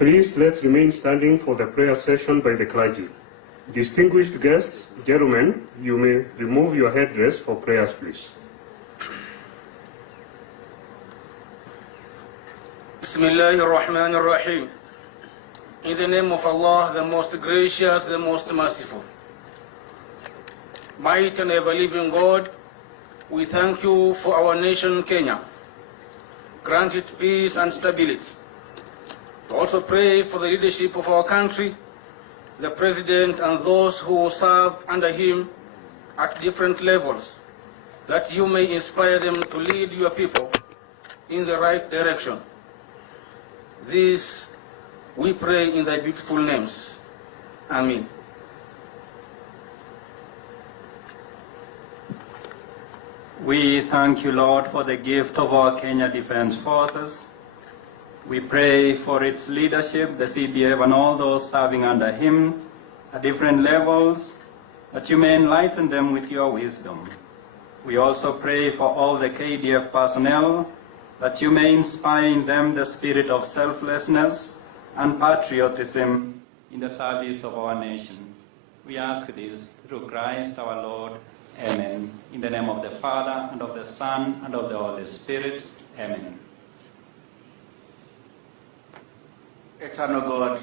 Please let's remain standing for the prayer session by the clergy. Distinguished guests, gentlemen, you may remove your headdress for prayers, please. Bismillahir Rahmanir Rahim. In the name of Allah, the most gracious, the most merciful. Mighty and ever-living God, we thank you for our nation, Kenya. Grant it peace and stability. We also pray for the leadership of our country, the President and those who serve under him at different levels, that you may inspire them to lead your people in the right direction. This we pray in thy beautiful names. Amen. We thank you, Lord, for the gift of our Kenya Defense Forces. We pray for its leadership, the CDF, and all those serving under him at different levels, that you may enlighten them with your wisdom. We also pray for all the KDF personnel, that you may inspire in them the spirit of selflessness and patriotism in the service of our nation. We ask this through Christ our Lord. Amen. In the name of the Father, and of the Son, and of the Holy Spirit. Amen. Eternal God,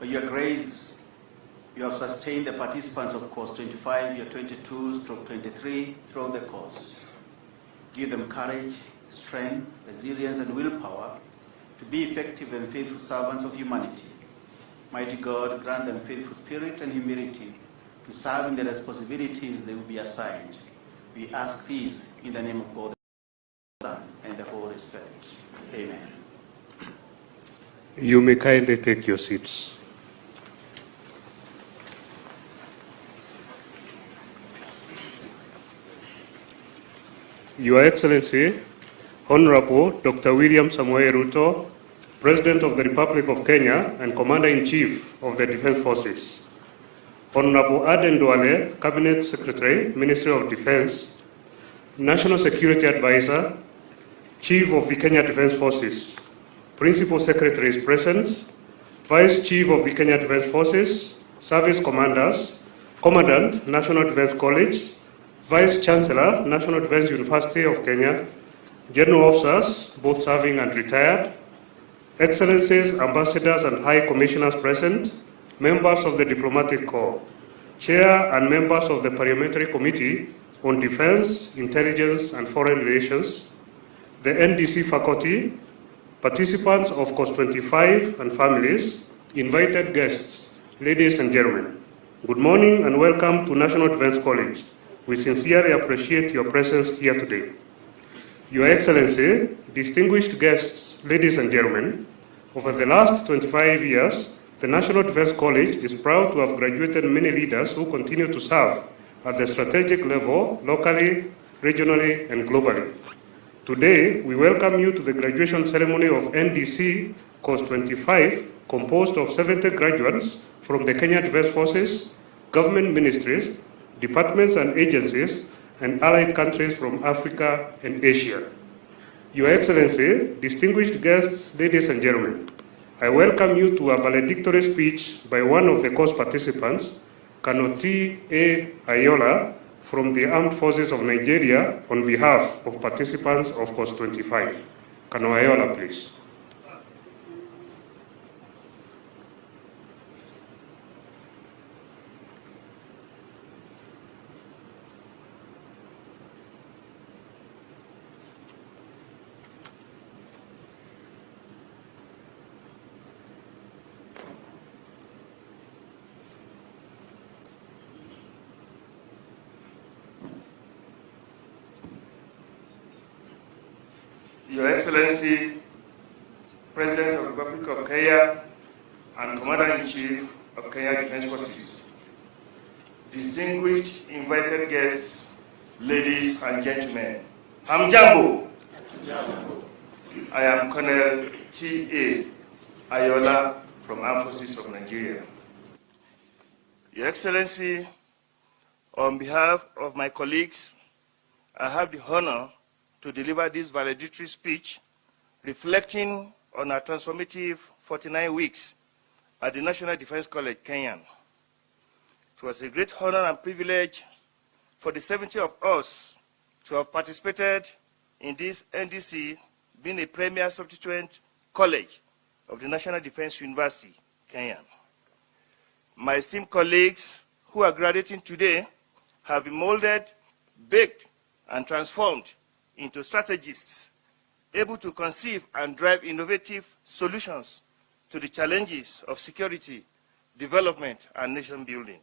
by your grace, you have sustained the participants of course 25, year 22/23 throughout the course. Give them courage, strength, resilience, and willpower to be effective and faithful servants of humanity. Mighty God, grant them faithful spirit and humility to serve in the responsibilities they will be assigned. We ask this in the name of God, the Son, and the Holy Spirit. Amen. You may kindly take your seats. Your Excellency, Honorable Dr. William Samoei Ruto, President of the Republic of Kenya and Commander-in-Chief of the Defense Forces. Honorable Aden Duale, Cabinet Secretary, Ministry of Defense, National Security Advisor, Chief of the Kenya Defense Forces. Principal Secretary is present, Vice Chief of the Kenya Defense Forces, Service Commanders, Commandant, National Defense College, Vice Chancellor, National Defense University of Kenya, General Officers, both serving and retired, Excellencies, Ambassadors and High Commissioners present, members of the Diplomatic Corps, Chair and members of the Parliamentary Committee on Defense, Intelligence and Foreign Relations, the NDC faculty, participants of Course 25 and families, invited guests, ladies and gentlemen. Good morning and welcome to National Defense College. We sincerely appreciate your presence here today. Your Excellency, distinguished guests, ladies and gentlemen, over the last 25 years, the National Defense College is proud to have graduated many leaders who continue to serve at the strategic level, locally, regionally, and globally. Today, we welcome you to the graduation ceremony of NDC Course 25, composed of 70 graduates from the Kenya Defense Forces, government ministries, departments and agencies, and allied countries from Africa and Asia. Your Excellency, distinguished guests, ladies and gentlemen, I welcome you to a valedictory speech by one of the course participants, Kanoti A. Ayola, from the Armed Forces of Nigeria, on behalf of participants of Course 25. Kano Ayola, please. Your Excellency, President of the Republic of Kenya and Commander-in-Chief of Kenya Defense Forces, distinguished invited guests, ladies and gentlemen, Hamjambo. I am Colonel T.A. Ayola from Armed Forces of Nigeria. Your Excellency, on behalf of my colleagues, I have the honor to deliver this valedictory speech reflecting on our transformative 49 weeks at the National Defense College, Kenya. It was a great honor and privilege for the 70 of us to have participated in this NDC, being a premier substituent college of the National Defense University, Kenya. My esteemed colleagues who are graduating today have been molded, baked, and transformed into strategists, able to conceive and drive innovative solutions to the challenges of security, development, and nation building.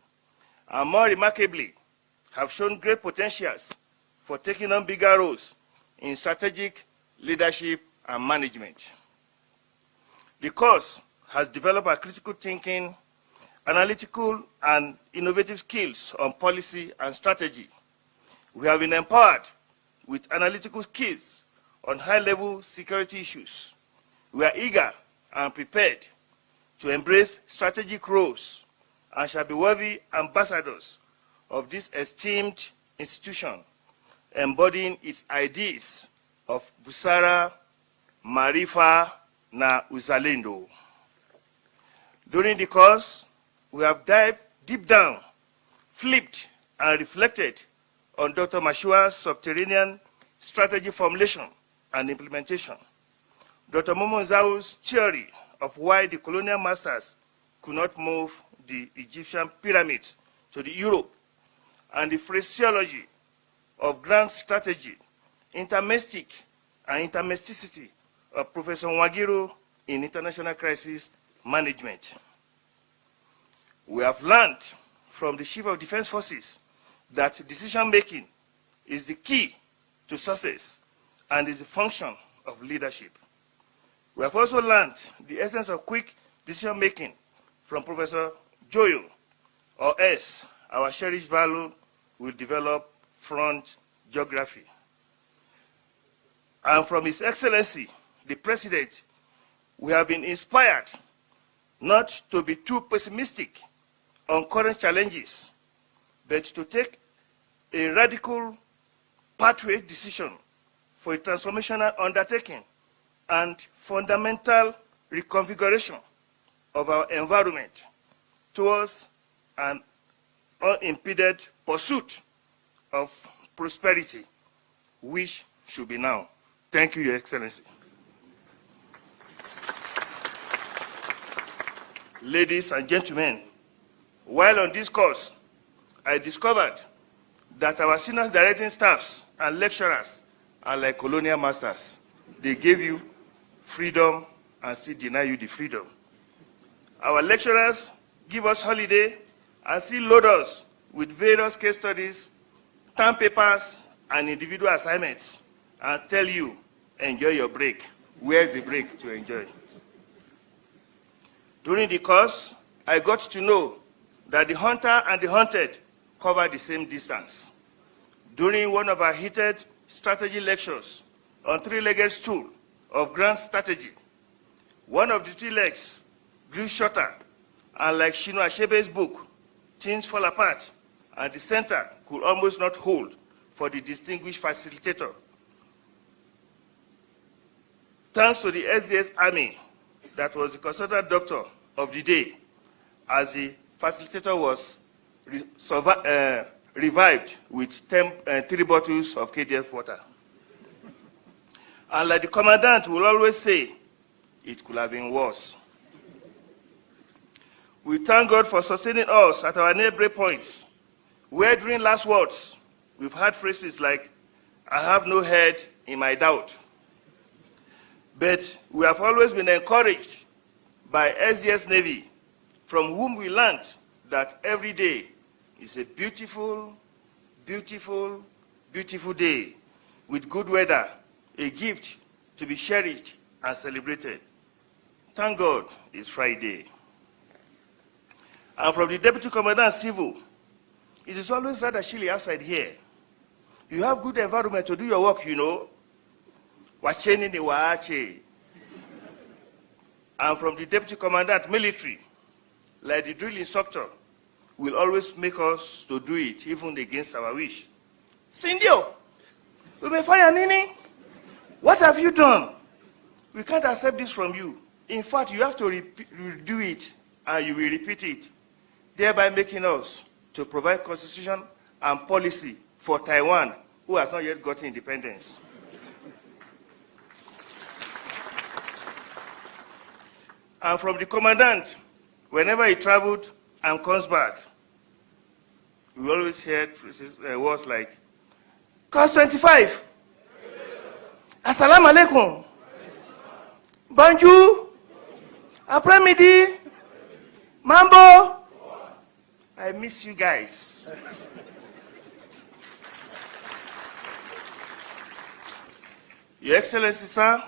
And more remarkably, have shown great potentials for taking on bigger roles in strategic leadership and management. The course has developed our critical thinking, analytical, and innovative skills on policy and strategy. We have been empowered with analytical skills on high-level security issues. We are eager and prepared to embrace strategic roles and shall be worthy ambassadors of this esteemed institution, embodying its ideas of Busara, Marifa, na Uzalendo. During the course, we have dived deep down, flipped, and reflected on Dr. Mashua's subterranean strategy formulation and implementation, Dr. Momo Nzau's theory of why the colonial masters could not move the Egyptian pyramids to the Europe, and the phraseology of grand strategy, intermestic and intermesticity of Professor Nwagiro in international crisis management. We have learned from the Chief of Defense Forces that decision-making is the key to success and is the function of leadership. We have also learned the essence of quick decision-making from Professor Joyo, or S, our cherished value will develop front geography. And from His Excellency, the President, we have been inspired not to be too pessimistic on current challenges, but to take a radical pathway decision for a transformational undertaking and fundamental reconfiguration of our environment towards an unimpeded pursuit of prosperity, which should be now. Thank you, Your Excellency. Ladies and gentlemen, while on this course, I discovered that our senior directing staffs and lecturers are like colonial masters. They gave you freedom and still deny you the freedom. Our lecturers give us holiday and still load us with various case studies, term papers, and individual assignments, and tell you, enjoy your break. Where's the break to enjoy? During the course, I got to know that the hunter and the hunted cover the same distance. During one of our heated strategy lectures on three-legged stool of grand strategy, one of the three legs grew shorter, and like Chinua Achebe's book, Things Fall Apart, and the center could almost not hold for the distinguished facilitator. Thanks to the SDS Army, that was the consultant doctor of the day, as the facilitator was revived with 3 bottles of KDF water. And like the commandant will always say, it could have been worse. We thank God for sustaining us at our neighboring points, where during last words, we've heard phrases like, I have no head in my doubt. But we have always been encouraged by SDS Navy, from whom we learned that every day is a beautiful, beautiful, beautiful day with good weather, a gift to be cherished and celebrated. Thank God it's Friday. And from the Deputy Commandant Civil, it is always rather chilly outside here. You have good environment to do your work, you know. Wacheni ni waache. And from the Deputy Commandant Military, like the drill instructor, will always make us to do it, even against our wish. Sindio, we may fire Nini. What have you done? We can't accept this from you. In fact, you have to do it, and you will repeat it, thereby making us to provide constitution and policy for Taiwan, who has not yet gotten independence. And from the commandant, whenever he traveled and comes back, we always heard words like, Cost 25, Assalamu alaikum, Banju, Apremidi, Mambo. I miss you guys. Your Excellency, sir,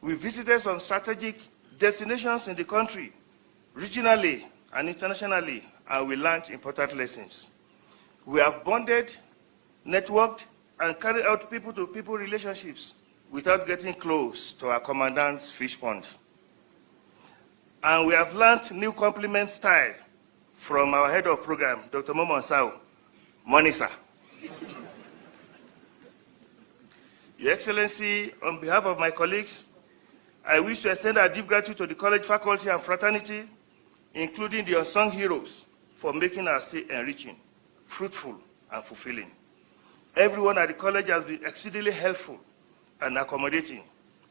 we visited some strategic destinations in the country, regionally and internationally, and we learned important lessons. We have bonded, networked, and carried out people-to-people relationships without getting close to our commandant's fish pond. And we have learned new compliment style from our head of program, Dr. Momon Sao. Morning, sir. Your Excellency, on behalf of my colleagues, I wish to extend our deep gratitude to the college faculty and fraternity, including the unsung heroes, for making our stay enriching, fruitful, and fulfilling. Everyone at the college has been exceedingly helpful and accommodating,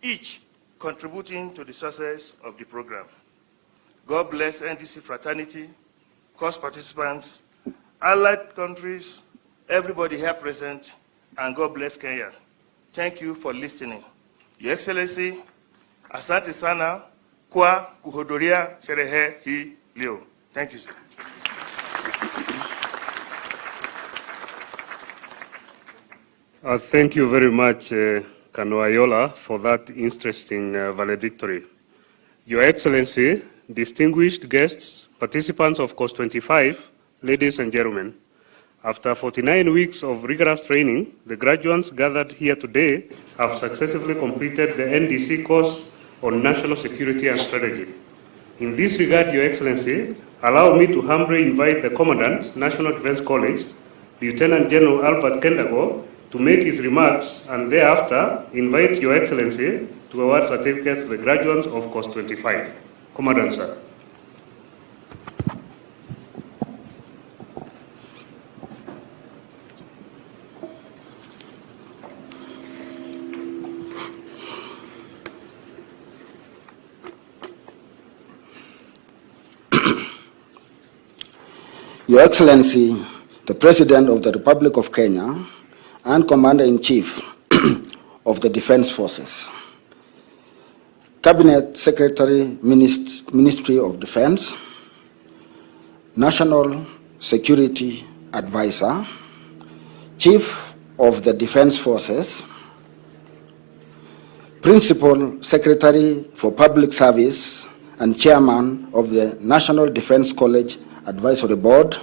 each contributing to the success of the program. God bless NDC fraternity, course participants, allied countries, everybody here present, and God bless Kenya. Thank you for listening. Your Excellency, asante sana kwa kuhudhuria sherehe hii leo. Thank you, sir. Thank you very much, Kanoayola, for that interesting valedictory. Your Excellency, distinguished guests, participants of Course 25, ladies and gentlemen, after 49 weeks of rigorous training, the graduates gathered here today have successfully completed the NDC course on national security and strategy. In this regard, Your Excellency, allow me to humbly invite the Commandant, National Defense College, Lieutenant General Albert Kendago, to make his remarks, and thereafter invite Your Excellency to award certificates to the graduates of Course 25. Commandant, sir. Your Excellency, the President of the Republic of Kenya and Commander-in-Chief of the Defense Forces, Cabinet Secretary, Ministry of Defense, National Security Advisor, Chief of the Defense Forces, Principal Secretary for Public Service and Chairman of the National Defense College Advisory Board,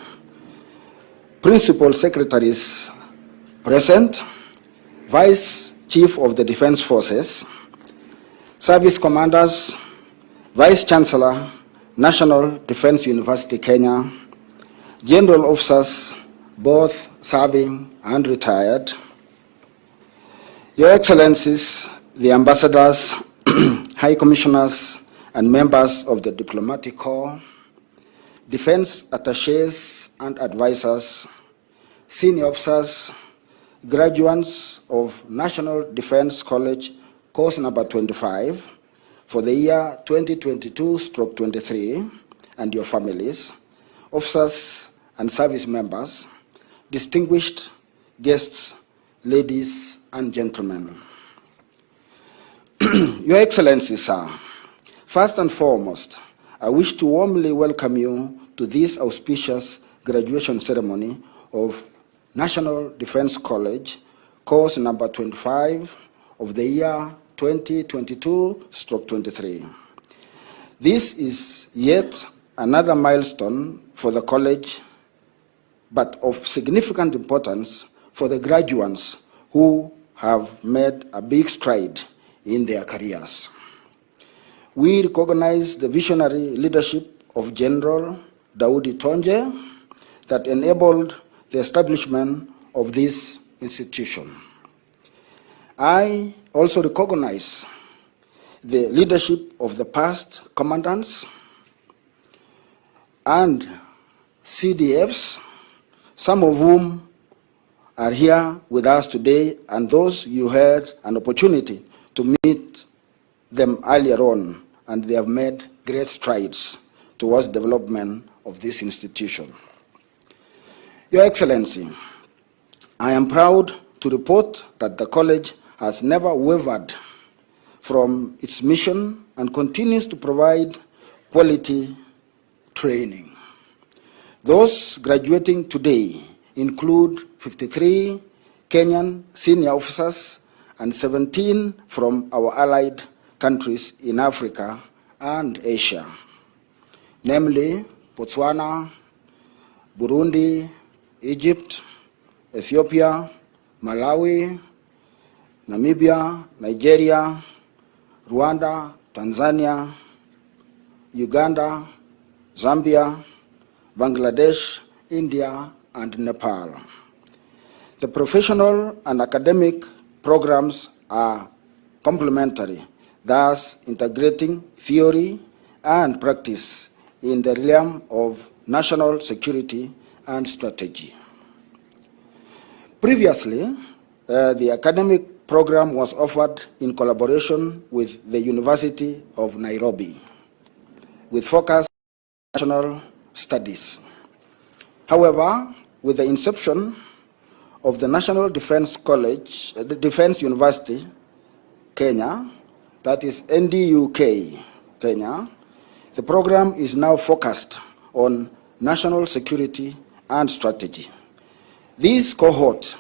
Principal Secretaries present, Vice Chief of the Defense Forces, Service Commanders, Vice Chancellor, National Defense University Kenya, General Officers, both serving and retired, Your Excellencies, the Ambassadors, High Commissioners, and members of the Diplomatic Corps, Defense Attaches and Advisors, Senior Officers, graduates of National Defense College, course number 25, for the year 2022/23, and your families, officers and service members, distinguished guests, ladies and gentlemen. Your Excellency, sir, first and foremost, I wish to warmly welcome you to this auspicious graduation ceremony of National Defense College, course number 25 of the year 2022/23. This is yet another milestone for the college, but of significant importance for the graduates who have made a big stride in their careers. We recognize the visionary leadership of General Daudi Tonje that enabled the establishment of this institution. I also recognize the leadership of the past commandants and CDFs, some of whom are here with us today, and those you had an opportunity to meet them earlier on, and they have made great strides towards development of this institution. Your Excellency, I am proud to report that the college has never wavered from its mission and continues to provide quality training. Those graduating today include 53 Kenyan senior officers and 17 from our allied countries in Africa and Asia, namely Botswana, Burundi, Egypt, Ethiopia, Malawi, Namibia, Nigeria, Rwanda, Tanzania, Uganda, Zambia, Bangladesh, India, and Nepal. The professional and academic programs are complementary, thus integrating theory and practice in the realm of national security and strategy. Previously, the academic program was offered in collaboration with the University of Nairobi, with focus on national studies. However, with the inception of the National Defense College, Defense University, Kenya, that is NDUK, Kenya, the program is now focused on national security and strategy. This cohort,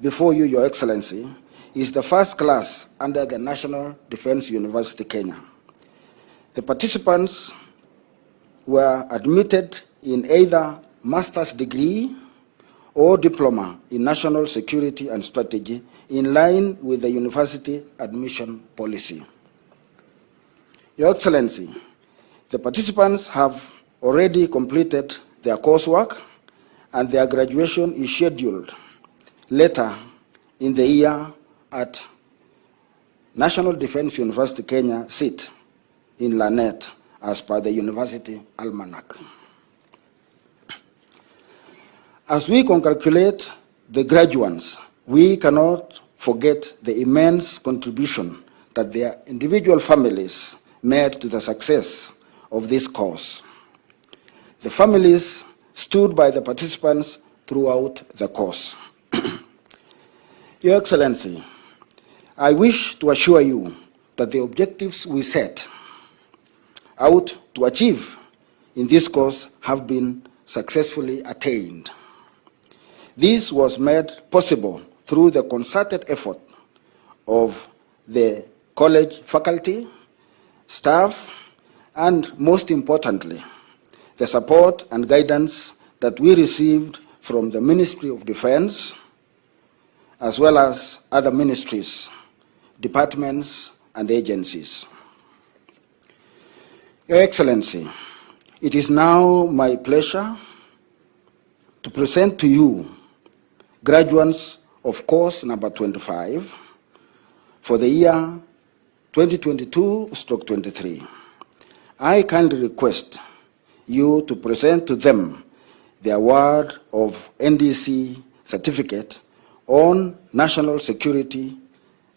before you, Your Excellency, is the first class under the National Defense University, Kenya. The participants were admitted in either master's degree or diploma in national security and strategy in line with the university admission policy. Your Excellency, the participants have already completed their coursework and their graduation is scheduled later in the year at National Defense University Kenya SIT in Lanet as per the University Almanac. As we congratulate the graduates, we cannot forget the immense contribution that their individual families made to the success of this course. The families stood by the participants throughout the course. Your Excellency, I wish to assure you that the objectives we set out to achieve in this course have been successfully attained. This was made possible through the concerted effort of the college faculty, staff, and most importantly, the support and guidance that we received from the Ministry of Defense, as well as other ministries, departments, and agencies. Your Excellency, it is now my pleasure to present to you graduates of course number 25 for the year 2022/23. I kindly request you to present to them the award of NDC certificate on national security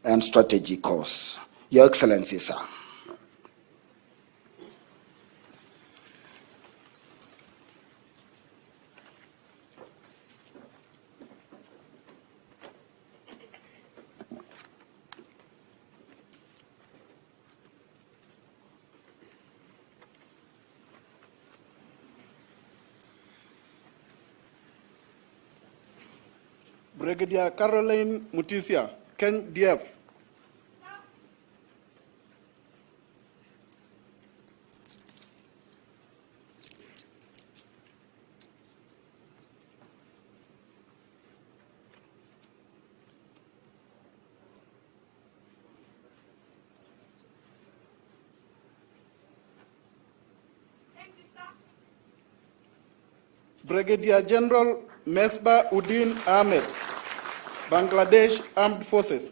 and strategy course. Your Excellency, sir. Brigadier Caroline Mutisia, Ken DF. Brigadier General Mesbah Uddin Ahmed, Bangladesh Armed Forces.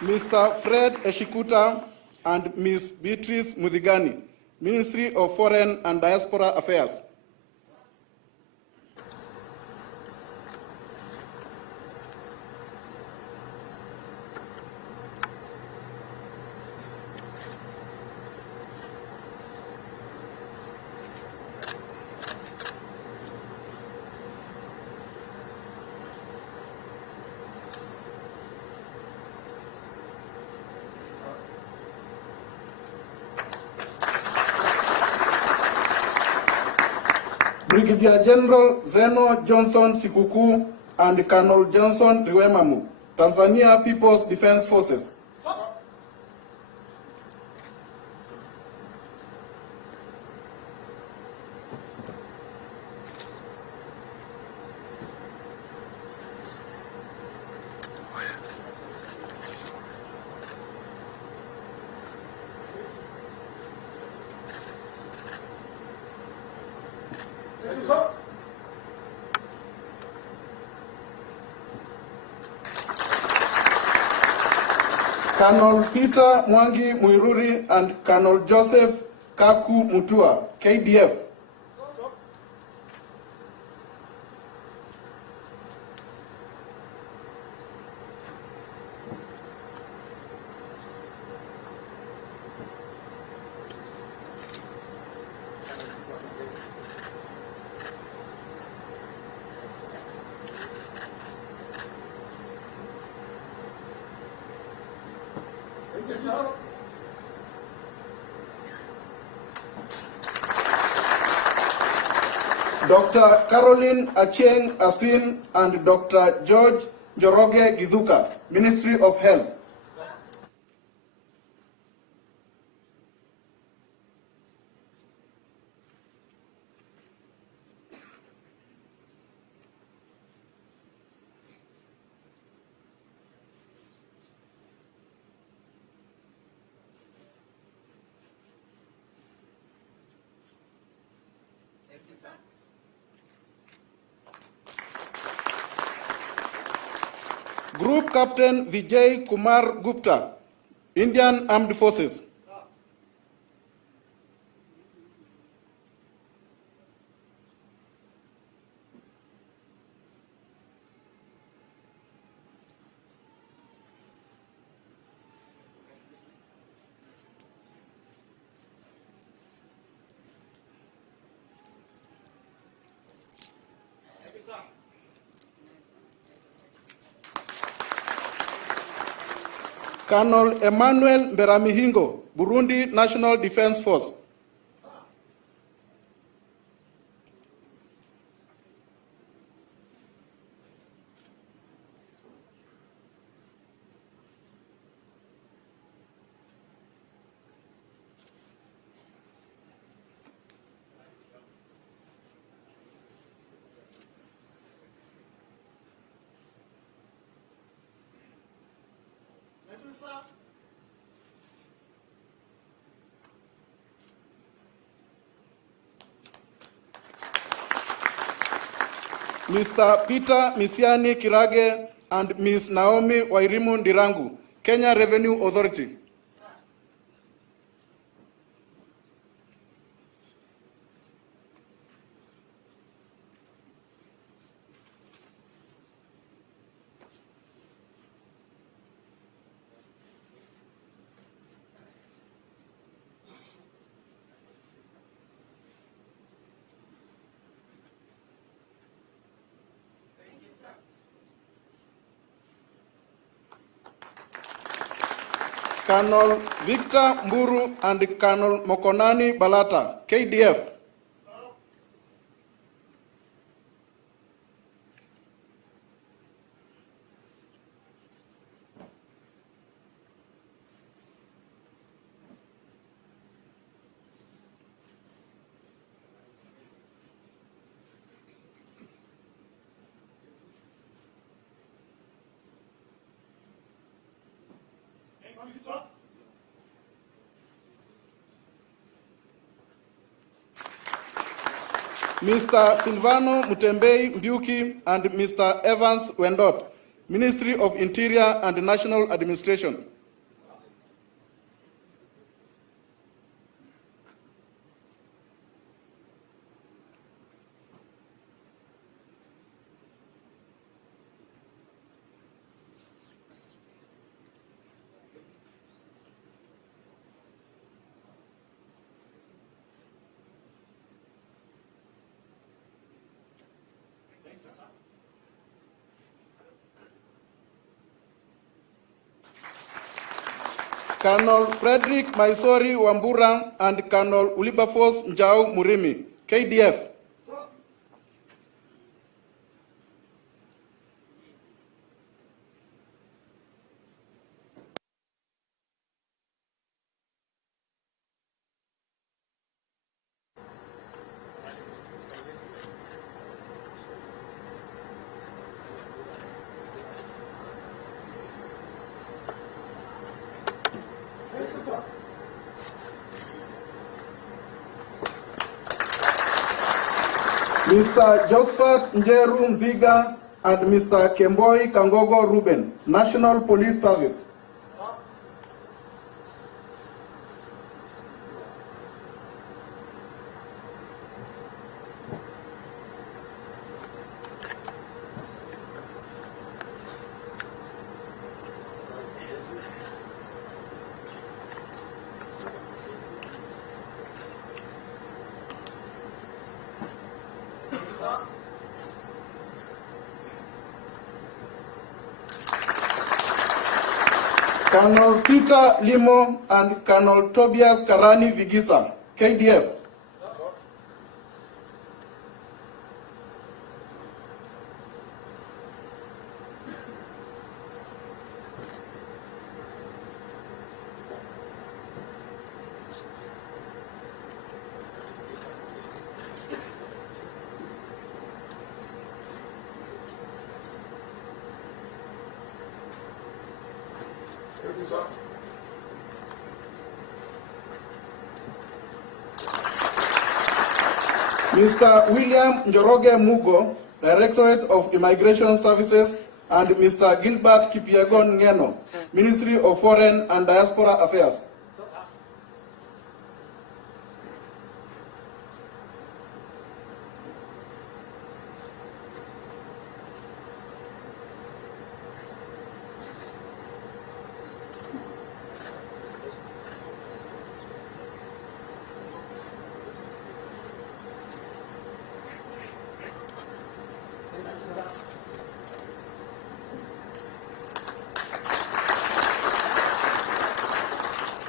Mr. Fred Eshikuta and Ms. Beatrice Muthigani, Ministry of Foreign and Diaspora Affairs. Brigadier General Zeno Johnson Sikuku and Colonel Johnson Riwemamu, Tanzania People's Defense Forces. Colonel Peter Mwangi Muiruri and Colonel Joseph Kaku Mutua, KDF. Dr. Caroline Acheng Asin and Dr. George Joroge Giduka, Ministry of Health. Group Captain Vijay Kumar Gupta, Indian Armed Forces. Colonel Emmanuel Beramihingo, Burundi National Defense Force. Mr. Peter Misiani Kirage and Ms. Naomi Wairimu Ndirangu, Kenya Revenue Authority. Colonel Victor Mburu and Colonel Mokonani Balata, KDF. Mr. Silvano Mutembei Mbiuki and Mr. Evans Wendot, Ministry of Interior and National Administration. Colonel Frederick Maisori Wambura and Colonel Wilberforce Njau Murimi, KDF. Mr. Josephat Njeru Mviga and Mr. Kemboi Kangogo Ruben, National Police Service. Colonel Peter Limo and Colonel Tobias Karani Vigisa, KDF. Mr. William Njoroge Mugo, Directorate of Immigration Services, and Mr. Gilbert Kipiegon Ngeno, Ministry of Foreign and Diaspora Affairs.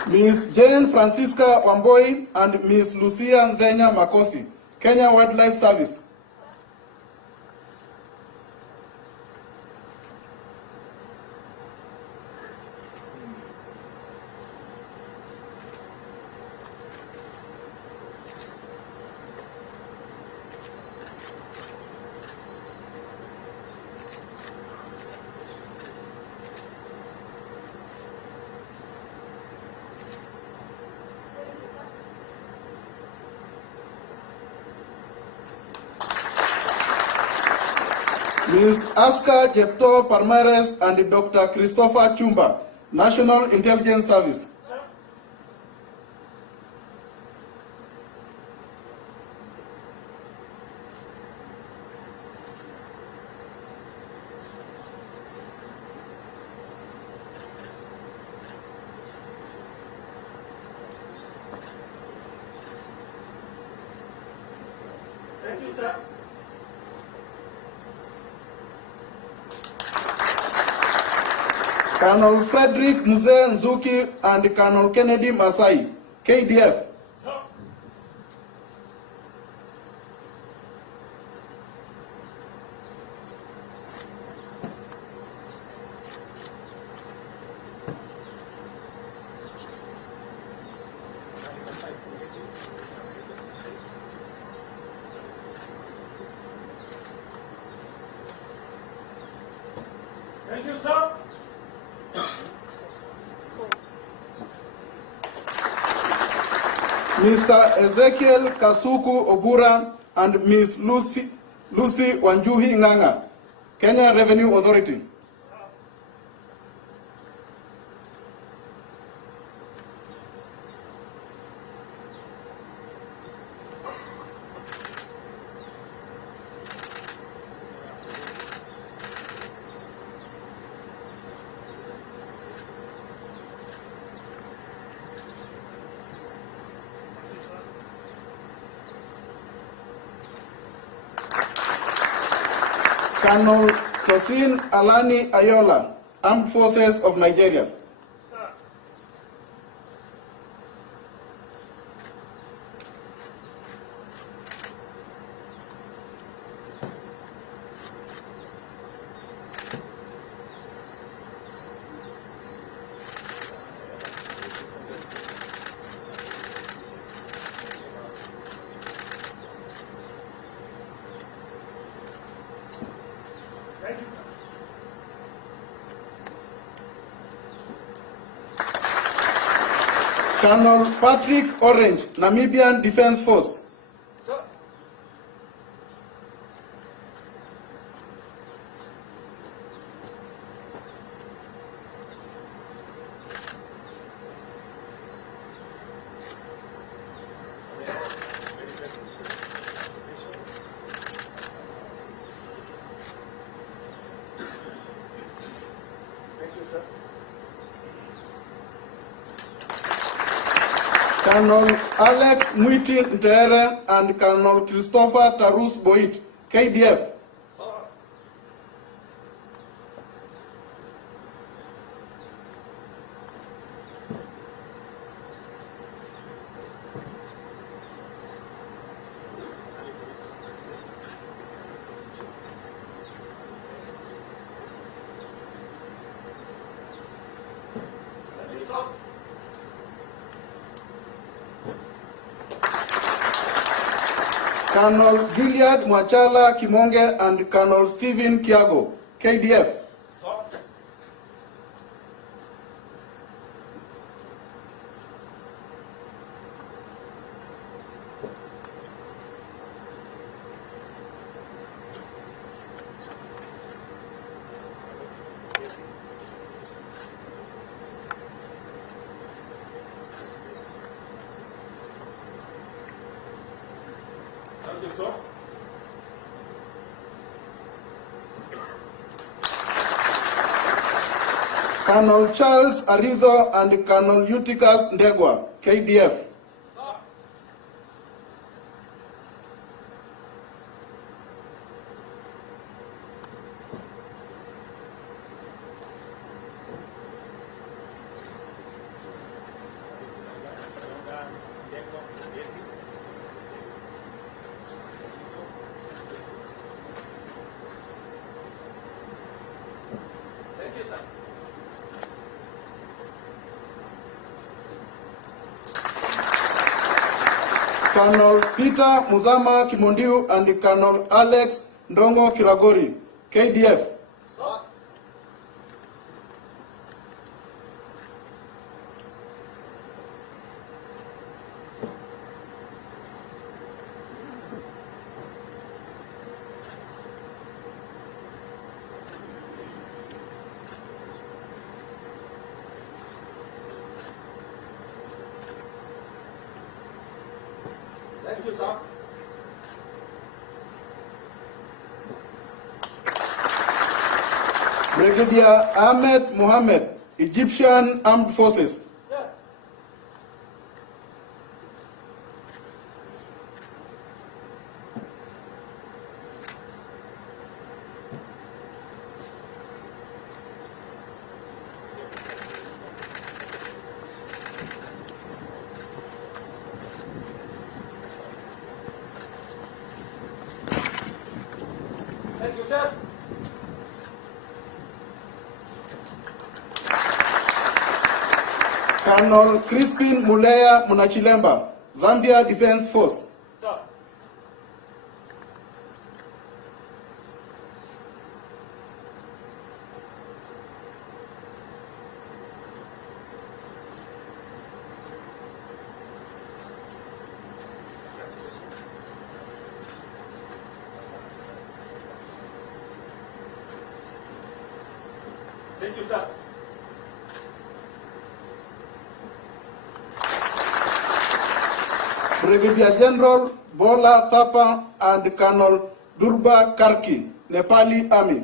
Ms. Jane Francisca Wamboi and Ms. Lucia Ndenya Makosi, Kenya Wildlife Service. Ms. Aska Jepto Palmares and Dr. Christopher Chumba, National Intelligence Service. Thank you, sir. Colonel Frederick Mzee Nzuki and Colonel Kennedy Masai, KDF. Thank you, sir. Mr. Ezekiel Kasuku Obura and Ms. Lucy Wanjuhi Nganga, Kenya Revenue Authority. Colonel Tosin Alani Ayola, Armed Forces of Nigeria. Colonel Patrick Orange, Namibian Defense Force. Colonel Alex Muitin Ntere and Colonel Christopher Tarus Boit, KDF. Colonel Gilead Mwachala Kimonge and Colonel Stephen Kiago, KDF. Colonel Charles Arido and Colonel Eutychus Ndegwa, KDF. Colonel Peter Mudhama Kimondiu and Colonel Alex Ndongo Kiragori, KDF. Thank you, sir. Brigadier Ahmed Mohammed, Egyptian Armed Forces. Thank you, sir. Colonel Crispin Mulea Munachilemba, Zambia Defense Force. Sir. Thank you, sir. Brigadier General Bola Thapa and Colonel Durba Karki, Nepali Army.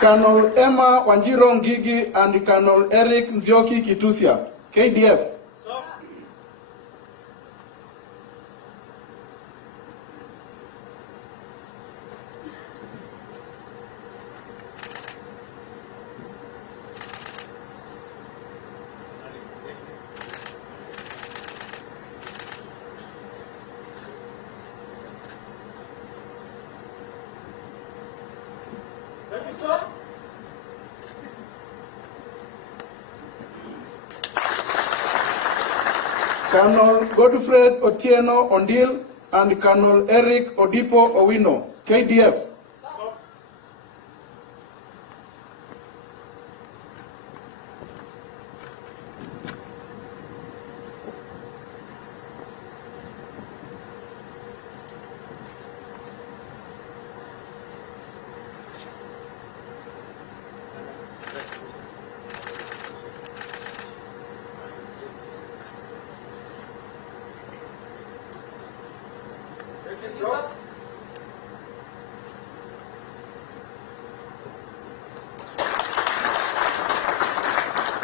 Colonel Emma Wanjiro Ngigi and Colonel Eric Nzioki Kitusia, KDF. Thank you, sir. Colonel Godfred Otieno Ondil and Colonel Eric Odipo Owino, KDF.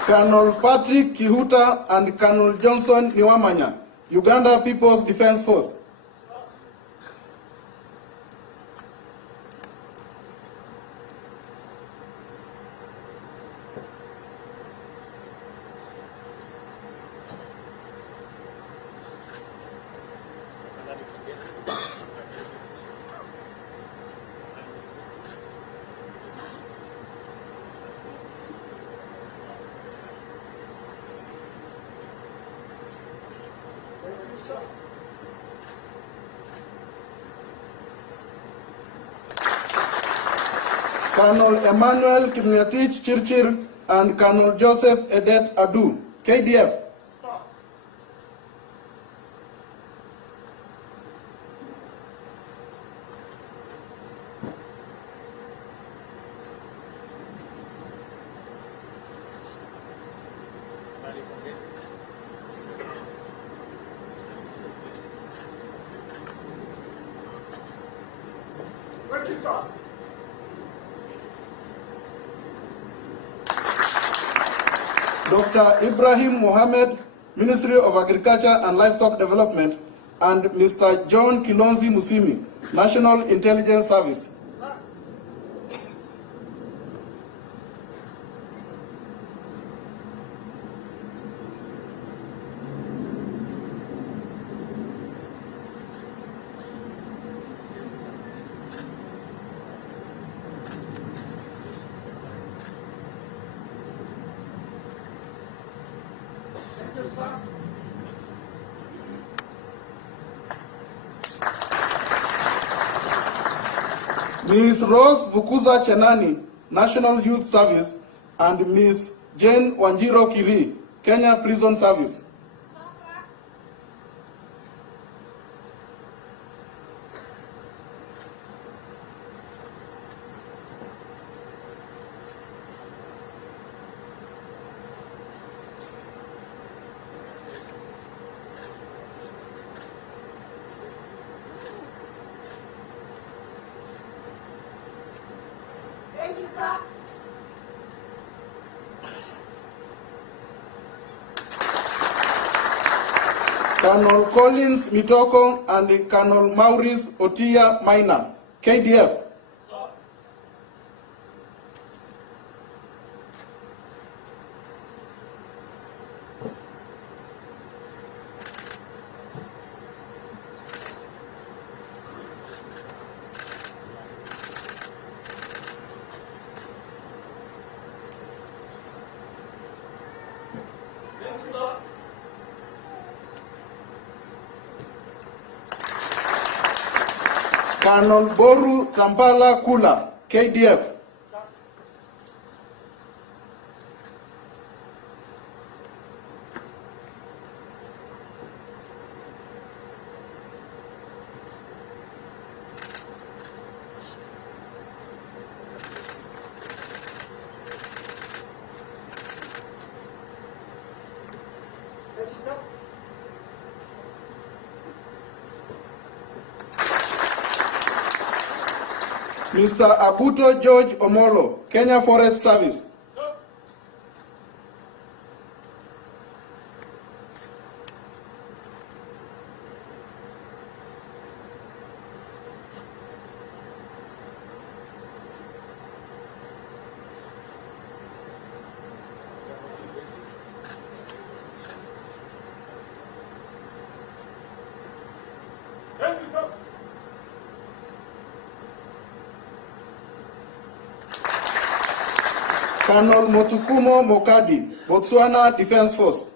Colonel Patrick Kihuta and Colonel Johnson Niwamanya, Uganda People's Defense Force. Colonel Emmanuel Kimnatich Chirchir and Colonel Joseph Edet Adu, KDF. Thank you, sir. Dr. Ibrahim Mohammed, Ministry of Agriculture and Livestock Development, and Mr. John Kilonzi Musimi, National Intelligence Service. Ms. Rose Vukuza Chenani, National Youth Service, and Ms. Jane Wanjiro Kiri, Kenya Prison Service. Thank you, sir. Colonel Collins Mitoko and Colonel Maurice Otia Maina, KDF. Colonel Boru Kampala Kula, KDF. Mr. Abuto George Omolo, Kenya Forest Service. Colonel Motukumo Mokadi, Botswana Defense Force.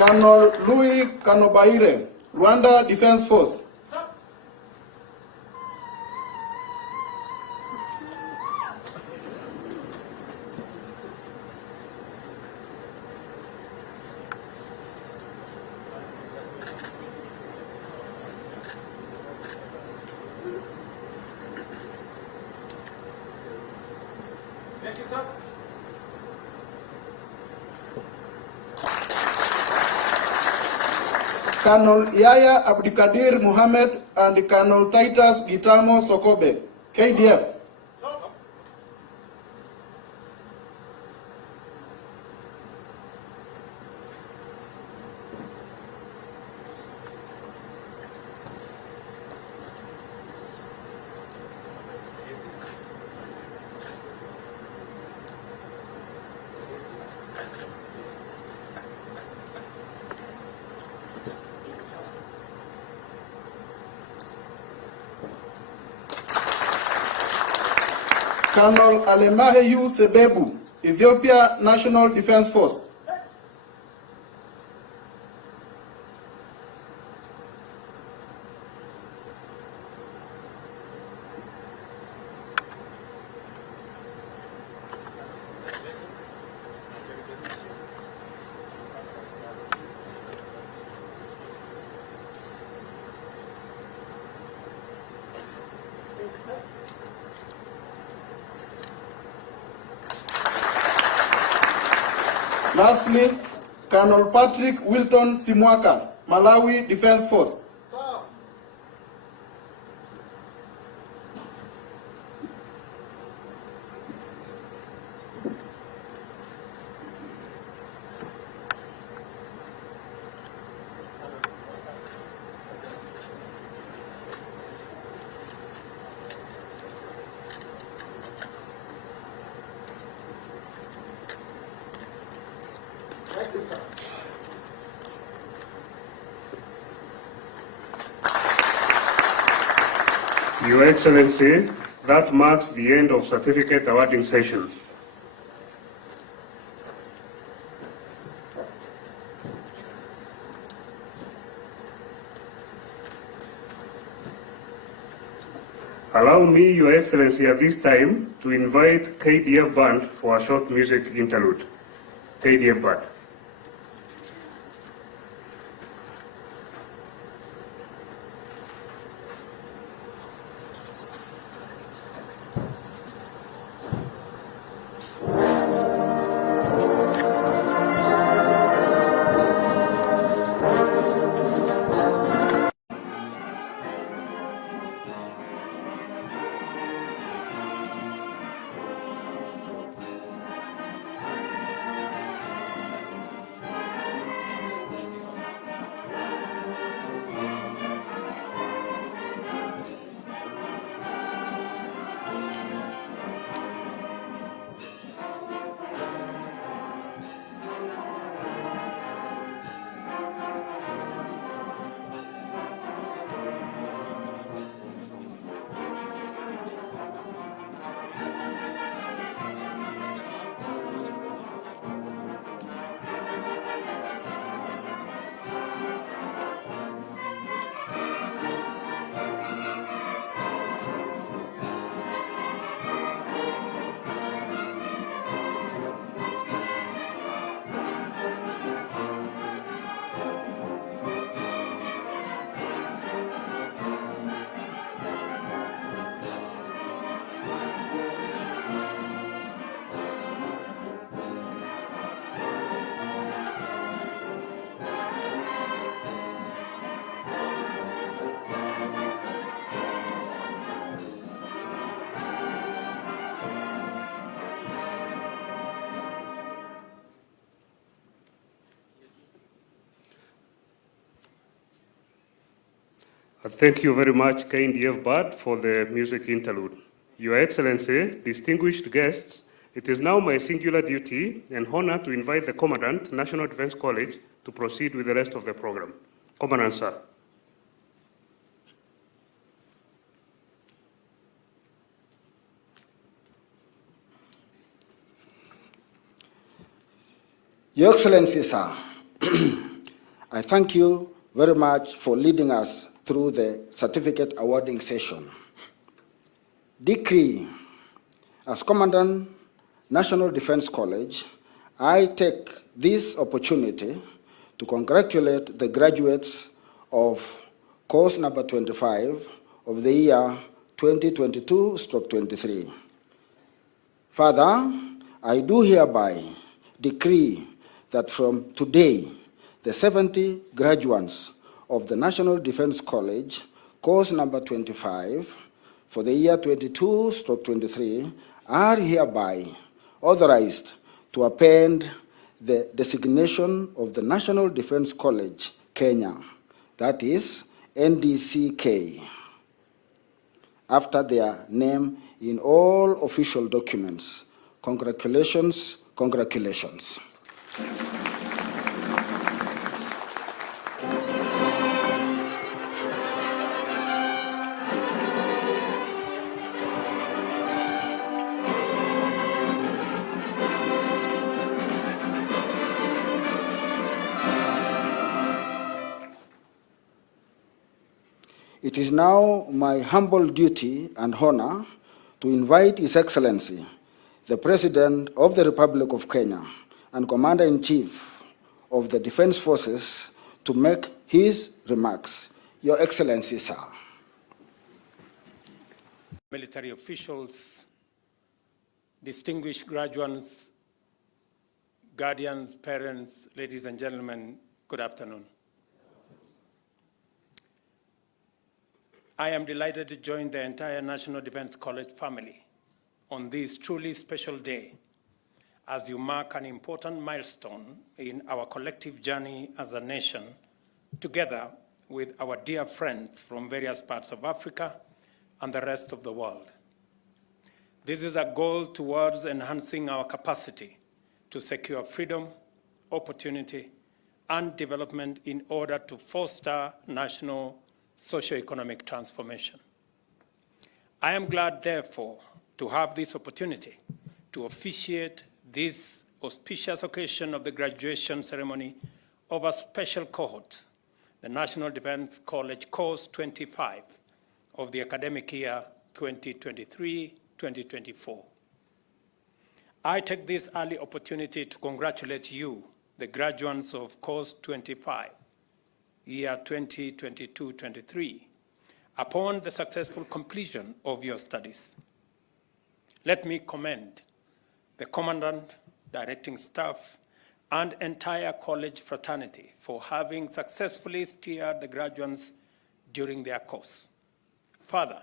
Colonel Louis Kanobaire, Rwanda Defense Force. Thank you, sir. Colonel Yaya Abdikadir Mohammed and Colonel Titus Gitamo Sokobe, KDF. Colonel Alemaheyu Sebebu, Ethiopia National Defense Force. Lastly, Colonel Patrick Wilton Simwaka, Malawi Defense Force. Your Excellency, that marks the end of certificate awarding session. Allow me, Your Excellency, at this time to invite KDF Band for a short music interlude. KDF Band. Thank you very much, KNDF Bard, for the music interlude. Your Excellency, distinguished guests, it is now my singular duty and honor to invite the Commandant, National Defense College, to proceed with the rest of the program. Commandant, sir. Your Excellency, sir, I thank you very much for leading us through the certificate awarding session. Decree. As Commandant, National Defense College, I take this opportunity to congratulate the graduates of course number 25 of the year 2022/23. Further, I do hereby decree that from today, the 70 graduates of the National Defense College, course number 25, for the year 22/23, are hereby authorized to append the designation of the National Defense College, Kenya, that is NDCK, after their name in all official documents. Congratulations, congratulations. It is now my humble duty and honor to invite His Excellency, the President of the Republic of Kenya and Commander-in-Chief of the Defense Forces, to make his remarks. Your Excellency, sir. Military officials, distinguished graduates, guardians, parents, ladies and gentlemen, good afternoon. I am delighted to join the entire National Defense College family on this truly special day as you mark an important milestone in our collective journey as a nation, together with our dear friends from various parts of Africa and the rest of the world. This is a goal towards enhancing our capacity to secure freedom, opportunity, and development in order to foster national socio-economic transformation. I am glad, therefore, to have this opportunity to officiate this auspicious occasion of the graduation ceremony of a special cohort, the National Defense College Course 25 of the academic year 2023-2024. I take this early opportunity to congratulate you, the graduates of Course 25, year 2022-23, upon the successful completion of your studies. Let me commend the Commandant, directing staff, and entire college fraternity for having successfully steered the graduates during their course. Further,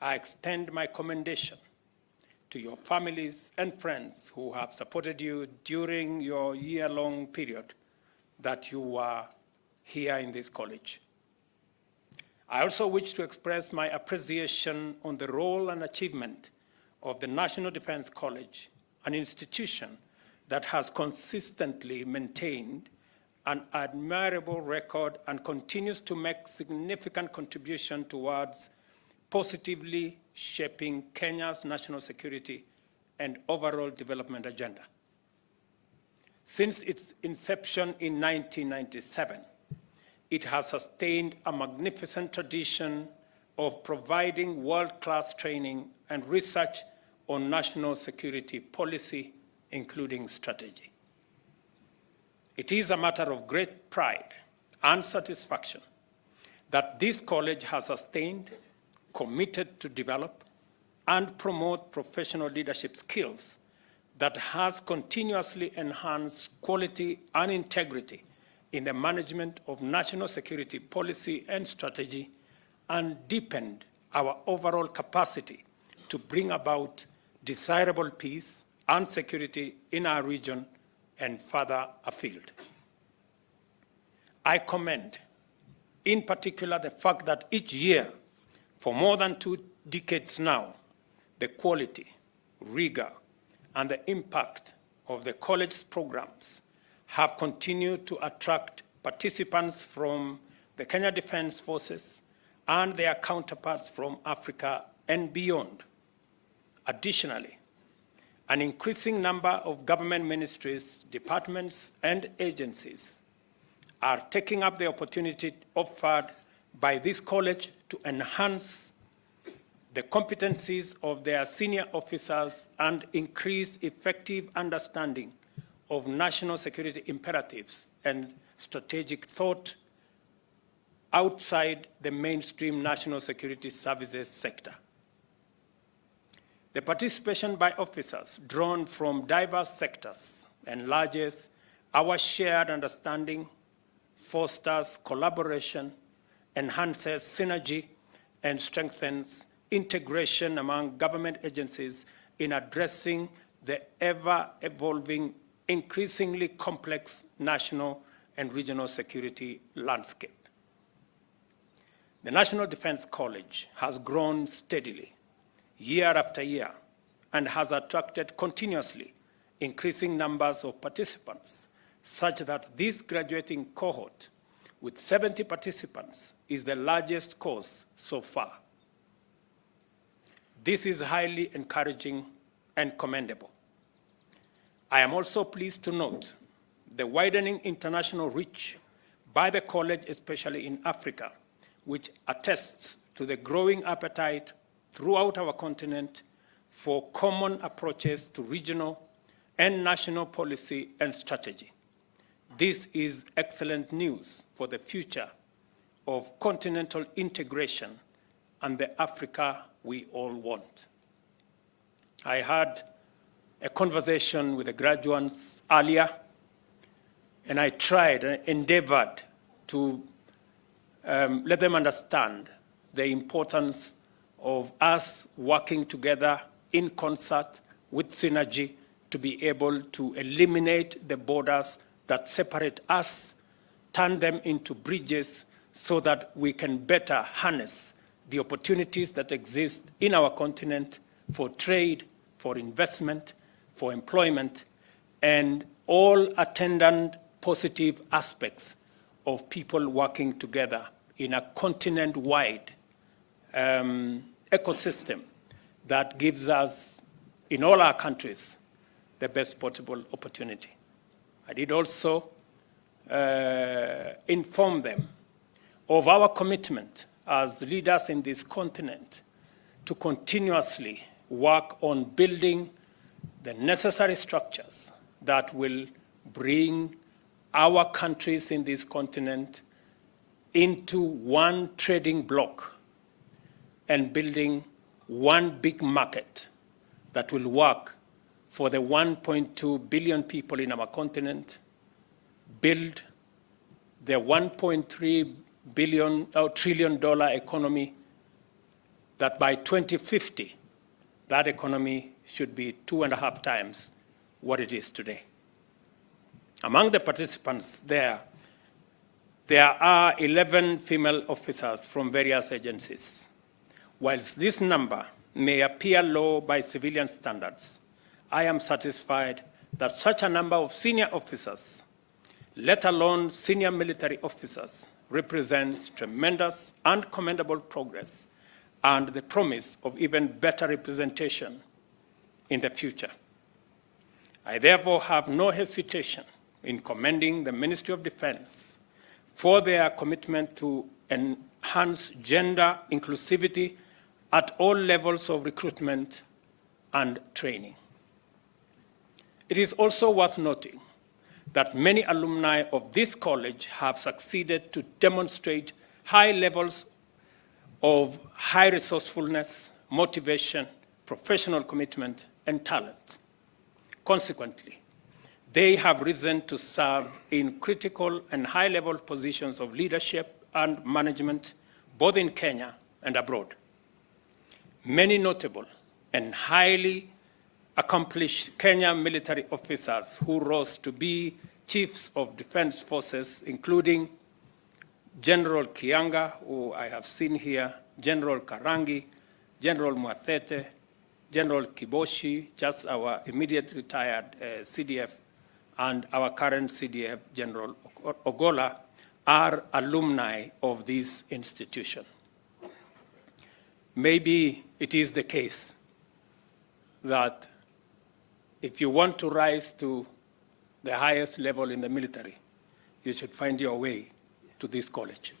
I extend my commendation to your families and friends who have supported you during your year-long period that you were here in this college. I also wish to express my appreciation on the role and achievement of the National Defense College, an institution that has consistently maintained an admirable record and continues to make significant contribution towards positively shaping Kenya's national security and overall development agenda. Since its inception in 1997, it has sustained a magnificent tradition of providing world-class training and research on national security policy, including strategy. It is a matter of great pride and satisfaction that this college has sustained, committed to develop, and promote professional leadership skills that has continuously enhanced quality and integrity in the management of national security policy and strategy, and deepened our overall capacity to bring about desirable peace and security in our region and further afield. I commend In particular, the fact that each year, for more than 2 decades now, the quality, rigor, and the impact of the college's programs have continued to attract participants from the Kenya Defense Forces and their counterparts from Africa and beyond. Additionally, an increasing number of government ministries, departments, and agencies are taking up the opportunity offered by this college to enhance the competencies of their senior officers and increase effective understanding of national security imperatives and strategic thought outside the mainstream national security services sector. The participation by officers drawn from diverse sectors enlarges our shared understanding, fosters collaboration, enhances synergy, and strengthens integration among government agencies in addressing the ever-evolving, increasingly complex national and regional security landscape. The National Defense College has grown steadily, year after year, and has attracted continuously increasing numbers of participants, such that this graduating cohort, with 70 participants, is the largest course so far. This is highly encouraging and commendable. I am also pleased to note the widening international reach by the college, especially in Africa, which attests to the growing appetite throughout our continent for common approaches to regional and national policy and strategy. This is excellent news for the future of continental integration and the Africa we all want. I had a conversation with the graduates earlier, and I tried and endeavored to let them understand the importance of us working together in concert with synergy to be able to eliminate the borders that separate us, turn them into bridges so that we can better harness the opportunities that exist in our continent for trade, for investment, for employment, and all attendant positive aspects of people working together in a continent-wide ecosystem that gives us, in all our countries, the best possible opportunity. I did also inform them of our commitment as leaders in this continent to continuously work on building the necessary structures that will bring our countries in this continent into one trading bloc and building one big market that will work for the 1.2 billion people in our continent, build the $1.3 trillion economy that by 2050, that economy should be 2.5 times what it is today. Among the participants there are 11 female officers from various agencies. Whilst this number may appear low by civilian standards, I am satisfied that such a number of senior officers, let alone senior military officers, represents tremendous and commendable progress and the promise of even better representation in the future. I therefore have no hesitation in commending the Ministry of Defense for their commitment to enhance gender inclusivity at all levels of recruitment and training. It is also worth noting that many alumni of this college have succeeded to demonstrate high levels of high resourcefulness, motivation, professional commitment, and talent. Consequently, they have risen to serve in critical and high-level positions of leadership and management, both in Kenya and abroad. Many notable and highly accomplished Kenyan military officers who rose to be chiefs of defense forces, including General Kianga, who I have seen here, General Karangi, General Mwatete, General Kiboshi, just our immediate retired CDF, and our current CDF, General Ogola, are alumni of this institution. Maybe it is the case that if you want to rise to the highest level in the military, you should find your way to this college.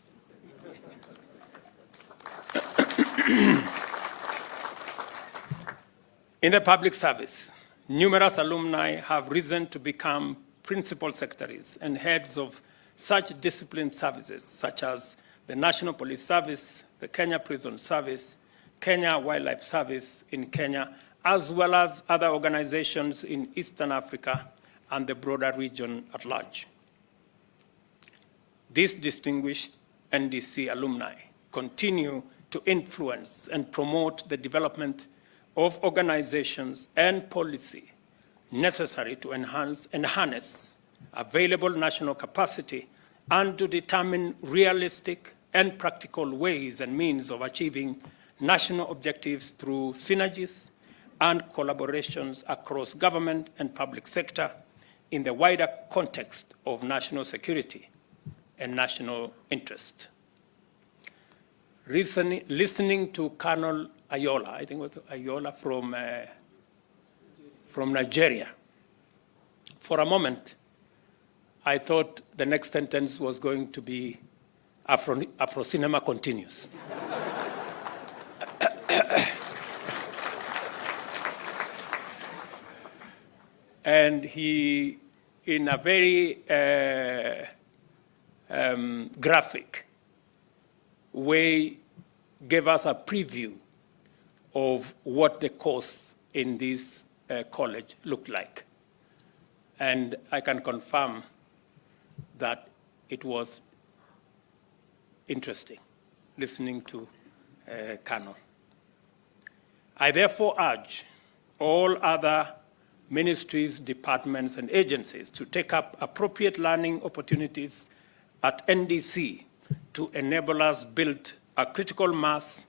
In the public service, numerous alumni have risen to become principal secretaries and heads of such disciplined services, such as the National Police Service, the Kenya Prison Service, Kenya Wildlife Service in Kenya, as well as other organizations in Eastern Africa and the broader region at large. These distinguished NDC alumni continue to influence and promote the development of organizations and policy necessary to enhance and harness available national capacity and to determine realistic and practical ways and means of achieving national objectives through synergies and collaborations across government and public sector in the wider context of national security and national interest. Listening to Colonel Ayola, I think it was Ayola from Nigeria, for a moment, I thought the next sentence was going to be Afro cinema continues. And he, in a very graphic way, gave us a preview of what the course in this college looked like. And I can confirm that it was interesting listening to Colonel. I therefore urge all other ministries, departments, and agencies to take up appropriate learning opportunities at NDC to enable us build a critical mass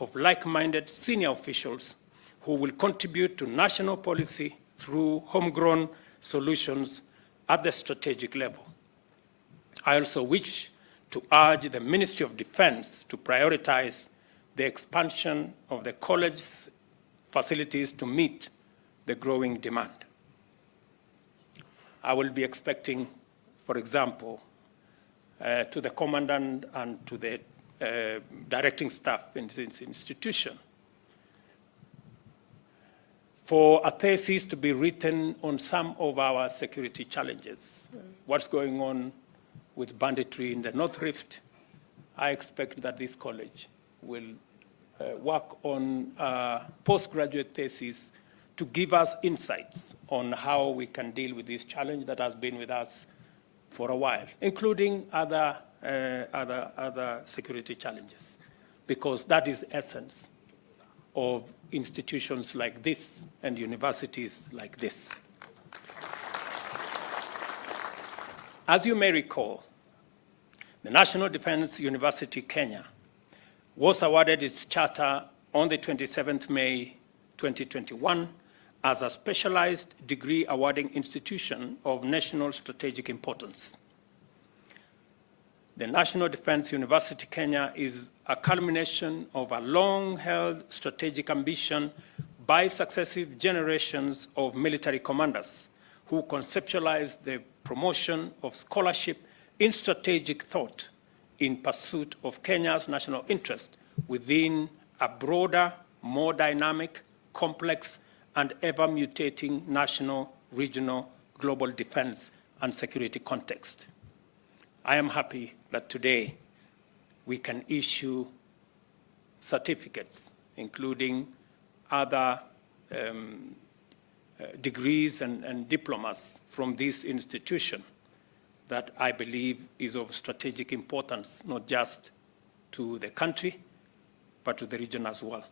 of like-minded senior officials who will contribute to national policy through homegrown solutions at the strategic level. I also wish to urge the Ministry of Defense to prioritize the expansion of the college's facilities to meet the growing demand. I will be expecting, for example, to the commandant and to the directing staff in this institution, for a thesis to be written on some of our security challenges. What's going on with banditry in the North Rift? I expect that this college will work on a postgraduate thesis to give us insights on how we can deal with this challenge that has been with us for a while, including other security challenges, because that is the essence of institutions like this and universities like this. As you may recall, the National Defense University Kenya was awarded its charter on the 27th May 2021 as a specialized degree awarding institution of national strategic importance. The National Defense University Kenya is a culmination of a long-held strategic ambition by successive generations of military commanders who conceptualized the promotion of scholarship in strategic thought in pursuit of Kenya's national interest within a broader, more dynamic, complex, and ever-mutating national, regional, global defense and security context. I am happy that today we can issue certificates, including other degrees and diplomas from this institution that I believe is of strategic importance, not just to the country, but to the region as well.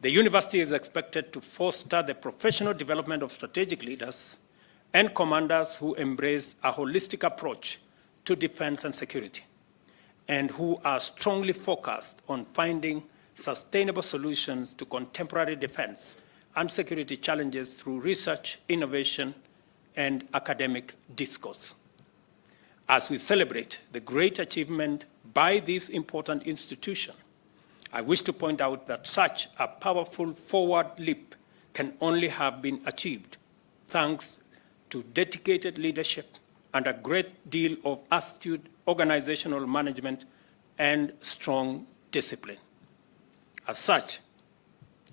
The university is expected to foster the professional development of strategic leaders and commanders who embrace a holistic approach to defense and security. and who are strongly focused on finding sustainable solutions to contemporary defense and security challenges through research, innovation, and academic discourse. As we celebrate the great achievement by this important institution, I wish to point out that such a powerful forward leap can only have been achieved thanks to dedicated leadership and a great deal of astute organizational management and strong discipline. As such,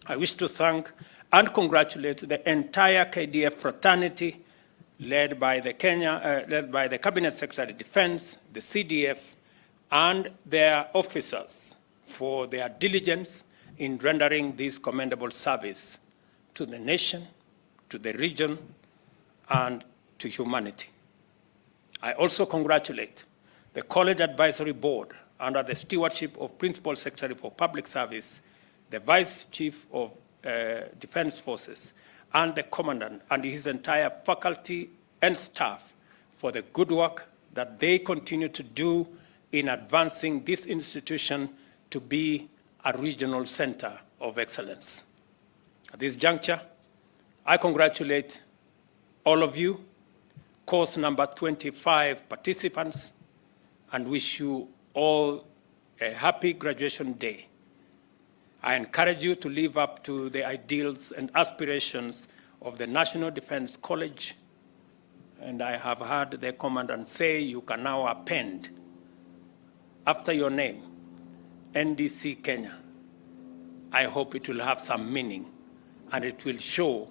I wish to thank and congratulate the entire KDF fraternity led by the Cabinet Secretary of Defense, the CDF, and their officers for their diligence in rendering this commendable service to the nation, to the region, and to humanity. I also congratulate the College Advisory Board under the stewardship of Principal Secretary for Public Service, the Vice Chief of Defense Forces, and the Commandant and his entire faculty and staff for the good work that they continue to do in advancing this institution to be a regional center of excellence. At this juncture, I congratulate all of you, course number 25 participants, and wish you all a happy graduation day. I encourage you to live up to the ideals and aspirations of the National Defense College, and I have heard the Commandant say you can now append after your name, NDC Kenya. I hope it will have some meaning and it will show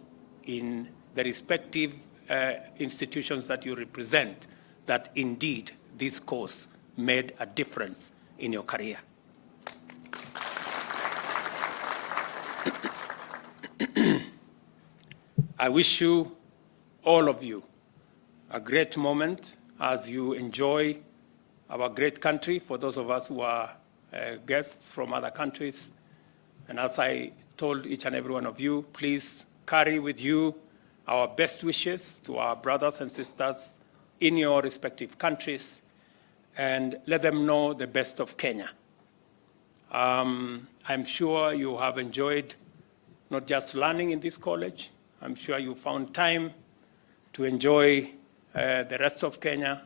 in the respective institutions that you represent that indeed this course made a difference in your career. I wish you, all of you, a great moment as you enjoy our great country, for those of us who are guests from other countries. And as I told each and every one of you, please carry with you our best wishes to our brothers and sisters in your respective countries and let them know the best of Kenya. I'm sure you have enjoyed not just learning in this college. I'm sure you found time to enjoy the rest of Kenya,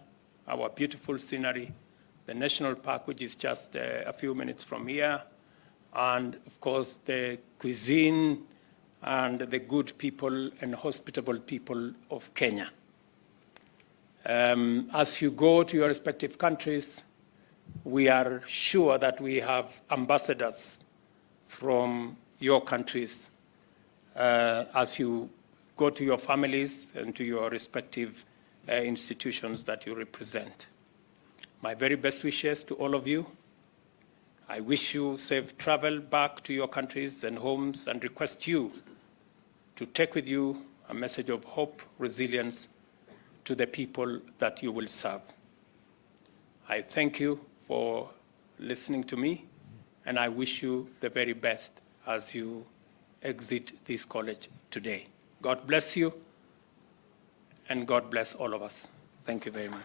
our beautiful scenery, the national park, which is just a few minutes from here, and of course the cuisine and the good people and hospitable people of Kenya. As you go to your respective countries, we are sure that we have ambassadors from your countries as you go to your families and to your respective institutions that you represent. My very best wishes to all of you. I wish you safe travel back to your countries and homes and request you to take with you a message of hope, resilience to the people that you will serve. I thank you for listening to me, and I wish you the very best as you exit this college today. God bless you, and God bless all of us. Thank you very much.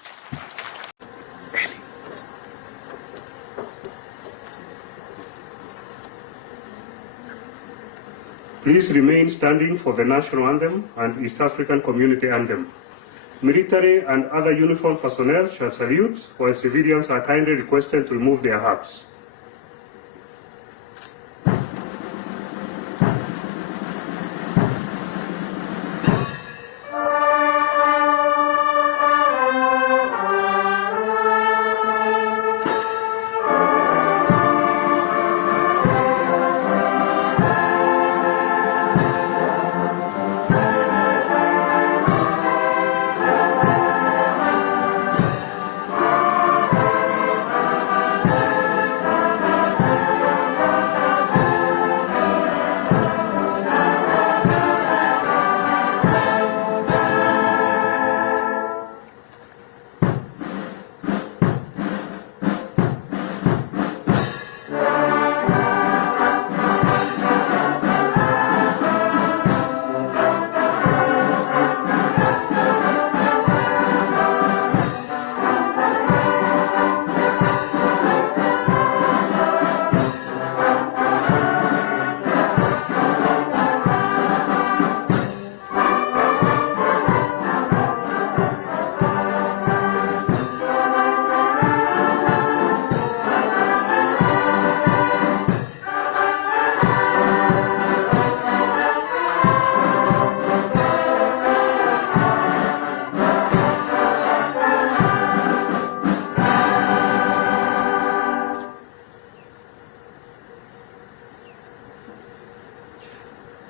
Please remain standing for the national anthem and East African Community Anthem. Military and other uniformed personnel shall salute, while civilians are kindly requested to remove their hats.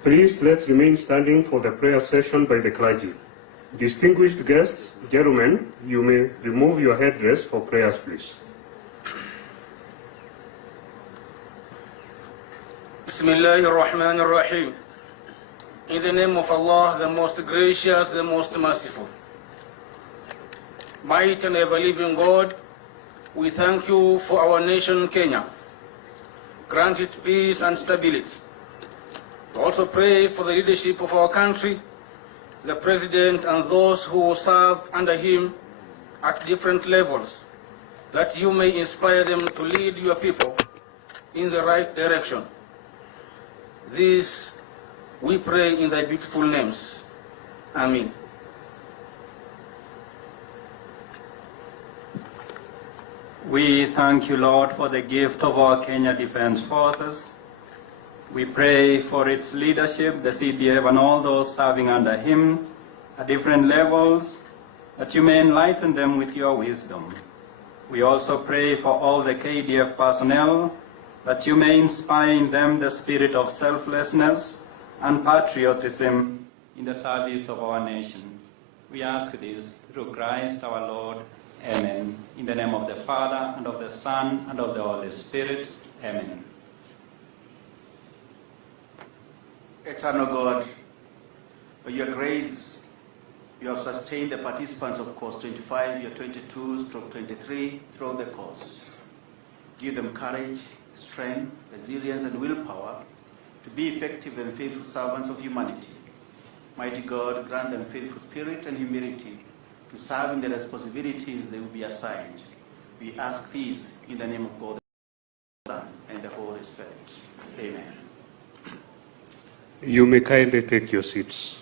Please let's remain standing for the prayer session by the clergy. Distinguished guests, gentlemen, you may remove your headdress for prayers, please. Bismillahir Rahmanir Rahim. In the name of Allah, the most gracious, the most merciful. Mighty and ever-living God, we thank you for our nation, Kenya. Grant it peace and stability. We also pray for the leadership of our country, the President and those who serve under him at different levels, that you may inspire them to lead your people in the right direction. This we pray in thy beautiful names. Amen. We thank you, Lord, for the gift of our Kenya Defense Forces. We pray for its leadership, the CBF, and all those serving under him at different levels, that you may enlighten them with your wisdom. We also pray for all the KDF personnel, that you may inspire in them the spirit of selflessness and patriotism in the service of our nation. We ask this through Christ our Lord. Amen. In the name of the Father, and of the Son, and of the Holy Spirit. Amen. Eternal God, by your grace, you have sustained the participants of course 25, year 22/23 throughout the course. Give them courage, strength, resilience, and willpower to be effective and faithful servants of humanity. Mighty God, grant them faithful spirit and humility to serve in the responsibilities they will be assigned. We ask this in the name of God, the Son, and the Holy Spirit. Amen. You may kindly take your seats.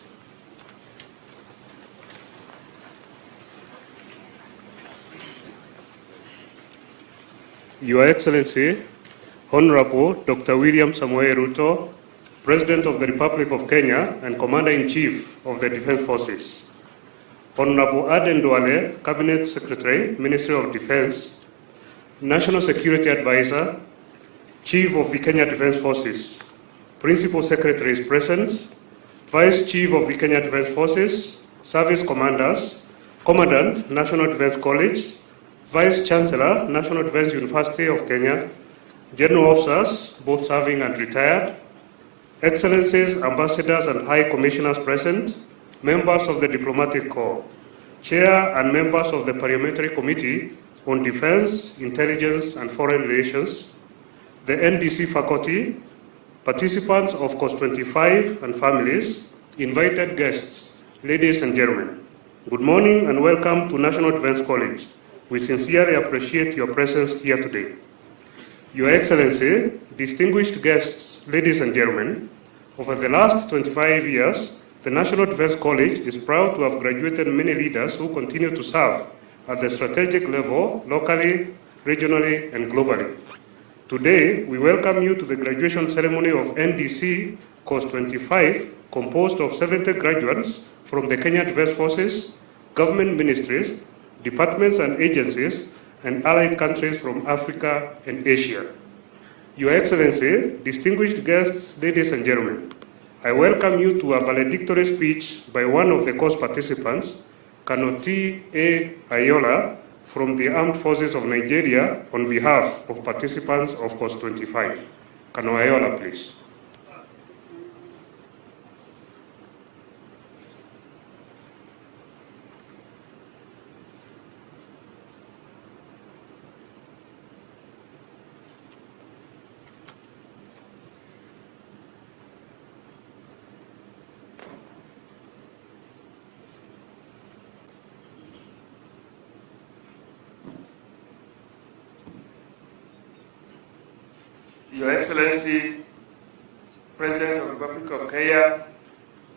Your Excellency, Honorable Dr. William Samoei Ruto, President of the Republic of Kenya and Commander-in-Chief of the Defense Forces. Honorable Aden Duale, Cabinet Secretary, Ministry of Defense, National Security Advisor, Chief of the Kenya Defense Forces, Principal Secretary is present, Vice Chief of the Kenya Defense Forces, Service Commanders, Commandant, National Defense College, Vice Chancellor, National Defense University of Kenya, General Officers, both serving and retired, Excellencies, Ambassadors and High Commissioners present, members of the Diplomatic Corps, Chair and members of the Parliamentary Committee on Defense, Intelligence and Foreign Relations, the NDC faculty, participants of Course 25 and families, invited guests, ladies and gentlemen. Good morning and welcome to National Defense College. We sincerely appreciate your presence here today. Your Excellency, distinguished guests, ladies and gentlemen, over the last 25 years, the National Defense College is proud to have graduated many leaders who continue to serve at the strategic level, locally, regionally, and globally. Today, we welcome you to the graduation ceremony of NDC Course 25, composed of 70 graduates from the Kenya Defense Forces, government ministries, departments and agencies, and allied countries from Africa and Asia. Your Excellency, distinguished guests, ladies and gentlemen, I welcome you to a valedictory speech by one of the course participants, Colonel T.A. Ayola, from the Armed Forces of Nigeria, on behalf of participants of Course 25. Colonel Ayola, please. Your Excellency, President of the Republic of Kenya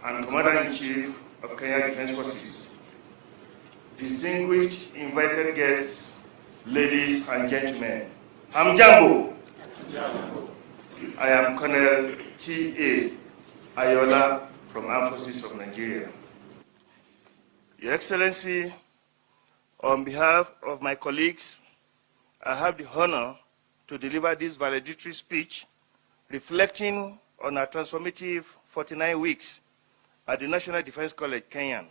and Commander-in-Chief of Kenya Defense Forces, distinguished invited guests, ladies and gentlemen, Hamjambo. I am Colonel T.A. Ayola from Armed Forces of Nigeria. Your Excellency, on behalf of my colleagues, I have the honor to deliver this valedictory speech reflecting on our transformative 49 weeks at the National Defense College, Kenya.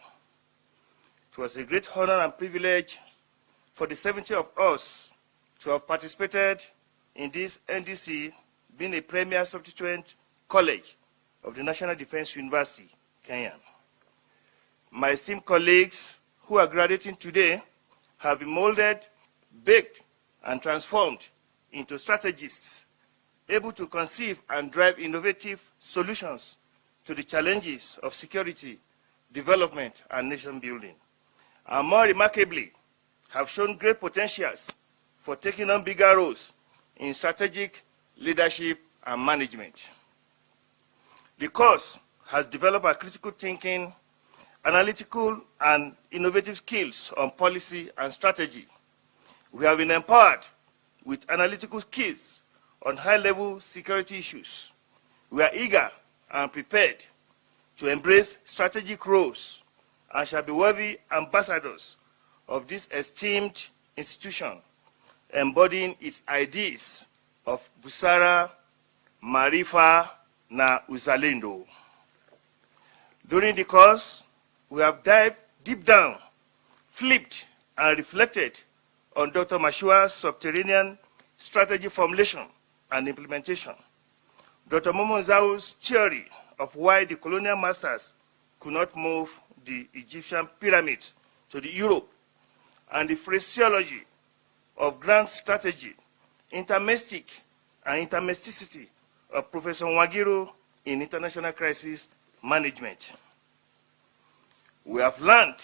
It was a great honor and privilege for the 70 of us to have participated in this NDC, being a premier substituent college of the National Defense University, Kenya. My esteemed colleagues who are graduating today have been molded, baked, and transformed into strategists, able to conceive and drive innovative solutions to the challenges of security, development, and nation building. And more remarkably, have shown great potentials for taking on bigger roles in strategic leadership and management. The course has developed a critical thinking, analytical, and innovative skills on policy and strategy. We have been empowered with analytical skills on high-level security issues. We are eager and prepared to embrace strategic roles and shall be worthy ambassadors of this esteemed institution, embodying its ideas of Busara, Marifa, na Uzalendo. During the course, we have dived deep down, flipped, and reflected on Dr. Mashua's subterranean strategy formulation and implementation, Dr. Momo Nzau's theory of why the colonial masters could not move the Egyptian pyramids to the Europe, and the phraseology of grand strategy, intermestic and intermesticity of Professor Nwagiro in international crisis management. We have learned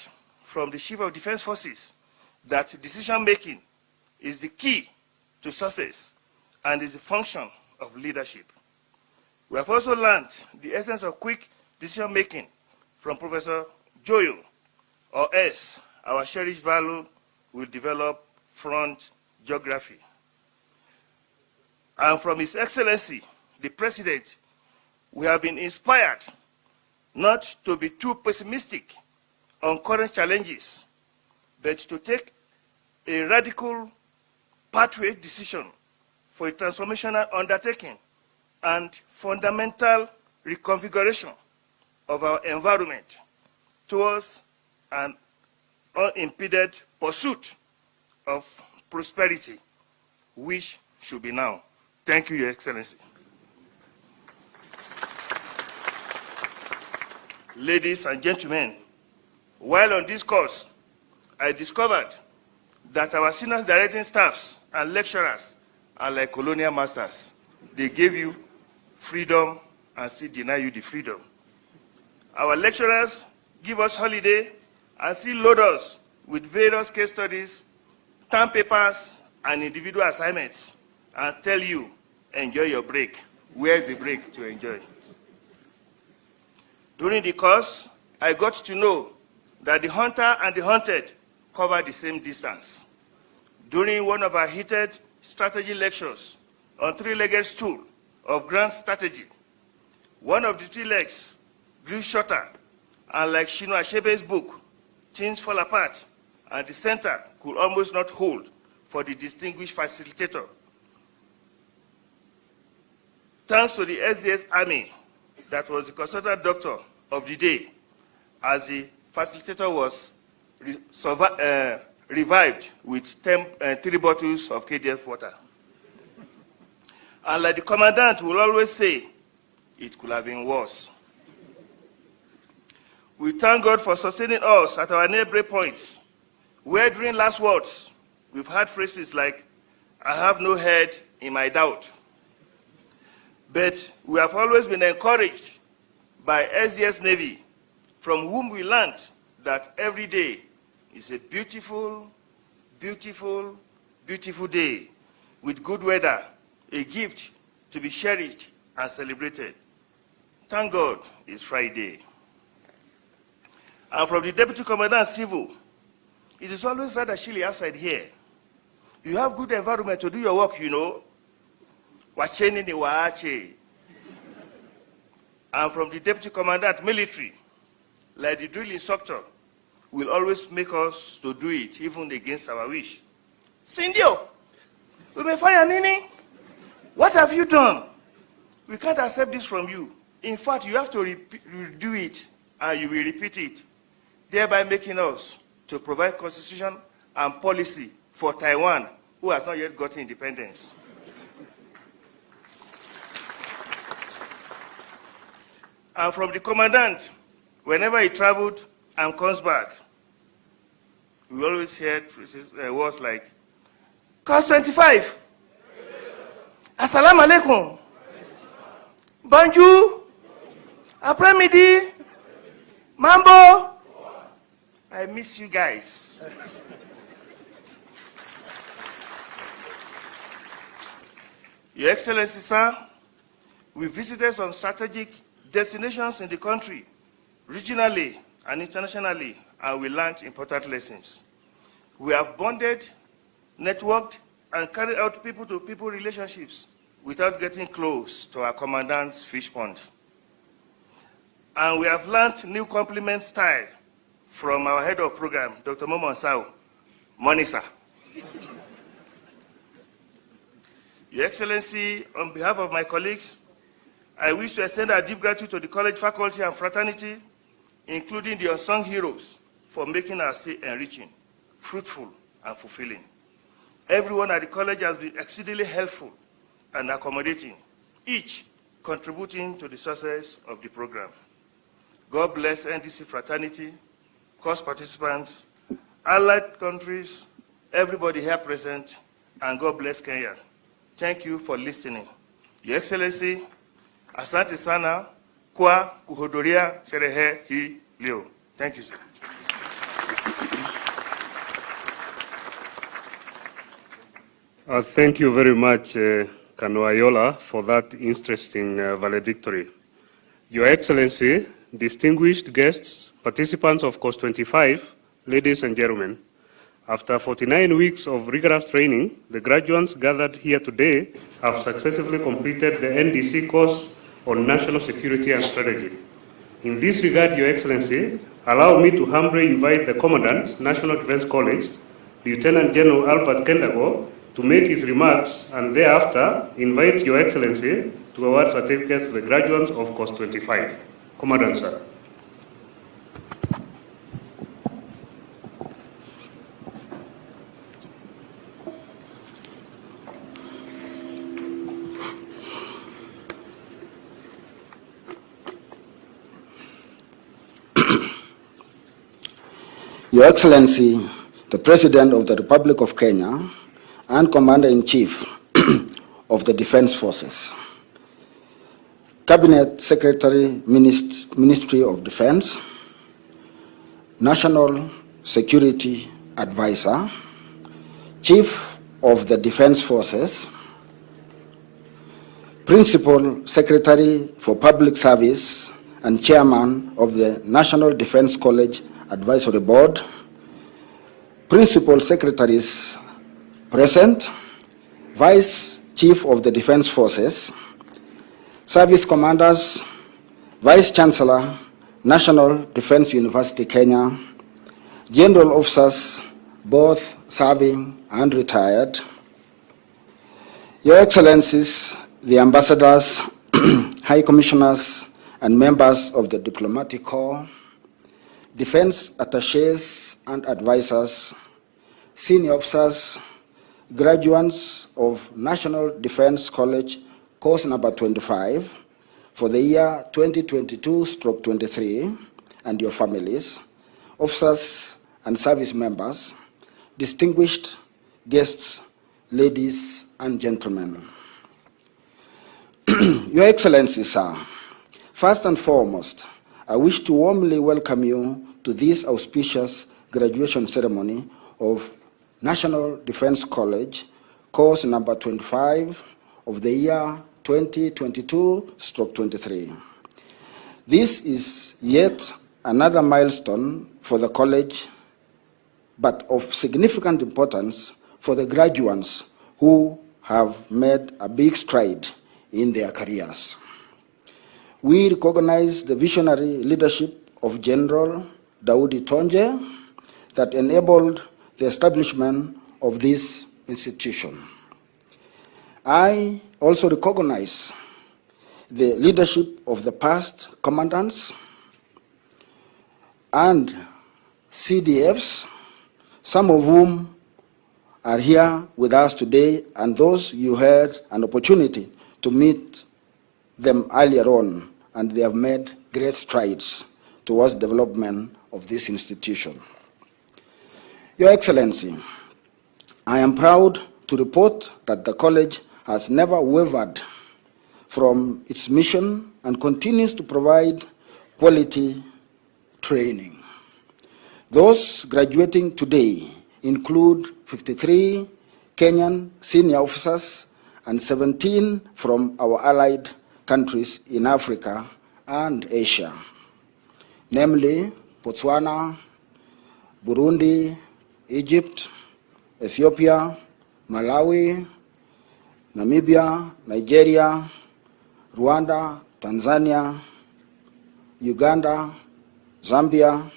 from the Chief of Defense Forces that decision-making is the key to success and is the function of leadership. We have also learned the essence of quick decision-making from Professor Joyo, or S, our cherished value will develop front geography. And from His Excellency, the President, we have been inspired not to be too pessimistic on current challenges, but to take a radical pathway decision for a transformational undertaking and fundamental reconfiguration of our environment towards an unimpeded pursuit of prosperity, which should be now. Thank you, Your Excellency. Ladies and gentlemen, while on this course, I discovered that our senior directing staffs and lecturers are like colonial masters. They gave you freedom and still deny you the freedom. Our lecturers give us holiday and still load us with various case studies, term papers, and individual assignments, and tell you, enjoy your break. Where's the break to enjoy? During the course, I got to know that the hunter and the hunted cover the same distance. During one of our heated strategy lectures on three-legged stool of grand strategy, one of the three legs grew shorter, and like Chinua Achebe's book, Things Fall Apart, and the center could almost not hold for the distinguished facilitator. Thanks to the SDS Army, that was the consultant doctor of the day, as the facilitator was revived with 3 bottles of KDF water. And like the commandant will always say, it could have been worse. We thank God for sustaining us at our neighboring points, where during last words, we've heard phrases like, I have no head in my doubt. But we have always been encouraged by SDS Navy, from whom we learned that every day is a beautiful, beautiful, beautiful day with good weather, a gift to be cherished and celebrated. Thank God it's Friday. And from the Deputy Commandant Civil, it is always rather chilly outside here. You have good environment to do your work, you know. Wacheni ni waache. And from the Deputy Commandant Military, like the drill instructor, will always make us to do it, even against our wish. Sindio, we may fire Nini. What have you done? We can't accept this from you. In fact, you have to do it, and you will repeat it, thereby making us to provide constitution and policy for Taiwan, who has not yet gotten independence. And from the commandant, whenever he traveled and comes back, we always heard words like, Cost 25, Assalamu alaikum, Bonjour, Après-midi, Mambo. I miss you guys. Your Excellency, sir, we visited some strategic destinations in the country, regionally and internationally, and we learned important lessons. We have bonded, networked, and carried out people-to-people relationships without getting close to our commandant's fish pond. And we have learned new compliment style from our head of program, Dr. Momo Nsao. Morning, sir. Your Excellency, on behalf of my colleagues, I wish to extend our deep gratitude to the college faculty and fraternity, including the unsung heroes, for making our stay enriching, fruitful, and fulfilling. Everyone at the college has been exceedingly helpful and accommodating, each contributing to the success of the program. God bless NDC fraternity, course participants, allied countries, everybody here present, and God bless Kenya. Thank you for listening. Your Excellency, asante sana kwa kuhudhuria sherehe hii leo. Thank you, sir. Thank you very much, Kanoayola, for that interesting valedictory. Your Excellency, distinguished guests, participants of Course 25, ladies and gentlemen, after 49 weeks of rigorous training, the graduates gathered here today have successfully completed the NDC course on national security and strategy. In this regard, Your Excellency, allow me to humbly invite the Commandant, National Defense College, Lieutenant General Albert Kendago, to make his remarks, and thereafter invite Your Excellency to award certificates to the graduates of Course 25. Commandant, sir. Your Excellency, the President of the Republic of Kenya and Commander-in-Chief of the Defense Forces, Cabinet Secretary, Ministry of Defense, National Security Advisor, Chief of the Defense Forces, Principal Secretary for Public Service and Chairman of the National Defense College Advisory Board, Principal Secretaries present, Vice Chief of the Defense Forces, Service Commanders, Vice Chancellor, National Defense University, Kenya, General Officers, both serving and retired, Your Excellencies, the Ambassadors, High Commissioners, and members of the Diplomatic Corps, Defense Attachés and Advisors, Senior Officers, graduates of National Defense College, course number 25, for the year 2022/23, and your families, officers and service members, distinguished guests, ladies and gentlemen. Your Excellency, sir, first and foremost, I wish to warmly welcome you to this auspicious graduation ceremony of National Defense College, course number 25 of the year 2022/23. This is yet another milestone for the college, but of significant importance for the graduates who have made a big stride in their careers. We recognize the visionary leadership of General Daudi Tonje that enabled the establishment of this institution. I also recognize the leadership of the past commandants and CDFs, some of whom are here with us today, and those you had an opportunity to meet them earlier on, and they have made great strides towards development of this institution. Your Excellency, I am proud to report that the college has never wavered from its mission and continues to provide quality training. Those graduating today include 53 Kenyan senior officers and 17 from our allied countries in Africa and Asia, namely Botswana, Burundi, Egypt, Ethiopia, Malawi, Namibia, Nigeria, Rwanda, Tanzania, Uganda, Zambia,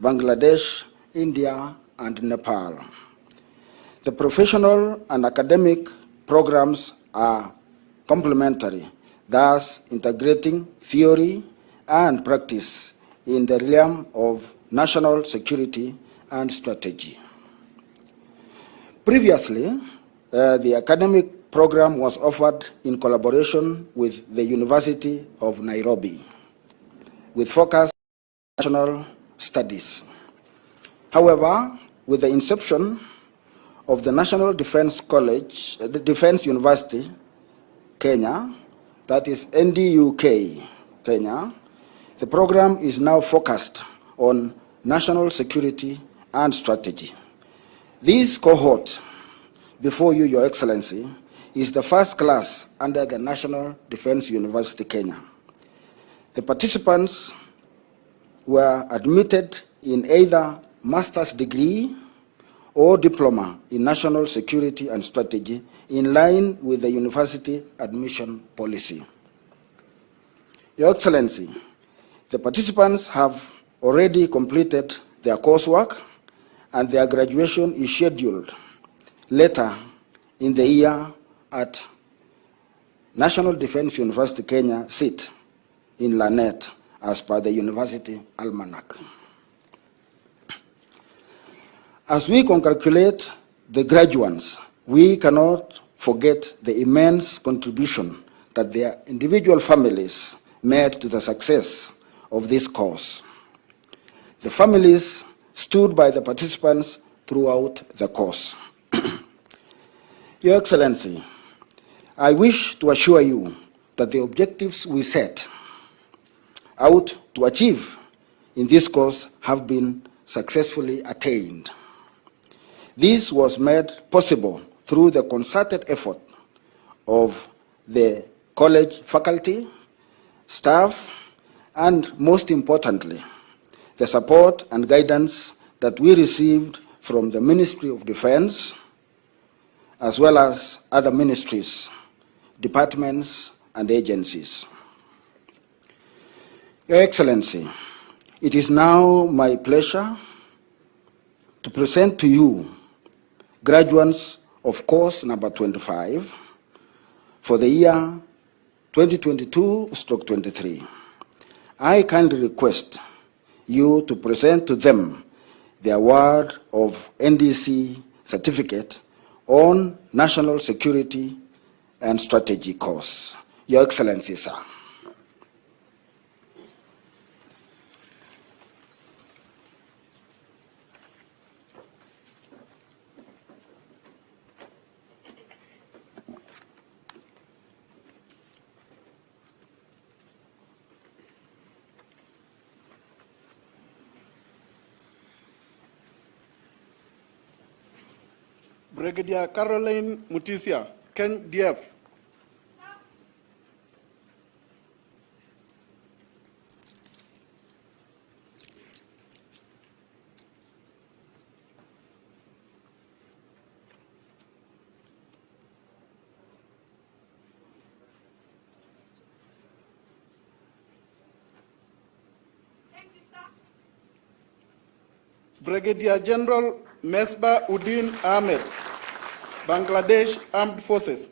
Bangladesh, India, and Nepal. The professional and academic programs are complementary, thus integrating theory and practice in the realm of national security and strategy. Previously, the academic program was offered in collaboration with the University of Nairobi, with focus on national studies. However, with the inception of the National Defense College, the Defense University, Kenya, that is NDUK, Kenya, the program is now focused on national security and strategy. This cohort, before you, Your Excellency, is the first class under the National Defense University, Kenya. The participants were admitted in either master's degree or diploma in national security and strategy in line with the university admission policy. Your Excellency, the participants have already completed their coursework and their graduation is scheduled later in the year at National Defense University Kenya seat in Lanet as per the university almanac. As we congratulate the graduates, we cannot forget the immense contribution that their individual families made to the success of this course. The families stood by the participants throughout the course. Your Excellency, I wish to assure you that the objectives we set out to achieve in this course have been successfully attained. This was made possible through the concerted effort of the college faculty, staff, and most importantly, the support and guidance that we received from the Ministry of Defense, as well as other ministries, departments, and agencies. Your Excellency, it is now my pleasure to present to you graduates of course number 25 for the year 2022/23. I kindly request you to present to them the award of NDC certificate on national security and strategy course. Your Excellency, sir. Brigadier Caroline Mutisia, Ken DF. Brigadier General Mesbah Uddin Ahmed, Bangladesh Armed Forces.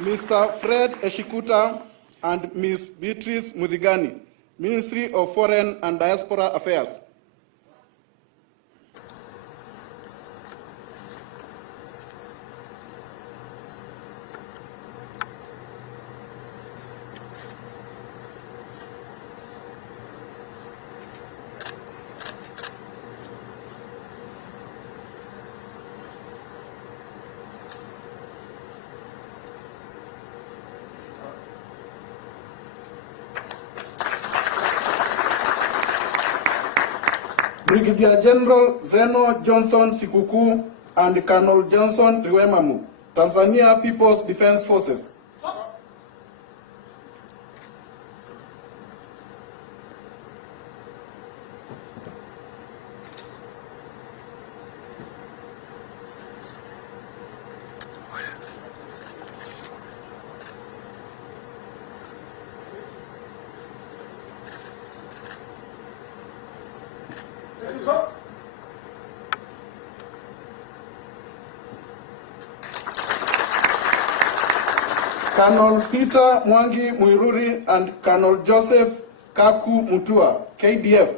Mr. Fred Eshikuta and Ms. Beatrice Muthigani, Ministry of Foreign and Diaspora Affairs. Brigadier General Zeno Johnson Sikuku and Colonel Johnson Riwemamu, Tanzania People's Defense Forces. Colonel Peter Mwangi Muiruri and Colonel Joseph Kaku Mutua, KDF.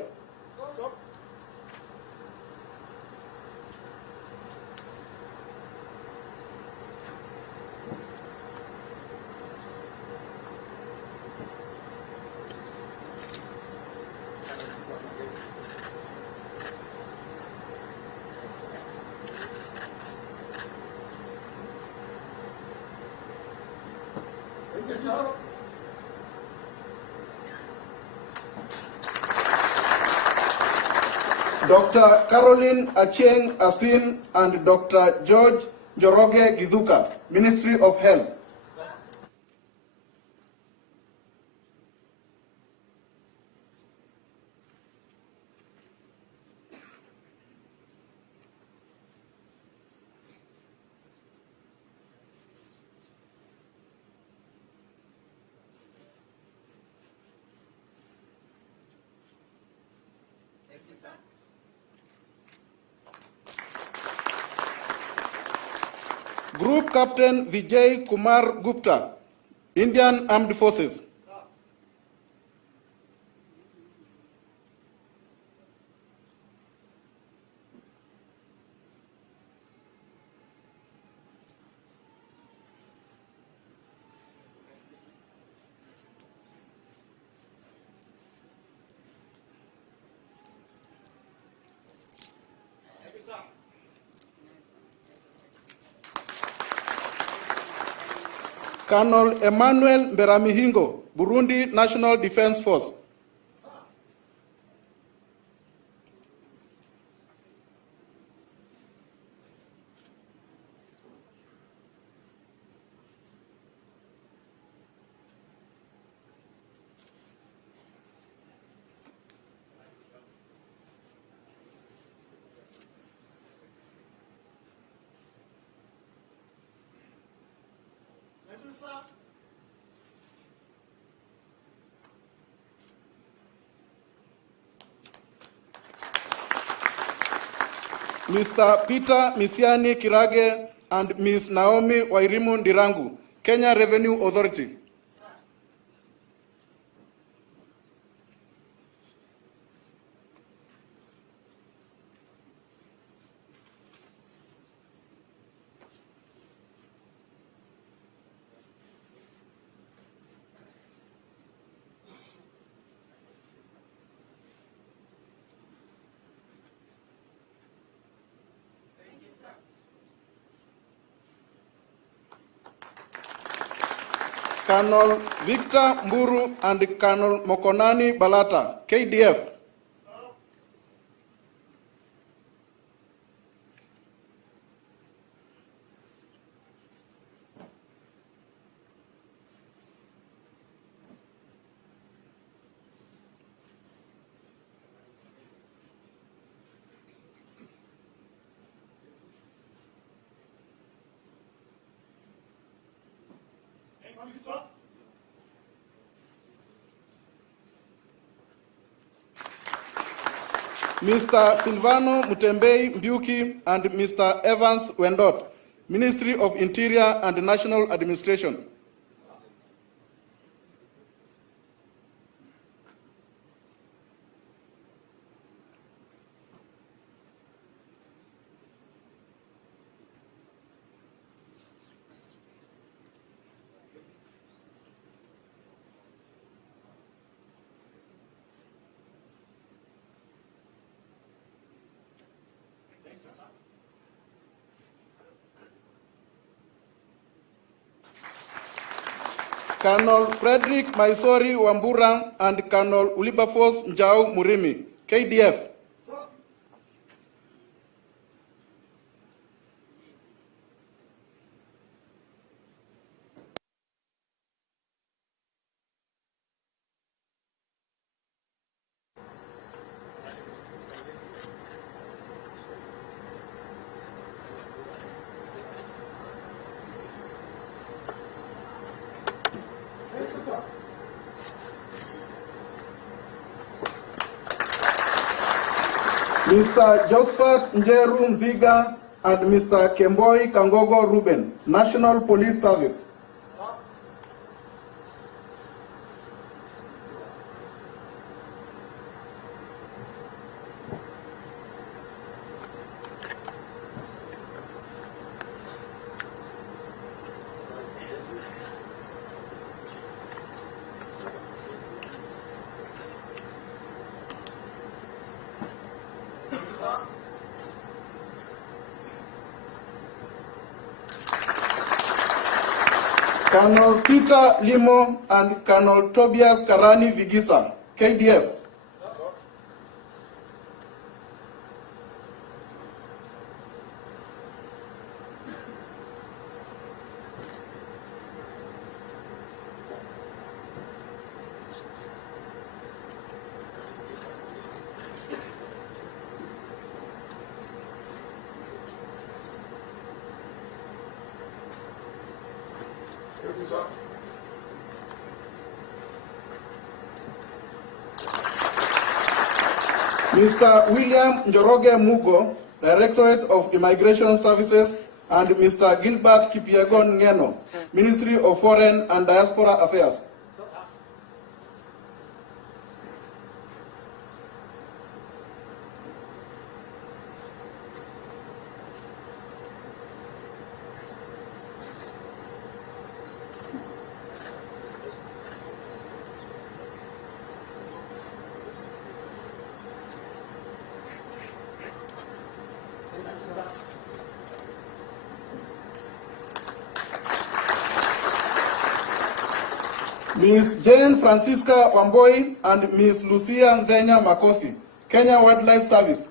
Dr. Caroline Acheng Asin and Dr. George Njoroge Githuka, Ministry of Health. Group Captain Vijay Kumar Gupta, Indian Armed Forces. Colonel Emmanuel Mberamihingo, Burundi National Defense Force. Mr. Peter Misiani Kirage and Ms. Naomi Wairimu Ndirangu, Kenya Revenue Authority. Colonel Victor Mburu and Colonel Mokonani Balata, KDF. Mr. Silvano Mutembei Mbiuki and Mr. Evans Wendot, Ministry of Interior and National Administration. Colonel Frederick Maisori Wambura and Colonel Wilberforce Njau Murimi, KDF. Mr. Josephat Njeru Mviga and Mr. Kemboi Kangogo Ruben, National Police Service. Colonel Peter Limo and Colonel Tobias Karani Vigisa, KDF. Mr. William Njoroge Mugo, Directorate of Immigration Services, and Mr. Gilbert Kipiegon Ngeno, Ministry of Foreign and Diaspora Affairs. Ms. Jane Francisca Wamboi and Ms. Lucia Ndenya Makosi, Kenya Wildlife Service.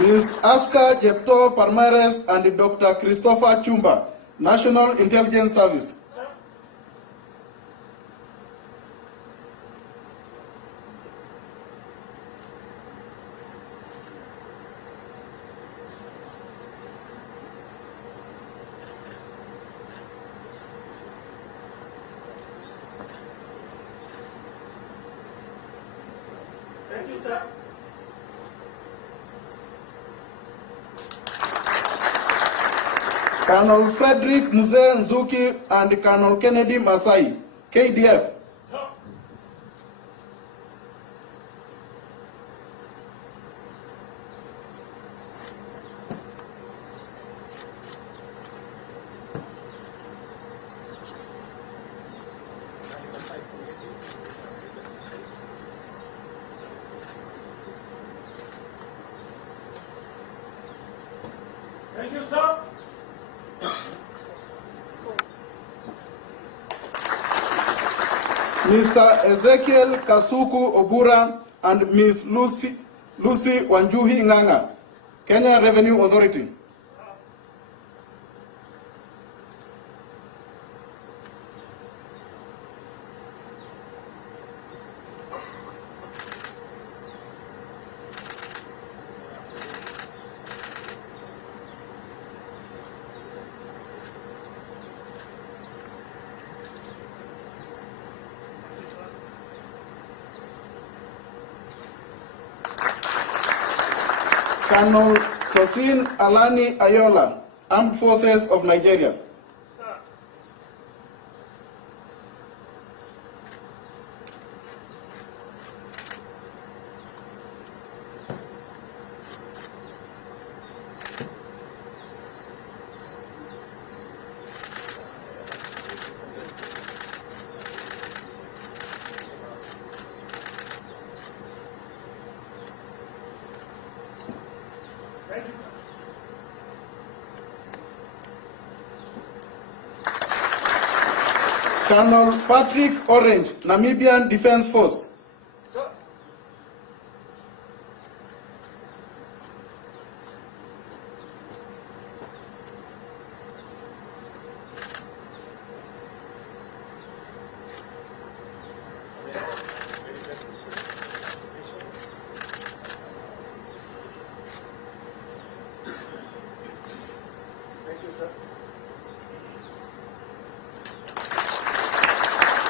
Ms. Aska Jepto Parmares and Dr. Christopher Chumba, National Intelligence Service. Thank you, sir. Colonel Frederick Mzee Nzuki and Colonel Kennedy Masai, KDF. Thank you, sir. Mr. Ezekiel Kasuku Obura and Ms. Lucy Wanjuhi Nganga, Kenya Revenue Authority. Colonel Tosin Alani Ayola, Armed Forces of Nigeria. Colonel Patrick Orange, Namibian Defense Force.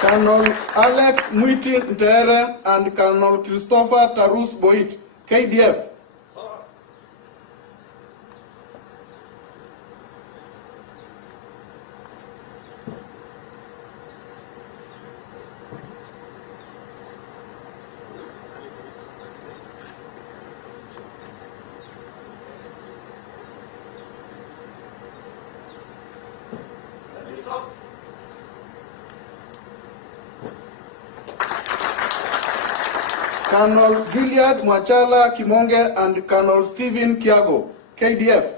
Colonel Alex Mwiti Ntere and Colonel Christopher Tarus Boit, KDF. Colonel Gilead Mwachala Kimonge and Colonel Stephen Kiago, KDF.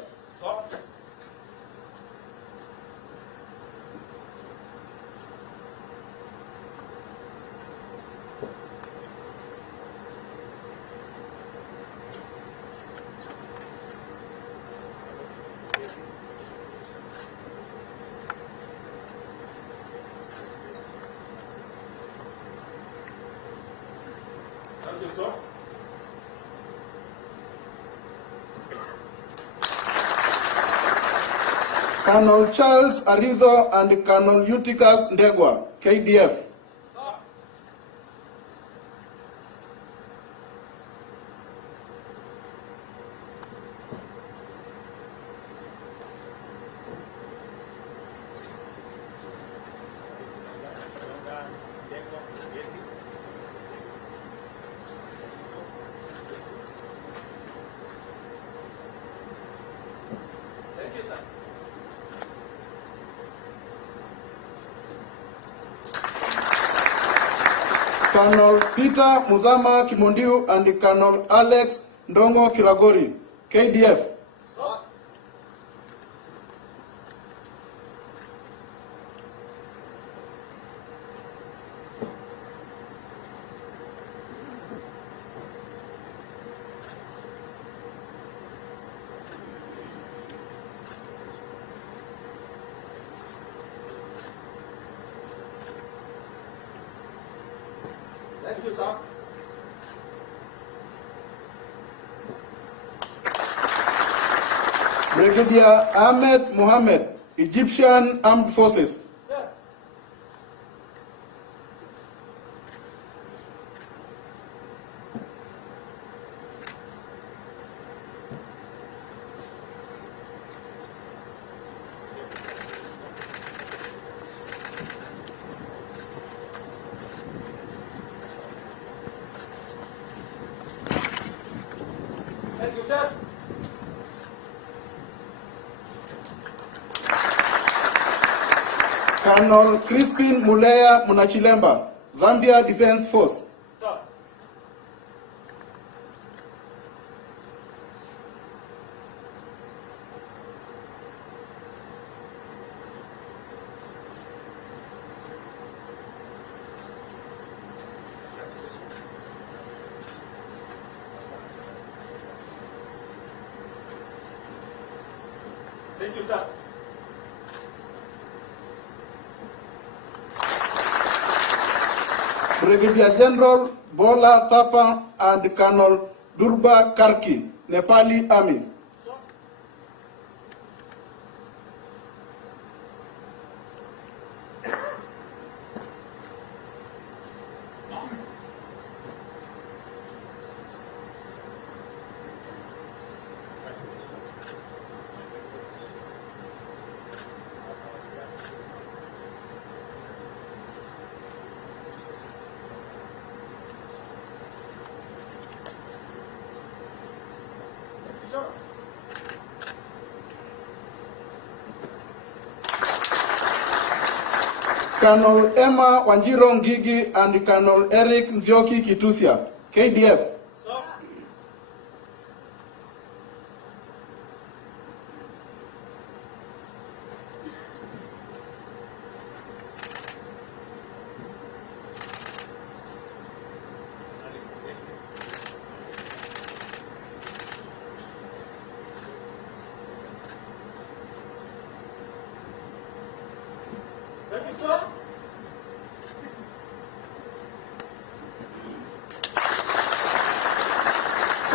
Thank you, sir. Colonel Charles Arido and Colonel Eutychus Ndegwa, KDF. Thank you, sir. Colonel Peter Mudhama Kimondiu and Colonel Alex Ndongo Kiragori, KDF. Thank you, sir. Brigadier Ahmed Mohammed, Egyptian Armed Forces. Sir. Thank you, sir. Colonel Crispin Mulea Munachilemba, Zambia Defense Force. Sir. Thank you, sir. Brigadier General Bola Thapa and Colonel Durba Karki, Nepali Army. Colonel Emma Wanjiro Ngigi and Colonel Eric Nzioki Kitusia, KDF.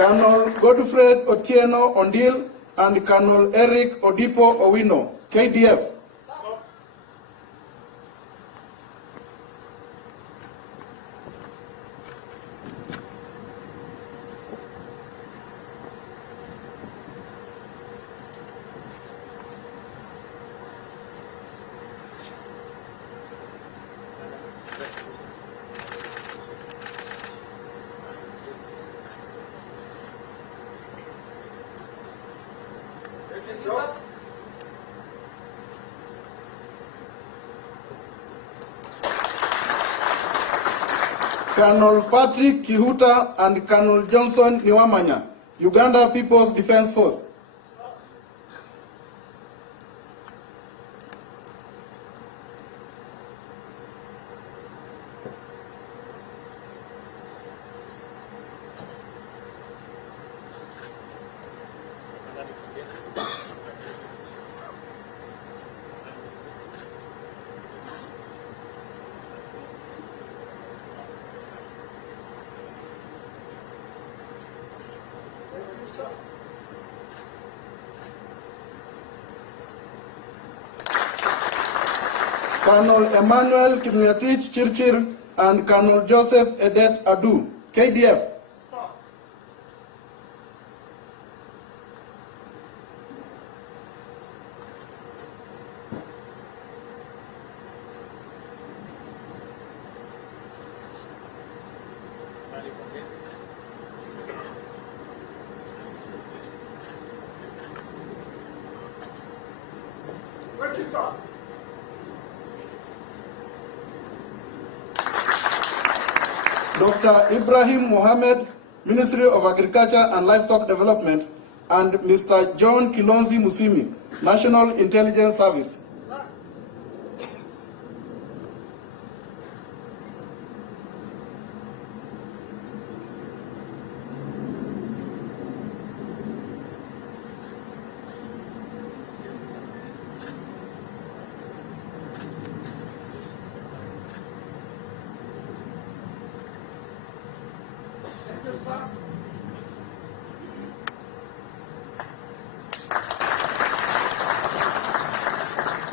Colonel Godfred Otieno Ondil and Colonel Eric Odipo Owino, KDF. Colonel Patrick Kihuta and Colonel Johnson Niwamanya, Uganda People's Defense Force. Colonel Emmanuel Kimyatich Chirchir and Colonel Joseph Edet Adu, KDF. Thank you, sir. Dr. Ibrahim Mohammed, Ministry of Agriculture and Livestock Development, and Mr. John Kilonzi Musimi, National Intelligence Service.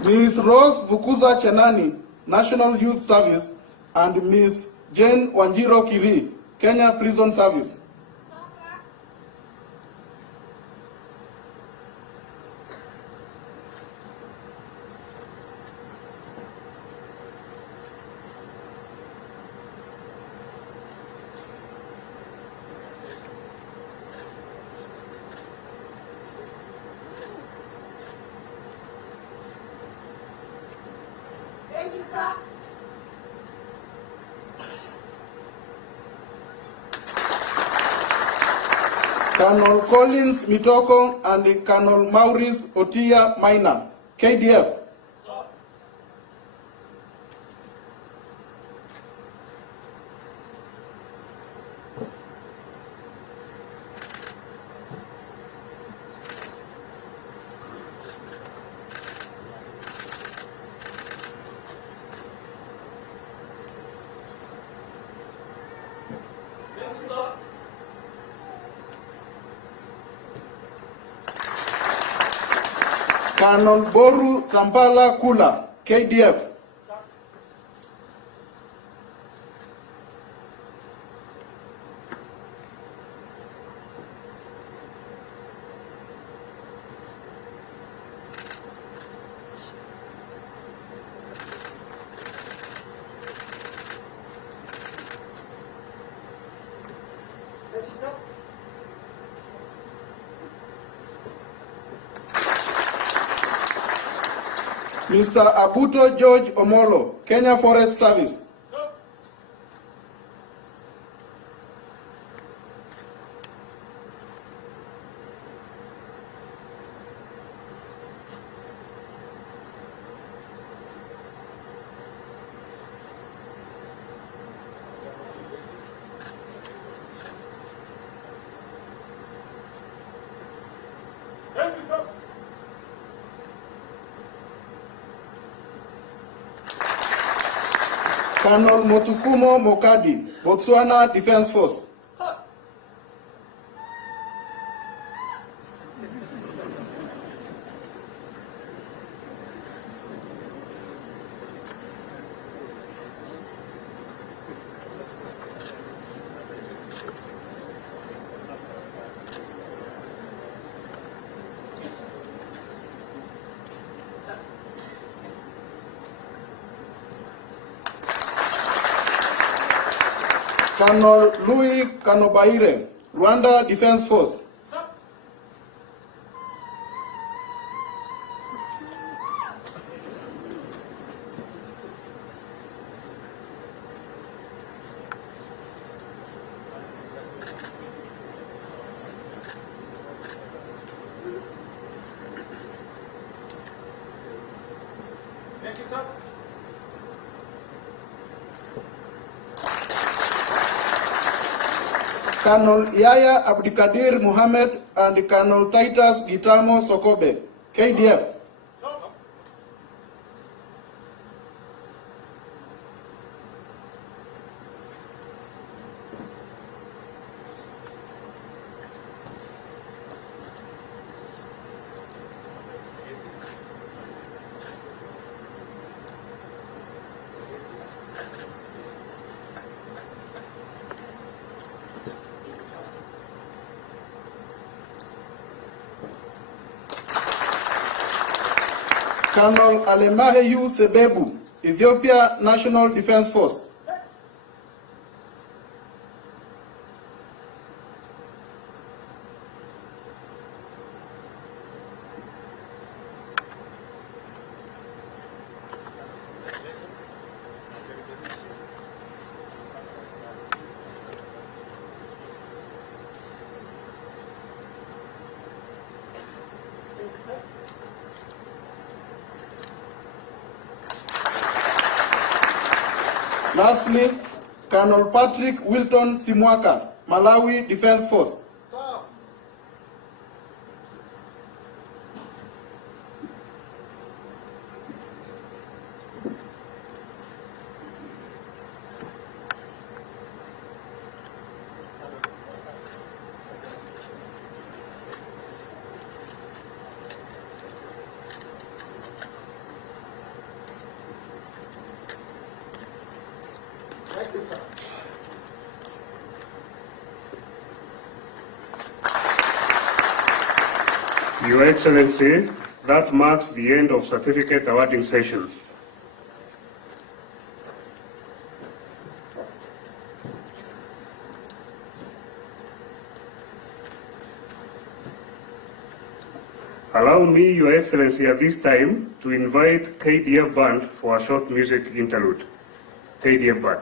Ms. Rose Vukuza Chenani, National Youth Service, and Ms. Jane Wanjiro Kiri, Kenya Prison Service. Thank you, sir. Colonel Collins Mitoko and Colonel Maurice Otia Maina, KDF. Colonel Boru Kampala Kula, KDF. Thank you, sir. Mr. Abuto George Omolo, Kenya Forest Service. Thank you, sir. Colonel Motukumo Mokadi, Botswana Defense Force. Colonel Louis Kanobaire, Rwanda Defense Force. Thank you, sir. Colonel Yaya Abdikadir Mohammed and Colonel Titus Gitamo Sokobe, KDF. Colonel Alemaheyu Sebebu, Ethiopia National Defense Force. Lastly, Colonel Patrick Wilton Simwaka, Malawi Defense Force. Your Excellency, that marks the end of certificate awarding session. Allow me, Your Excellency, at this time to invite KDF Band for a short music interlude. KDF Band.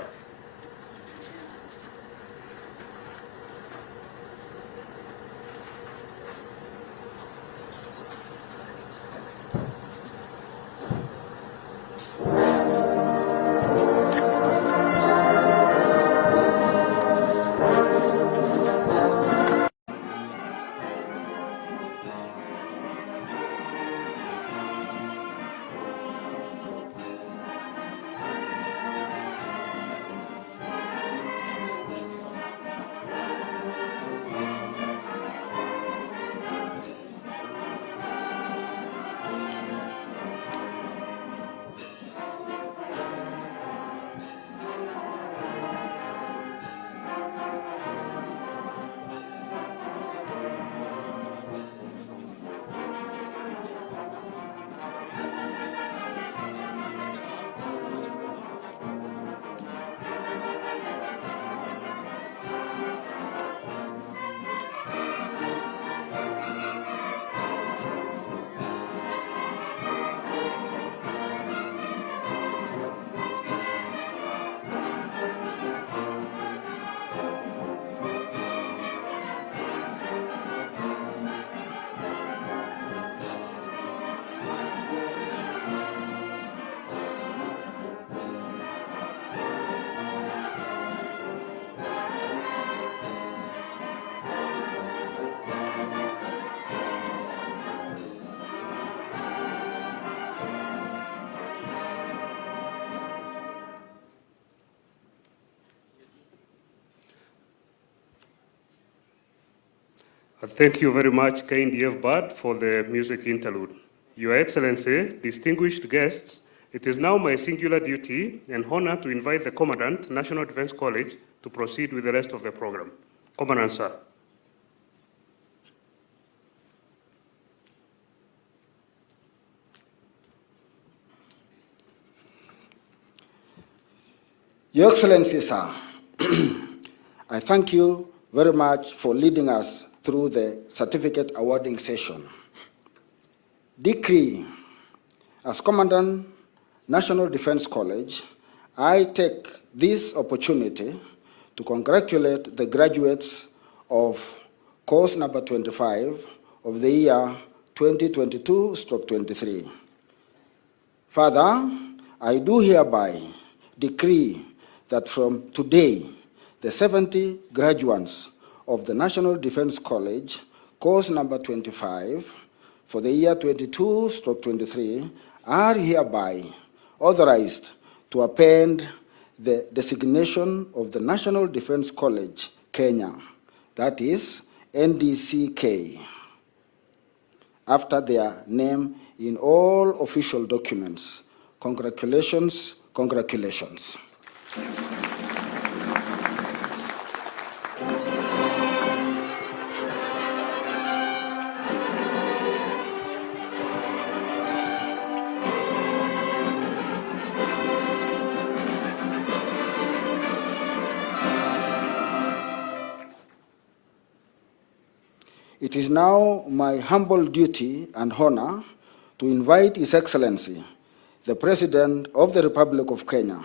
Thank you very much, KDF Band, for the music interlude. Your Excellency, distinguished guests, it is now my singular duty and honor to invite the Commandant, National Defense College, to proceed with the rest of the program. Commandant, sir. Your Excellency, sir, I thank you very much for leading us through the certificate awarding session. Decree. As Commandant, National Defense College, I take this opportunity to congratulate the graduates of course number 25 of the year 2022/23. Further, I do hereby decree that from today, the 70 graduates of the National Defense College, course number 25, for the year 22/23, are hereby authorized to append the designation of the National Defense College, Kenya, that is NDCK, after their name in all official documents. Congratulations, congratulations. It is now my humble duty and honor to invite His Excellency, the President of the Republic of Kenya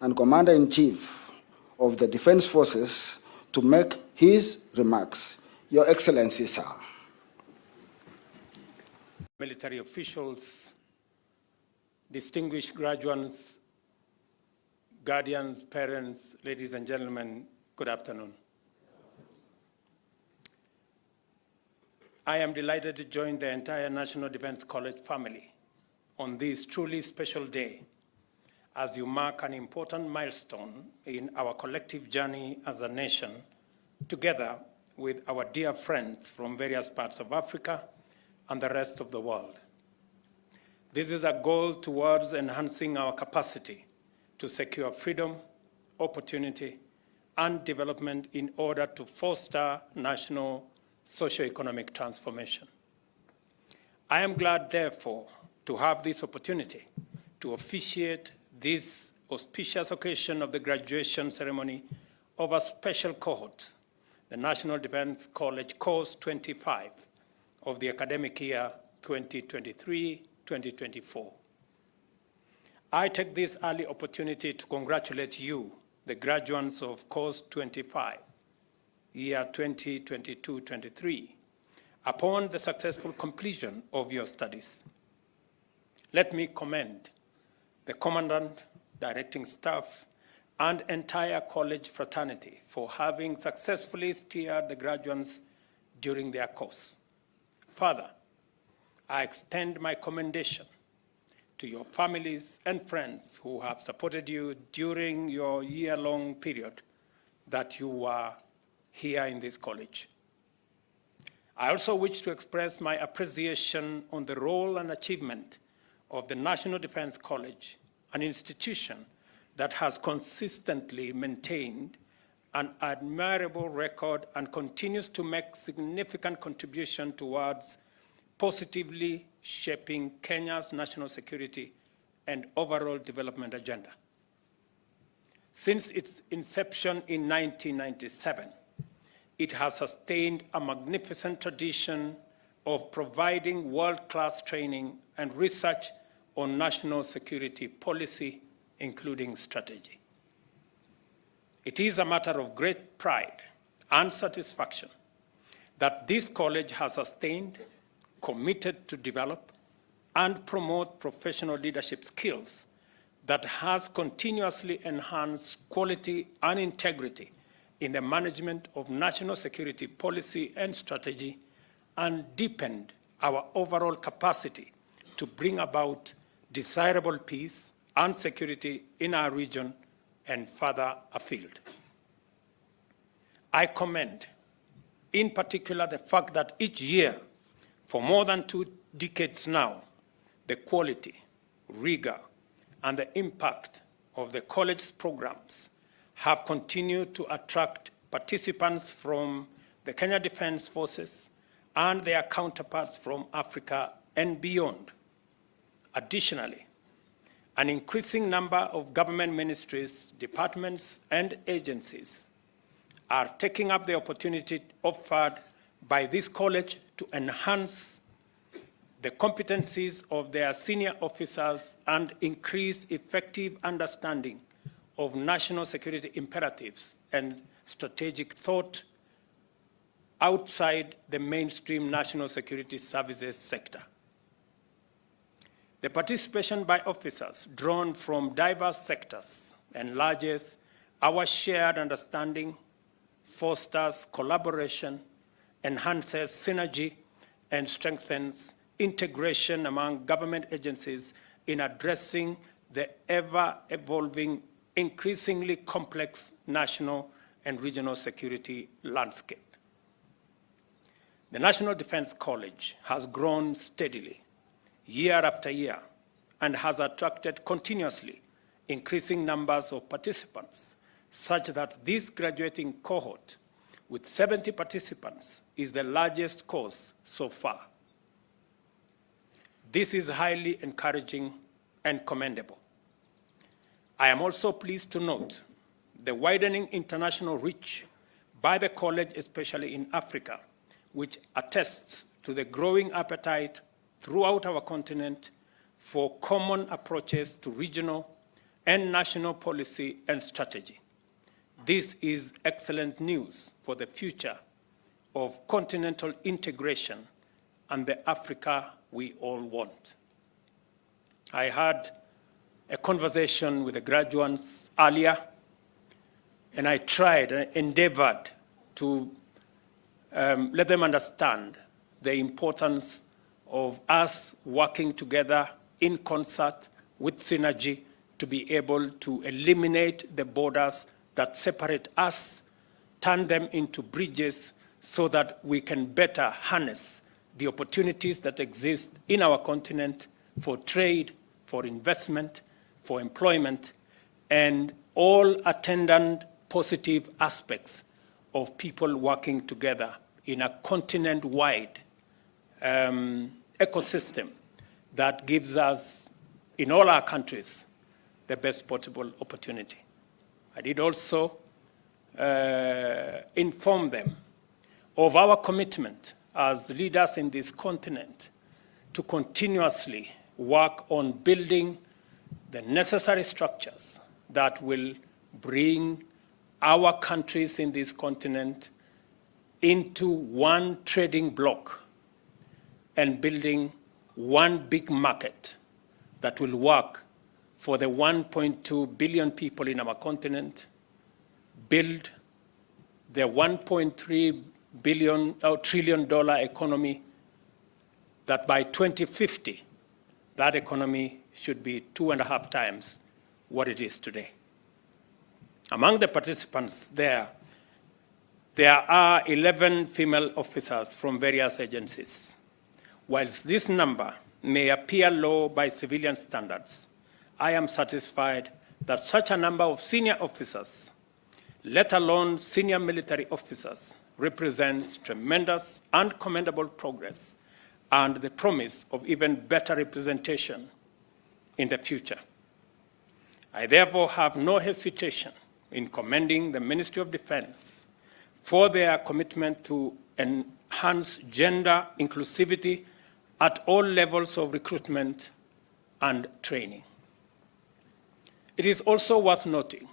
and Commander-in-Chief of the Defense Forces, to make his remarks. Your Excellency, sir. Military officials, distinguished graduates, guardians, parents, ladies and gentlemen, good afternoon. I am delighted to join the entire National Defense College family on this truly special day as you mark an important milestone in our collective journey as a nation, together with our dear friends from various parts of Africa and the rest of the world. This is a goal towards enhancing our capacity to secure freedom, opportunity, and development in order to foster national socio-economic transformation. I am glad, therefore, to have this opportunity to officiate this auspicious occasion of the graduation ceremony of a special cohort, the National Defense College Course 25 of the academic year 2023-2024. I take this early opportunity to congratulate you, the graduates of Course 25, year 2022-23, upon the successful completion of your studies. Let me commend the Commandant, directing staff, and entire college fraternity for having successfully steered the graduates during their course. Further, I extend my commendation to your families and friends who have supported you during your year-long period that you were here in this college. I also wish to express my appreciation on the role and achievement of the National Defense College, an institution that has consistently maintained an admirable record and continues to make significant contribution towards positively shaping Kenya's national security and overall development agenda. Since its inception in 1997, it has sustained a magnificent tradition of providing world-class training and research on national security policy, including strategy. It is a matter of great pride and satisfaction that this college has sustained, committed to develop, and promote professional leadership skills that has continuously enhanced quality and integrity in the management of national security policy and strategy, and deepened our overall capacity to bring about desirable peace and security in our region and further afield. I commend, in particular, the fact that each year, for more than 2 decades now, the quality, rigor, and the impact of the college's programs have continued to attract participants from the Kenya Defense Forces and their counterparts from Africa and beyond. Additionally, an increasing number of government ministries, departments, and agencies are taking up the opportunity offered by this college to enhance the competencies of their senior officers and increase effective understanding of national security imperatives and strategic thought outside the mainstream national security services sector. The participation by officers drawn from diverse sectors enlarges our shared understanding, fosters collaboration, enhances synergy, and strengthens integration among government agencies in addressing the ever-evolving, increasingly complex national and regional security landscape. The National Defense College has grown steadily, year after year, and has attracted continuously increasing numbers of participants, such that this graduating cohort with 70 participants is the largest course so far. This is highly encouraging and commendable. I am also pleased to note the widening international reach by the college, especially in Africa, which attests to the growing appetite throughout our continent for common approaches to regional and national policy and strategy. This is excellent news for the future of continental integration and the Africa we all want. I had a conversation with the graduates earlier, and I tried and endeavored to let them understand the importance of us working together in concert with synergy to be able to eliminate the borders that separate us, turn them into bridges so that we can better harness the opportunities that exist in our continent for trade, for investment, for employment, and all attendant positive aspects of people working together in a continent-wide ecosystem that gives us, in all our countries, the best possible opportunity. I did also inform them of our commitment as leaders in this continent to continuously work on building the necessary structures that will bring our countries in this continent into one trading bloc and building one big market that will work for the 1.2 billion people in our continent, build the $1.3 trillion economy that by 2050, that economy should be 2.5 times what it is today. Among the participants there are 11 female officers from various agencies. Whilst this number may appear low by civilian standards, I am satisfied that such a number of senior officers, let alone senior military officers, represents tremendous and commendable progress and the promise of even better representation in the future. I therefore have no hesitation in commending the Ministry of Defense for their commitment to enhance gender inclusivity at all levels of recruitment and training. It is also worth noting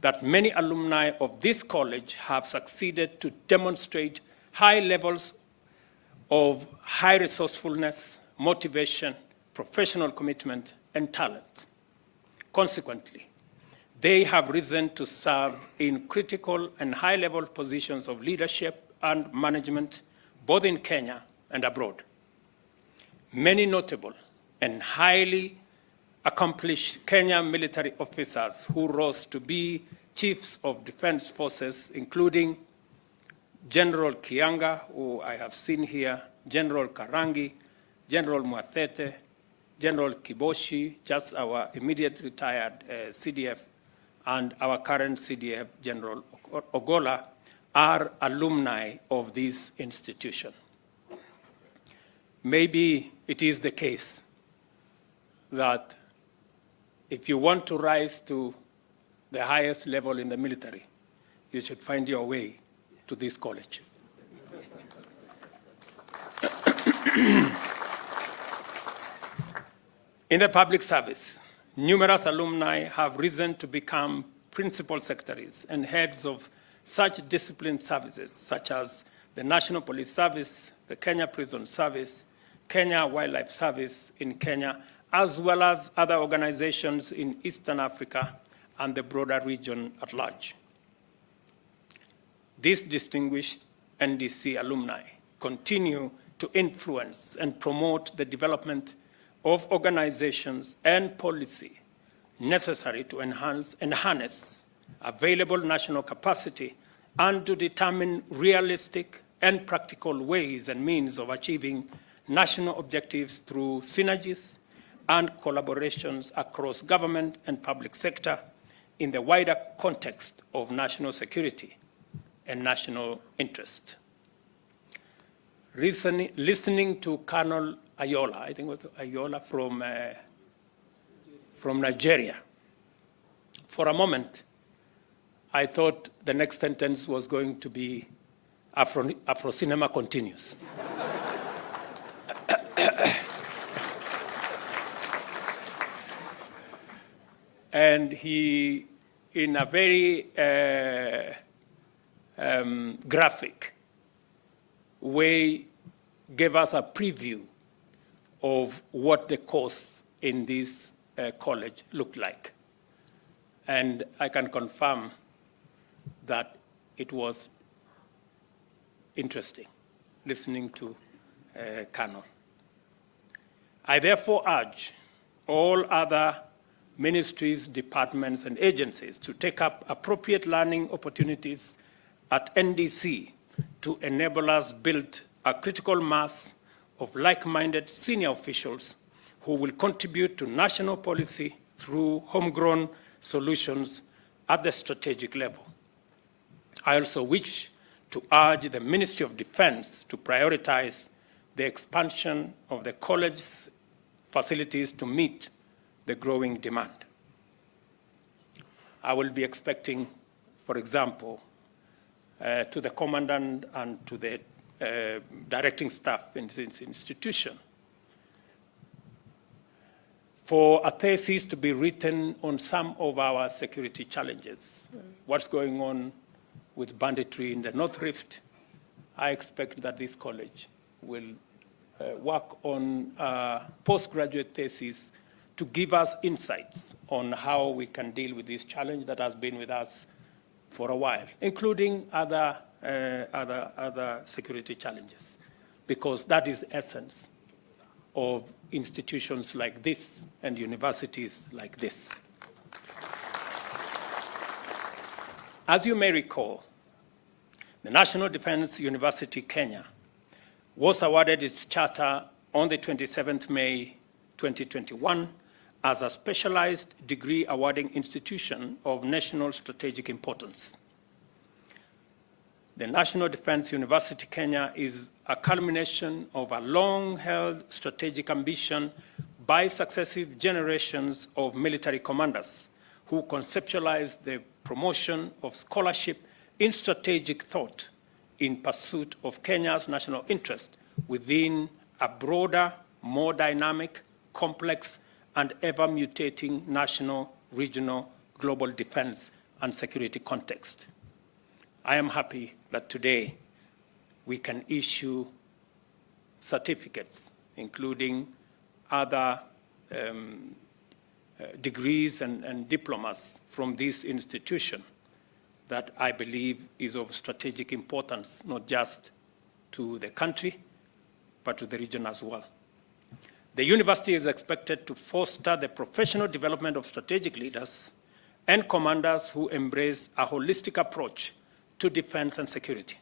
that many alumni of this college have succeeded to demonstrate high levels of high resourcefulness, motivation, professional commitment, and talent. Consequently, they have risen to serve in critical and high-level positions of leadership and management, both in Kenya and abroad. Many notable and highly accomplished Kenyan military officers who rose to be chiefs of defense forces, including General Kianga, who I have seen here, General Karangi, General Muathete, General Kiboshi, just our immediate retired CDF, and our current CDF, General Ogola, are alumni of this institution. Maybe it is the case that if you want to rise to the highest level in the military, you should find your way to this college. In the public service, numerous alumni have risen to become principal secretaries and heads of such disciplined services, such as the National Police Service, the Kenya Prison Service, Kenya Wildlife Service in Kenya, as well as other organizations in Eastern Africa and the broader region at large. These distinguished NDC alumni continue to influence and promote the development of organizations and policy necessary to enhance available national capacity and to determine realistic and practical ways and means of achieving national objectives through synergies and collaborations across government and public sector in the wider context of national security and national interest. Listening to Colonel Ayola, I think it was Ayola from Nigeria, for a moment, I thought the next sentence was going to be Afro cinema continues. And he, in a very graphic way, gave us a preview of what the course in this college looked like. And I can confirm that it was interesting listening to Colonel. I therefore urge all other ministries, departments, and agencies to take up appropriate learning opportunities at NDC to enable us build a critical mass of like-minded senior officials who will contribute to national policy through homegrown solutions at the strategic level. I also wish to urge the Ministry of Defense to prioritize the expansion of the college's facilities to meet the growing demand. I will be expecting, for example, to the commandant and to the directing staff in this institution, for a thesis to be written on some of our security challenges. What's going on with banditry in the North Rift? I expect that this college will work on a postgraduate thesis to give us insights on how we can deal with this challenge that has been with us for a while, including other security challenges, because that is the essence of institutions like this and universities like this. As you may recall, the National Defense University Kenya was awarded its charter on the 27th May 2021 as a specialized degree awarding institution of national strategic importance. The National Defense University Kenya is a culmination of a long-held strategic ambition by successive generations of military commanders who conceptualized the promotion of scholarship in strategic thought in pursuit of Kenya's national interest within a broader, more dynamic, complex, and ever-mutating national, regional, global defense and security context. I am happy that today we can issue certificates, including other degrees and diplomas from this institution that I believe is of strategic importance, not just to the country, but to the region as well. The university is expected to foster the professional development of strategic leaders and commanders who embrace a holistic approach to defense and security,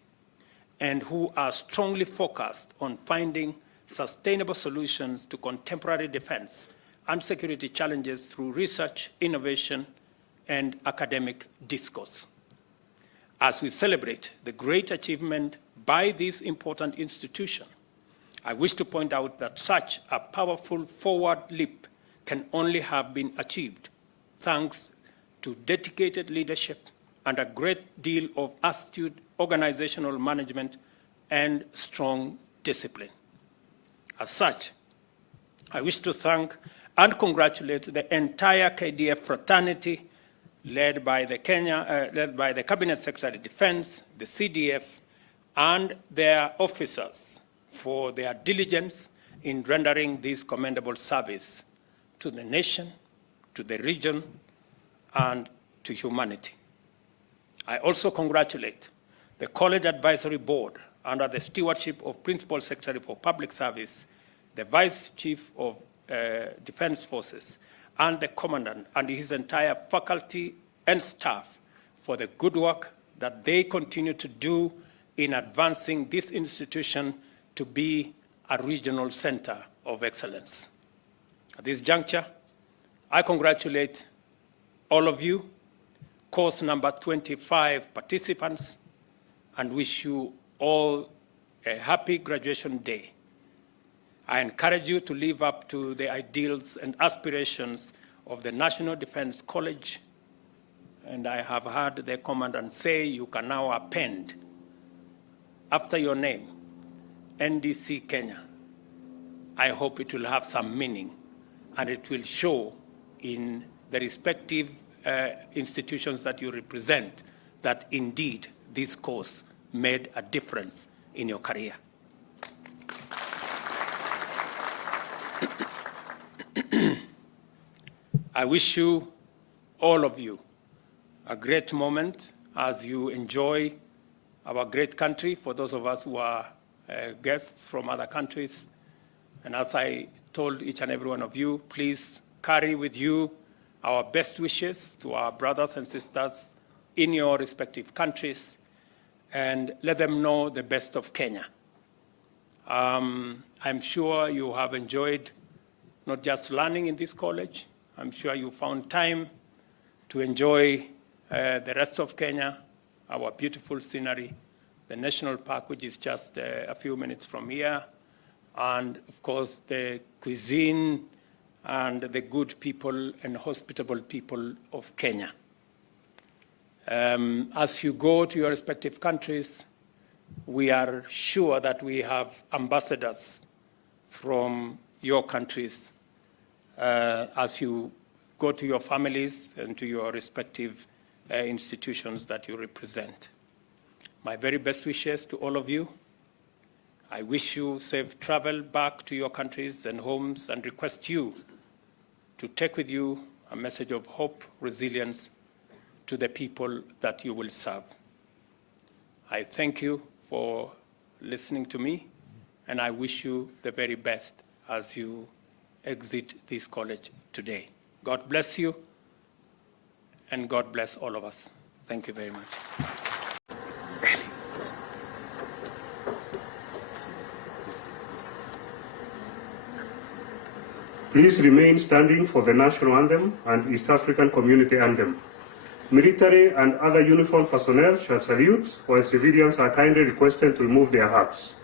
and who are strongly focused on finding sustainable solutions to contemporary defense and security challenges through research, innovation, and academic discourse. As we celebrate the great achievement by this important institution, I wish to point out that such a powerful forward leap can only have been achieved thanks to dedicated leadership and a great deal of astute organizational management and strong discipline. As such, I wish to thank and congratulate the entire KDF fraternity led by the Cabinet Secretary of Defense, the CDF, and their officers for their diligence in rendering this commendable service to the nation, to the region, and to humanity. I also congratulate the College Advisory Board under the stewardship of Principal Secretary for Public Service, the Vice Chief of Defense Forces, and the Commandant and his entire faculty and staff for the good work that they continue to do in advancing this institution to be a regional center of excellence. At this juncture, I congratulate all of you, course number 25 participants, and wish you all a happy graduation day. I encourage you to live up to the ideals and aspirations of the National Defense College, and I have heard the Commandant say you can now append after your name, NDC Kenya. I hope it will have some meaning, and it will show in the respective institutions that you represent that indeed this course made a difference in your career. I wish you, all of you, a great moment as you enjoy our great country, for those of us who are guests from other countries. And as I told each and every one of you, please carry with you our best wishes to our brothers and sisters in your respective countries, and let them know the best of Kenya. I'm sure you have enjoyed not just learning in this college. I'm sure you found time to enjoy the rest of Kenya, our beautiful scenery, the national park, which is just a few minutes from here, and of course the cuisine and the good people and hospitable people of Kenya. As you go to your respective countries, we are sure that we have ambassadors from your countries as you go to your families and to your respective institutions that you represent. My very best wishes to all of you. I wish you safe travel back to your countries and homes, and request you to take with you a message of hope, resilience to the people that you will serve. I thank you for listening to me, and I wish you the very best as you exit this college today. God bless you, and God bless all of us. Thank you very much. Please remain standing for the national anthem and East African Community Anthem. Military and other uniformed personnel shall salute, while civilians are kindly requested to remove their hats.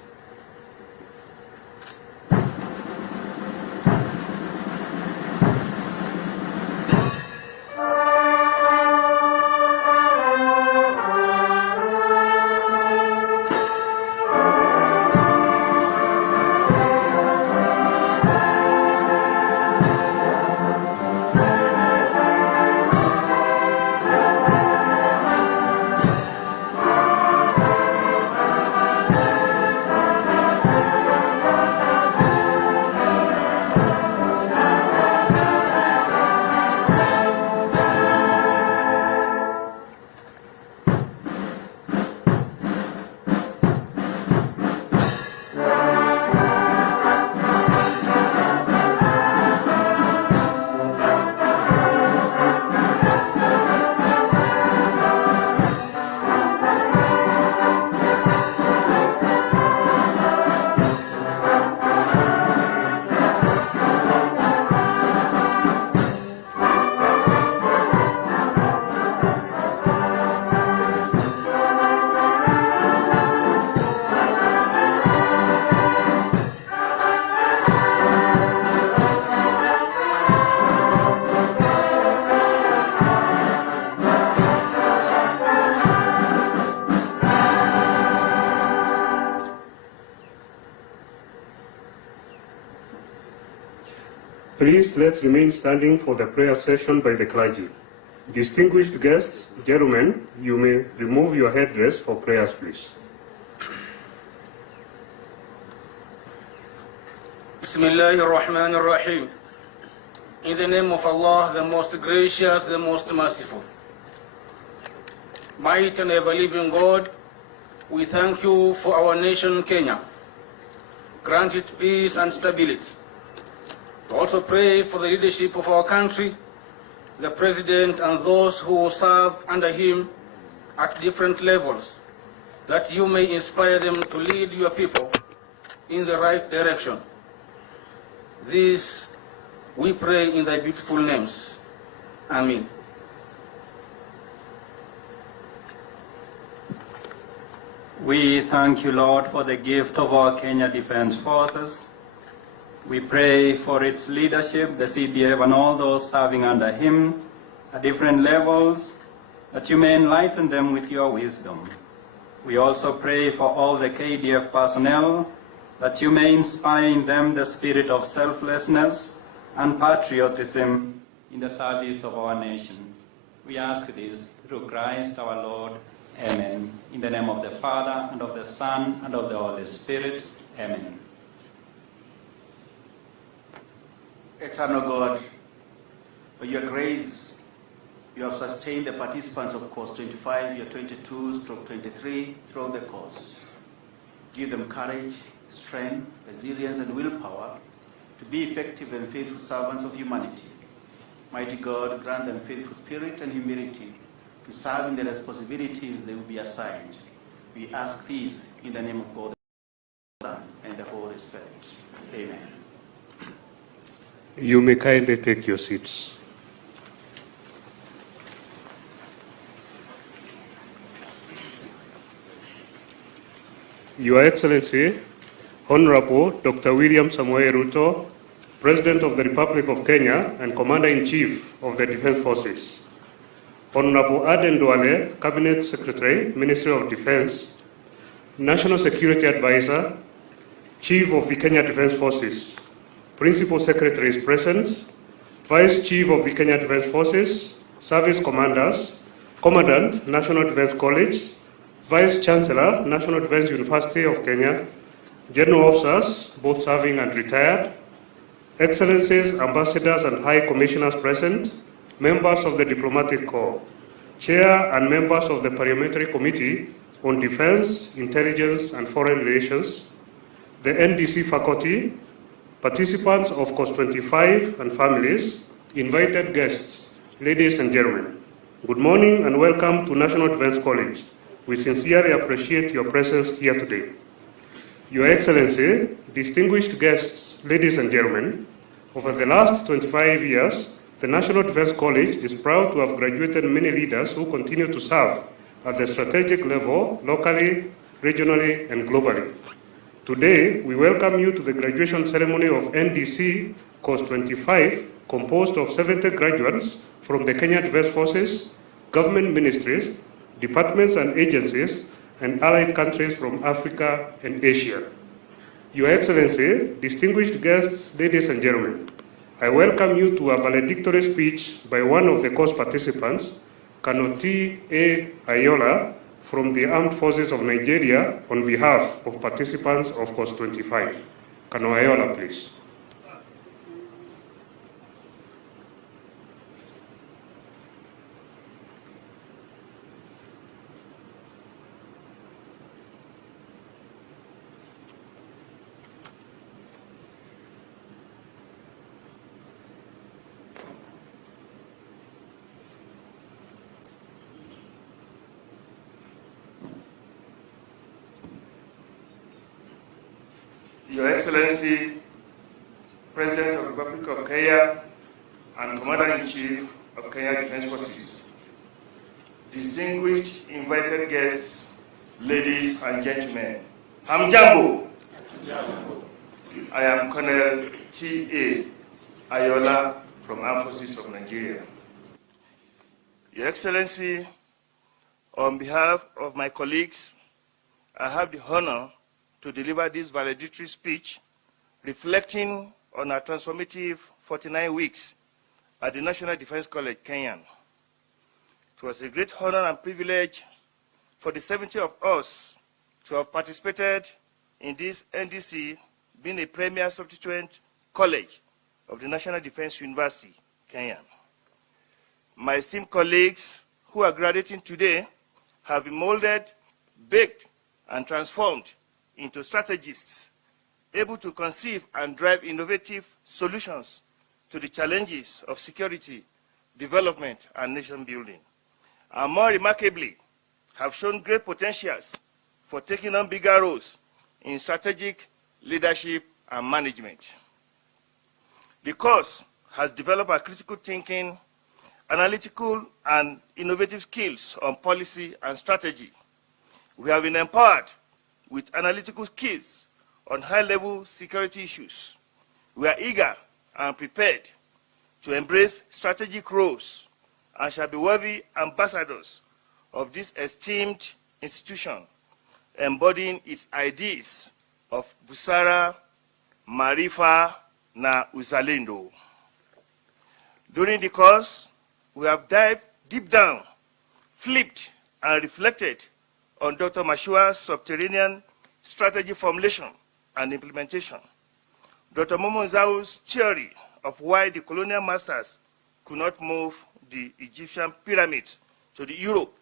Please let's remain standing for the prayer session by the clergy. Distinguished guests, gentlemen, you may remove your headdress for prayers, please. Bismillahir Rahmanir Rahim. In the name of Allah, the most gracious, the most merciful. Mighty and ever-living God, we thank you for our nation, Kenya. Grant it peace and stability. We also pray for the leadership of our country, the President and those who serve under him at different levels, that you may inspire them to lead your people in the right direction. This we pray in thy beautiful names. Amen. We thank you, Lord, for the gift of our Kenya Defense Forces. We pray for its leadership, the CBF, and all those serving under him at different levels, that you may enlighten them with your wisdom. We also pray for all the KDF personnel, that you may inspire in them the spirit of selflessness and patriotism in the service of our nation. We ask this through Christ our Lord. Amen. In the name of the Father, and of the Son, and of the Holy Spirit. Amen. Eternal God, by your grace, you have sustained the participants of course 25, year 22, stroke 23 throughout the course. Give them courage, strength, resilience, and willpower to be effective and faithful servants of humanity. Mighty God, grant them faithful spirit and humility to serve in the responsibilities they will be assigned. We ask this in the name of God, the Son, and the Holy Spirit. Amen. You may kindly take your seats. Your Excellency, Honorable Dr. William Samoei Ruto, President of the Republic of Kenya and Commander-in-Chief of the Defense Forces. Honorable Aden Duale, Cabinet Secretary, Ministry of Defense, National Security Advisor, Chief of the Kenya Defense Forces, Principal Secretary is present, Vice Chief of the Kenya Defense Forces, Service Commanders, Commandant, National Defense College, Vice Chancellor, National Defense University of Kenya, General Officers, both serving and retired, Excellencies, Ambassadors and High Commissioners present, members of the Diplomatic Corps, Chair and members of the Parliamentary Committee on Defense, Intelligence and Foreign Relations, the NDC faculty, participants of Course 25 and families, invited guests, ladies and gentlemen. Good morning and welcome to National Defense College. We sincerely appreciate your presence here today. Your Excellency, distinguished guests, ladies and gentlemen, over the last 25 years, the National Defense College is proud to have graduated many leaders who continue to serve at the strategic level, locally, regionally, and globally. Today, we welcome you to the graduation ceremony of NDC Course 25, composed of 70 graduates from the Kenya Defense Forces, government ministries, departments and agencies, and allied countries from Africa and Asia. Your Excellency, distinguished guests, ladies and gentlemen, I welcome you to a valedictory speech by one of the course participants, Colonel T.A. Ayola, from the Armed Forces of Nigeria, on behalf of participants of Course 25. Colonel Ayola, please. Your Excellency, President of the Republic of Kenya and Commander-in-Chief of Kenya Defense Forces, distinguished invited guests, ladies and gentlemen, Hamjambo. I am Colonel T.A. Ayola from Armed Forces of Nigeria. Your Excellency, on behalf of my colleagues, I have the honor to deliver this valedictory speech reflecting on our transformative 49 weeks at the National Defense College, Kenya. It was a great honor and privilege for the 70 of us to have participated in this NDC, being a premier substituent college of the National Defense University, Kenya. My esteemed colleagues who are graduating today have been molded, baked, and transformed into strategists, able to conceive and drive innovative solutions to the challenges of security, development, and nation building. And more remarkably, have shown great potentials for taking on bigger roles in strategic leadership and management. The course has developed a critical thinking, analytical, and innovative skills on policy and strategy. We have been empowered with analytical skills on high-level security issues. We are eager and prepared to embrace strategic roles and shall be worthy ambassadors of this esteemed institution, embodying its ideas of Busara, Marifa, na Uzalendo. During the course, we have dived deep down, flipped, and reflected on Dr. Mashua's subterranean strategy formulation and implementation, Dr. Momonzau's theory of why the colonial masters could not move the Egyptian pyramids to the Europe,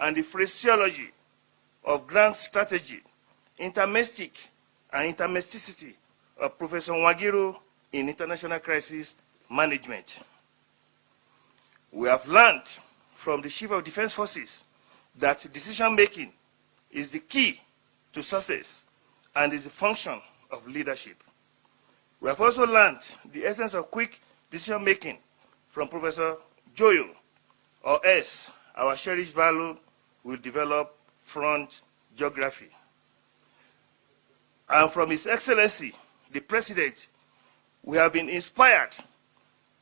and the phraseology of grand strategy, intermestic and intermesticity of Professor Nwagiru in international crisis management. We have learned from the Chief of Defense Forces that decision-making is the key to success and is the function of leadership. We have also learned the essence of quick decision-making from Professor Joyo, or S, our cherished value will develop front geography. And from His Excellency, the President, we have been inspired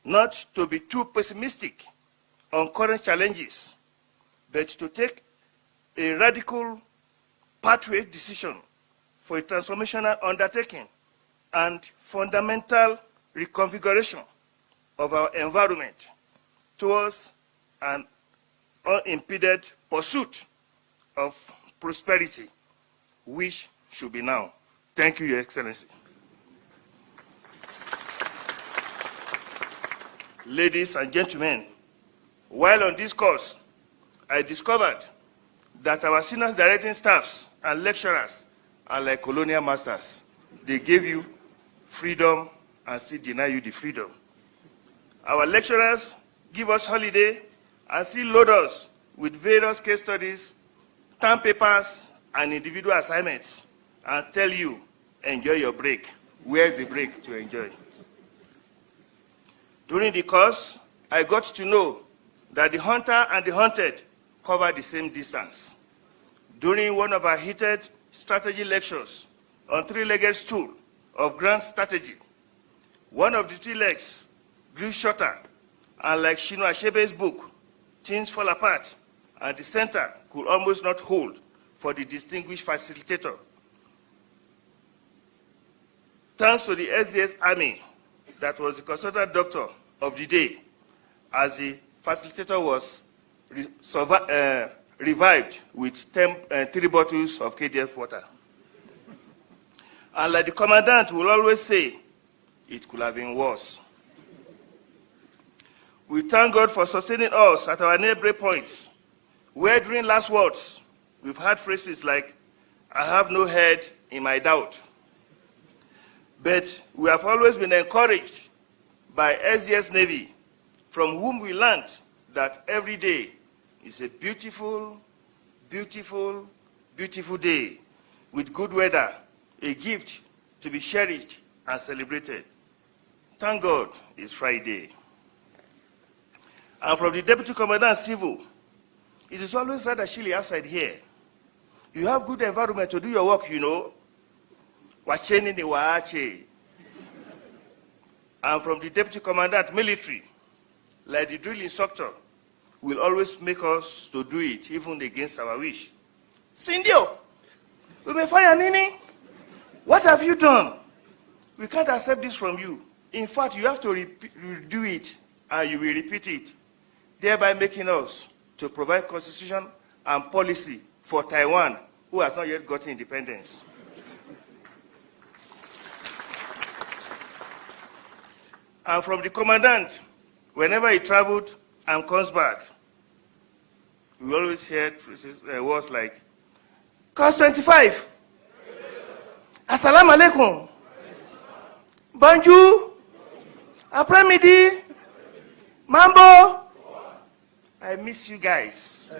not to be too pessimistic on current challenges, but to take a radical pathway decision for a transformational undertaking and fundamental reconfiguration of our environment towards an unimpeded pursuit of prosperity, which should be now. Thank you, Your Excellency. Ladies and gentlemen, while on this course, I discovered that our senior directing staffs and lecturers are like colonial masters. They give you freedom and still deny you the freedom. Our lecturers give us holiday and still load us with various case studies, term papers, and individual assignments, and tell you, enjoy your break. Where's the break to enjoy? During the course, I got to know that the hunter and the hunted cover the same distance. During one of our heated strategy lectures on three-legged stool of grand strategy, one of the three legs grew shorter, and like Chinua Achebe's book, Things Fall Apart, and the center could almost not hold for the distinguished facilitator. Thanks to the SDS Army, that was the consultant doctor of the day, as the facilitator was revived with 3 bottles of KDF water. And like the commandant will always say, it could have been worse. We thank God for sustaining us at our neighboring points, where during last words, we've heard phrases like, I have no head in my doubt. But we have always been encouraged by SDS Navy, from whom we learned that every day is a beautiful, beautiful, beautiful day with good weather, a gift to be cherished and celebrated. Thank God it's Friday. And from the Deputy Commandant Civil, it is always rather chilly outside here. You have good environment to do your work, you know. Wacheni ni waache. And from the Deputy Commandant Military, like the drill instructor, will always make us to do it, even against our wish. Sindio, we may fire Nini. What have you done? We can't accept this from you. In fact, you have to do it, and you will repeat it, thereby making us to provide constitution and policy for Taiwan, who has not yet gotten independence. And from the commandant, whenever he traveled and comes back, we always heard words like, Cost 25, Assalamu alaikum, Banju, Après-midi, Mambo. I miss you guys.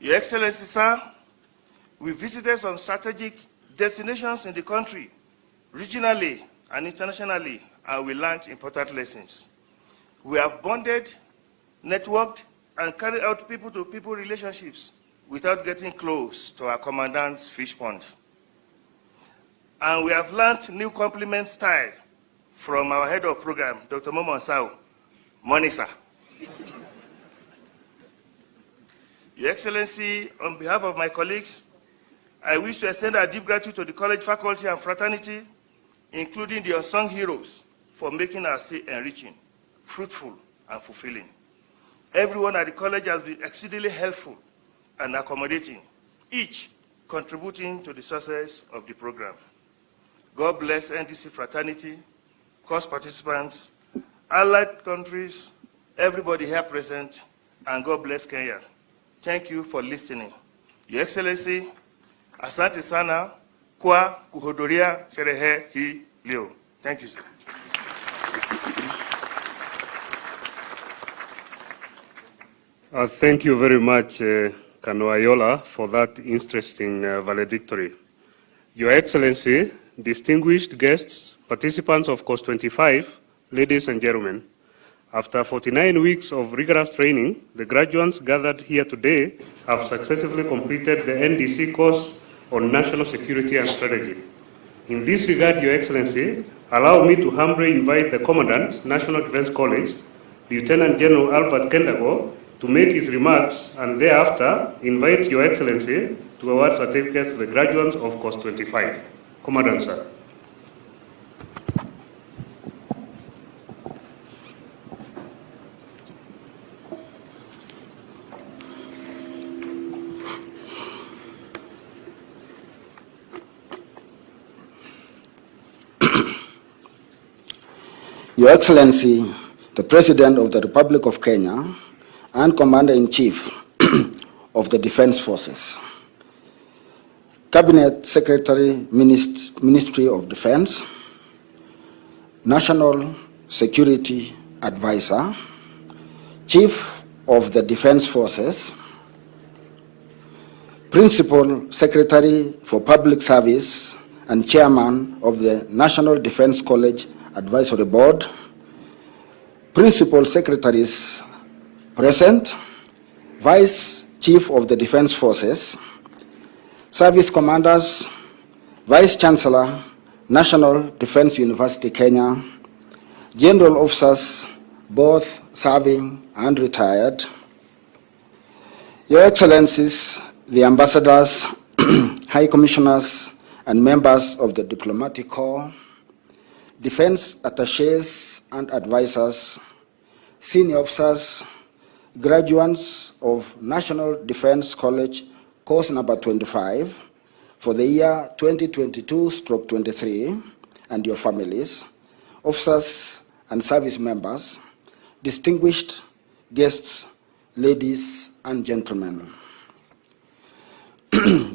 Your Excellency, sir, we visited some strategic destinations in the country, regionally and internationally, and we learned important lessons. We have bonded, networked, and carried out people-to-people relationships without getting close to our commandant's fish pond. And we have learned new compliment style from our head of program, Dr. Momo Nsao, Monisa. Your Excellency, on behalf of my colleagues, I wish to extend our deep gratitude to the college faculty and fraternity, including the unsung heroes, for making our stay enriching, fruitful, and fulfilling. Everyone at the college has been exceedingly helpful and accommodating, each contributing to the success of the program. God bless NDC fraternity, course participants, allied countries, everybody here present, and God bless Kenya. Thank you for listening. Your Excellency, asante sana kwa kuhudhuria sherehe hii leo. Thank you, sir. Thank you very much, Kanoayola, for that interesting valedictory. Your Excellency, distinguished guests, participants of Course 25, ladies and gentlemen, after 49 weeks of rigorous training, the graduates gathered here today have successfully completed the NDC course on national security and strategy. In this regard, Your Excellency, allow me to humbly invite the Commandant, National Defense College, Lieutenant General Albert Kendago, to make his remarks, and thereafter invite Your Excellency to award certificates to the graduates of Course 25. Commandant, sir. Your Excellency, the President of the Republic of Kenya and Commander-in-Chief of the Defense Forces, Cabinet Secretary, Ministry of Defense, National Security Advisor, Chief of the Defense Forces, Principal Secretary for Public Service and Chairman of the National Defense College Advisory Board, Principal Secretaries present, Vice Chief of the Defense Forces, Service Commanders, Vice Chancellor, National Defense University, Kenya, General Officers, both serving and retired, Your Excellencies, the Ambassadors, High Commissioners, and members of the Diplomatic Corps, Defense Attachés and Advisors, Senior Officers, graduates of National Defense College, course number 25, for the year 2022/23, and your families, officers and service members, distinguished guests, ladies and gentlemen.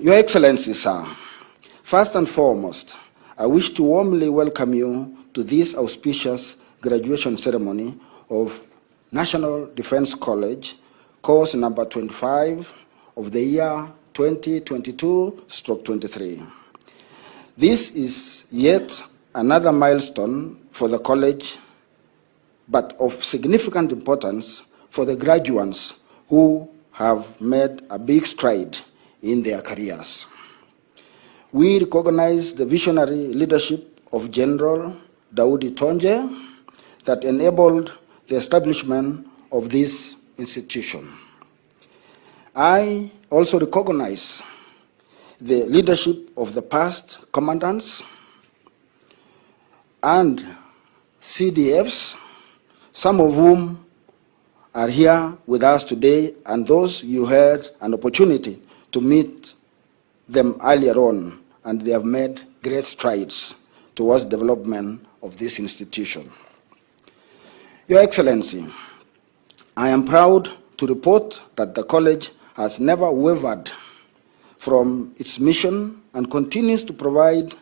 Your Excellencies, sir, first and foremost, I wish to warmly welcome you to this auspicious graduation ceremony of National Defense College, course number 25 of the year 2022/23. This is yet another milestone for the college, but of significant importance for the graduates who have made a big stride in their careers. We recognize the visionary leadership of General Daudi Tonje that enabled the establishment of this institution. I also recognize the leadership of the past commandants and CDFs, some of whom are here with us today, and those you had an opportunity to meet them earlier on, and they have made great strides towards development of this institution. Your Excellency, I am proud to report that the college has never wavered from its mission and continues to provide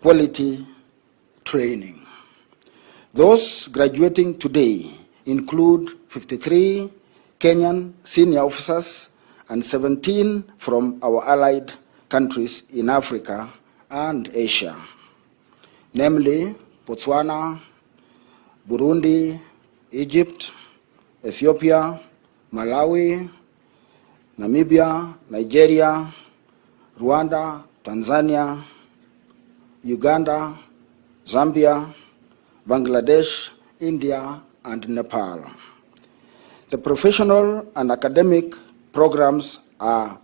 quality training. Those graduating today include 53 Kenyan senior officers and 17 from our allied countries in Africa and Asia, namely Botswana, Burundi, Egypt, Ethiopia, Malawi, Namibia, Nigeria, Rwanda, Tanzania, Uganda, Zambia, Bangladesh, India, and Nepal. The professional and academic programs are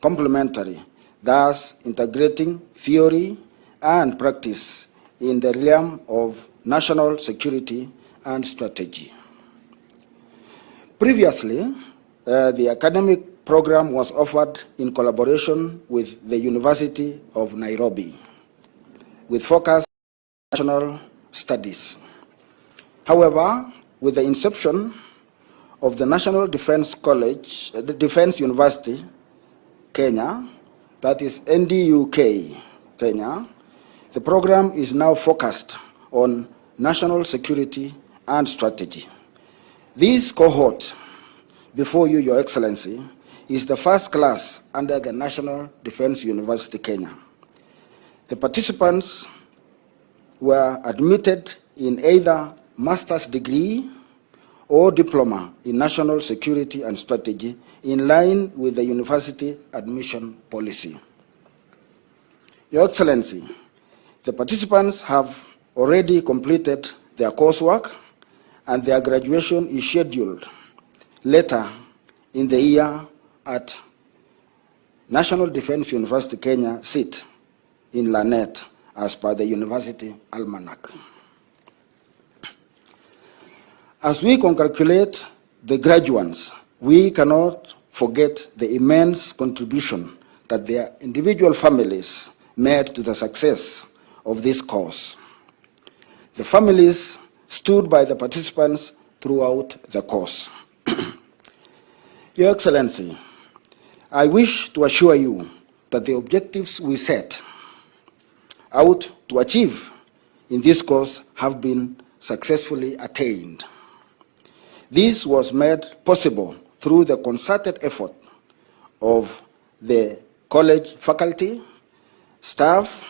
complementary, thus integrating theory and practice in the realm of national security and strategy. Previously, the academic program was offered in collaboration with the University of Nairobi, with focus on national studies. However, with the inception of the National Defense College, the Defense University, Kenya, that is NDUK, Kenya, the program is now focused on national security and strategy. This cohort, before you, Your Excellency, is the first class under the National Defense University, Kenya. The participants were admitted in either master's degree or diploma in national security and strategy in line with the university admission policy. Your Excellency, the participants have already completed their coursework and their graduation is scheduled later in the year at National Defense University Kenya seat in Lanet as per the university almanac. As we congratulate the graduates, we cannot forget the immense contribution that their individual families made to the success of this course. The families stood by the participants throughout the course. Your Excellency, I wish to assure you that the objectives we set out to achieve in this course have been successfully attained. This was made possible through the concerted effort of the college faculty, staff,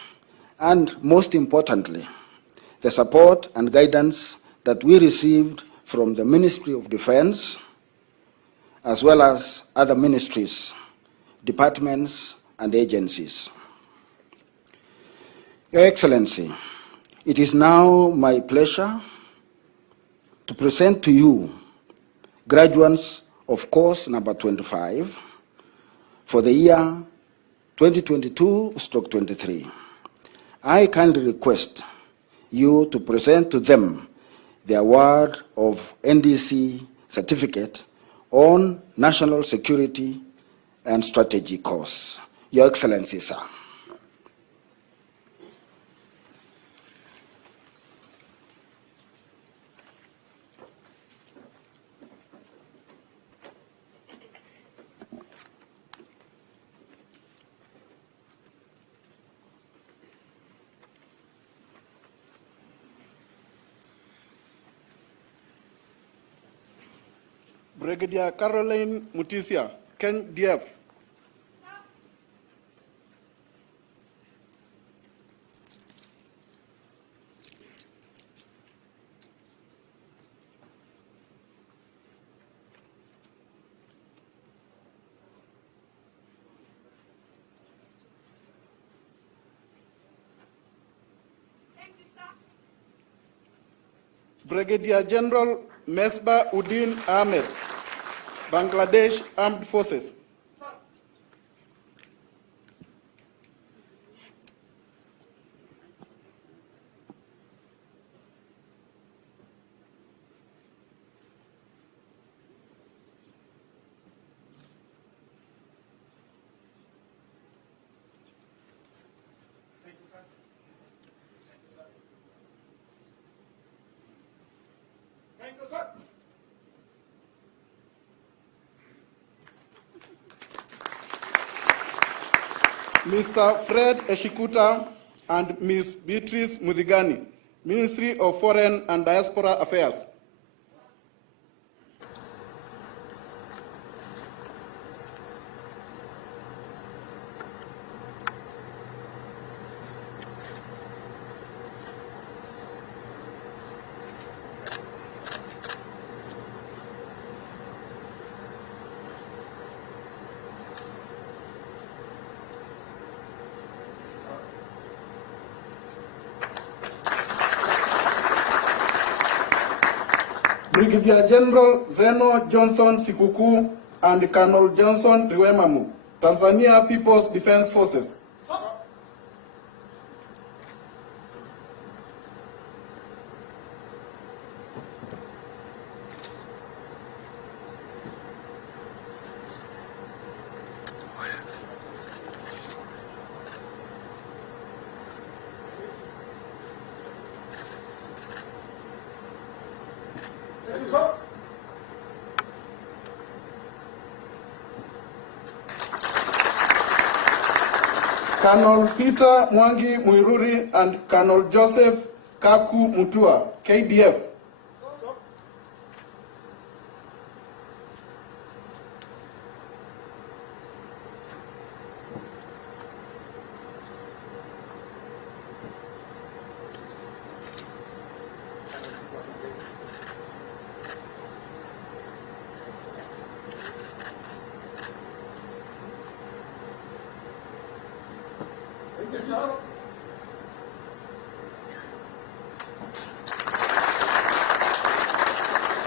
and most importantly, the support and guidance that we received from the Ministry of Defense, as well as other ministries, departments, and agencies. Your Excellency, it is now my pleasure to present to you graduates of course number 25 for the year 2022/23. I kindly request you to present to them the award of NDC certificate on national security and strategy course. Your Excellency, sir. Brigadier Caroline Mutisia, Ken DF. Brigadier General Mesbah Uddin Ahmed, Bangladesh Armed Forces. Mr. Fred Eshikuta and Ms. Beatrice Muthigani, Ministry of Foreign and Diaspora Affairs. Brigadier General Zeno Johnson Sikuku and Colonel Johnson Riwemamu, Tanzania People's Defense Forces. Colonel Peter Mwangi Muiruri and Colonel Joseph Kaku Mutua, KDF.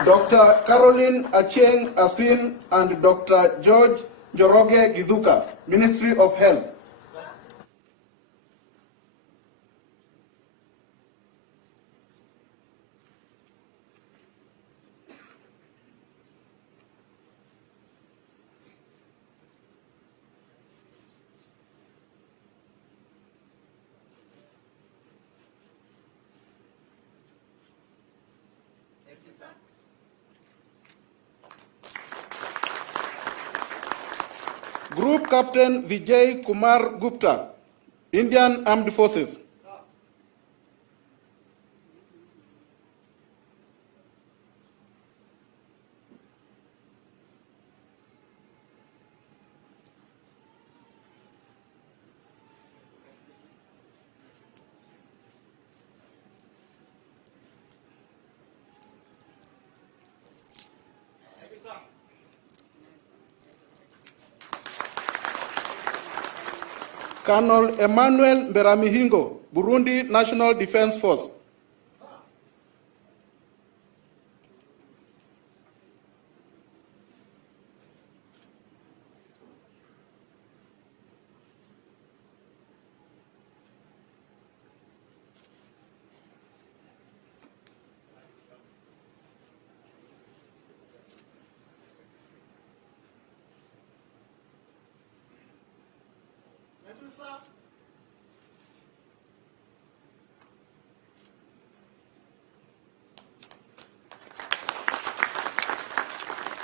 Dr. Caroline Acheng Asin and Dr. George Njoroge Githuka, Ministry of Health. Group Captain Vijay Kumar Gupta, Indian Armed Forces. Colonel Emmanuel Mberamihingo, Burundi National Defense Force.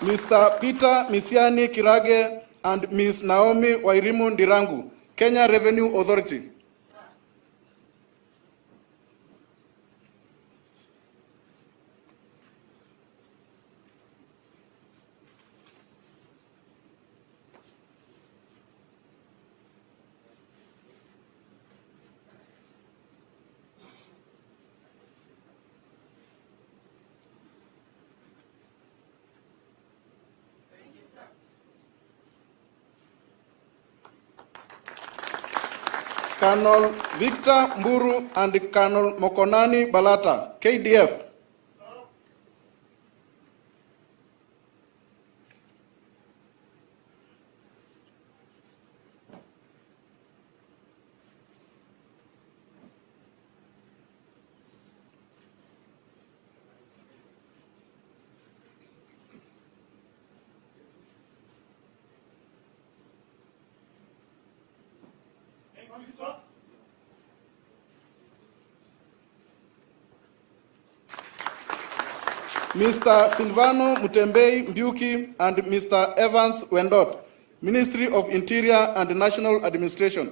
Mr. Peter Misiani Kirage and Ms. Naomi Wairimu Ndirangu, Kenya Revenue Authority. Colonel Victor Mburu and Colonel Mokonani Balata, KDF. Mr. Silvano Mutembei Mbiuki and Mr. Evans Wendot, Ministry of Interior and National Administration.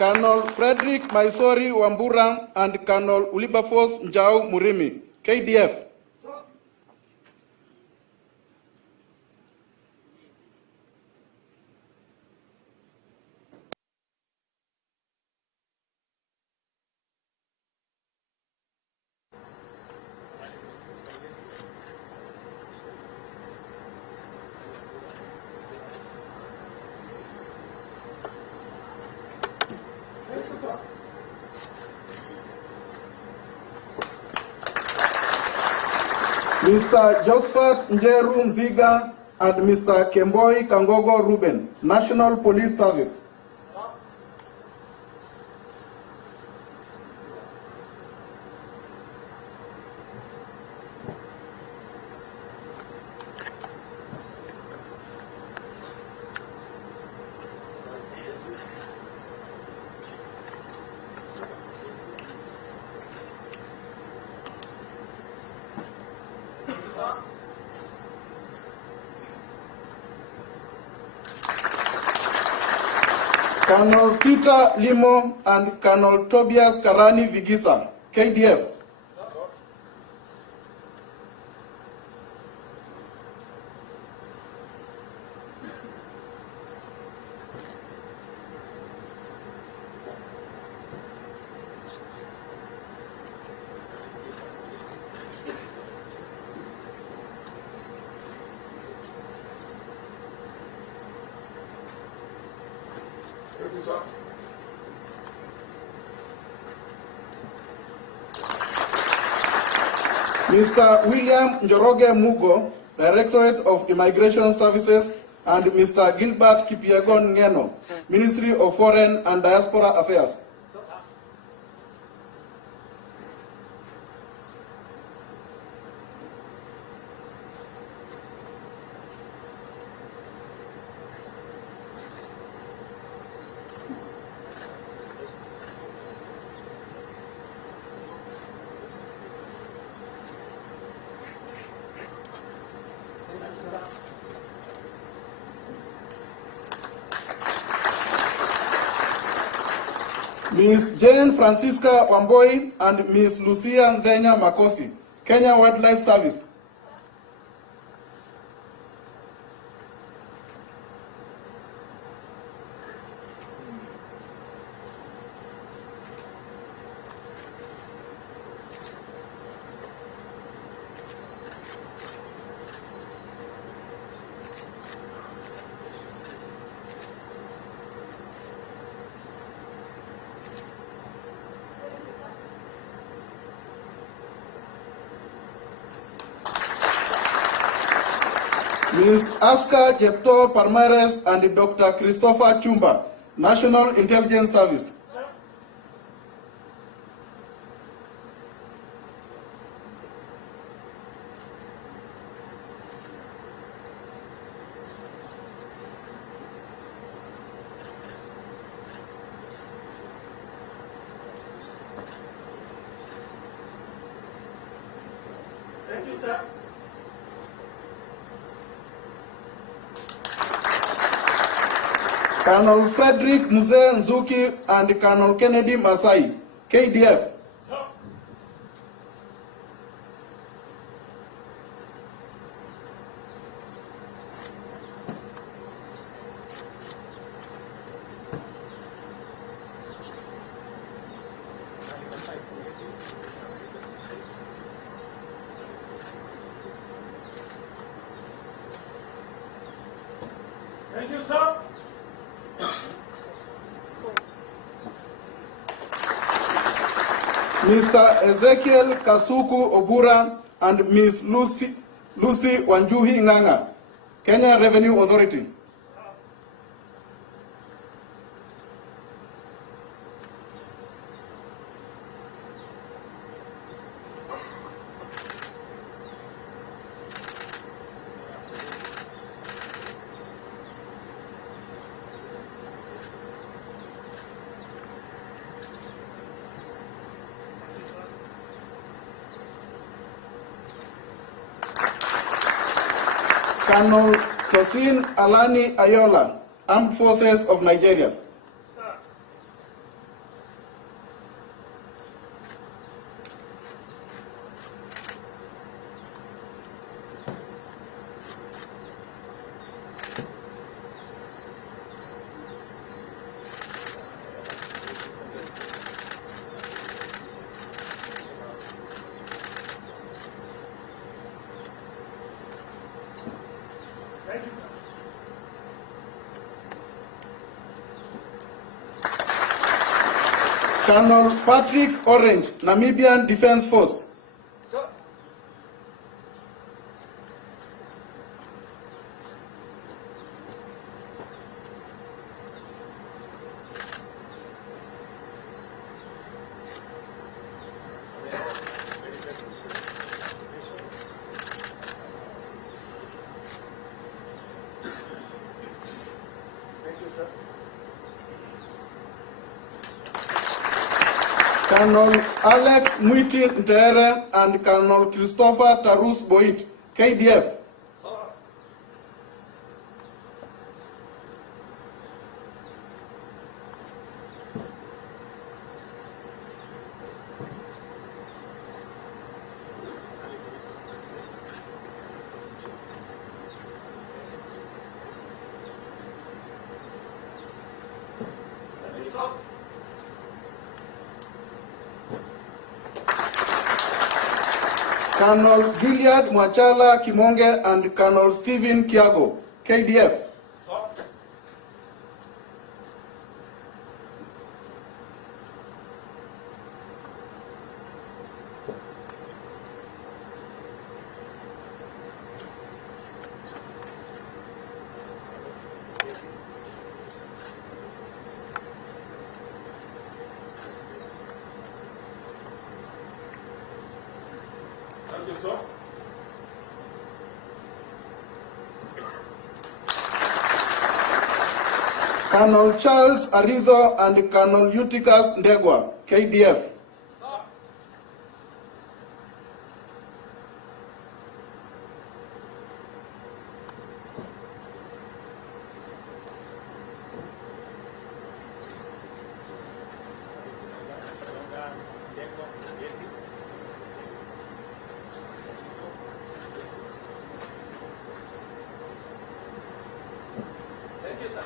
Colonel Frederick Maisori Wambura and Colonel Wilberforce Njau Murimi, KDF. Mr. Josephat Njeru Mviga and Mr. Kemboi Kangogo Ruben, National Police Service. Colonel Peter Limo and Colonel Tobias Karani Vigisa, KDF. Mr. William Njoroge Mugo, Directorate of Immigration Services, and Mr. Gilbert Kipyegon Ngeno, Ministry of Foreign and Diaspora Affairs. Ms. Jane Francisca Wamboi and Ms. Lucia Ndenya Makosi, Kenya Wildlife Service. Ms. Aska Jepto Palmares and Dr. Christopher Chumba, National Intelligence Service. Thank you, sir. Colonel Frederick Mzee Nzuki and Colonel Kennedy Masai, KDF. Thank you, sir. Mr. Ezekiel Kasuku Obura and Ms. Lucy Wanjuhi Nganga, Kenya Revenue Authority. Colonel Tosin Alani Ayola, Armed Forces of Nigeria. Colonel Patrick Orange, Namibian Defense Force. Colonel Alex Mwiti Ntere and Colonel Christopher Tarus Boit, KDF. Colonel Gilead Mwachala Kimonge and Colonel Stephen Kiago, KDF. Thank you, sir. Colonel Charles Arido and Colonel Eutychus Ndegwa, KDF. Thank you, sir.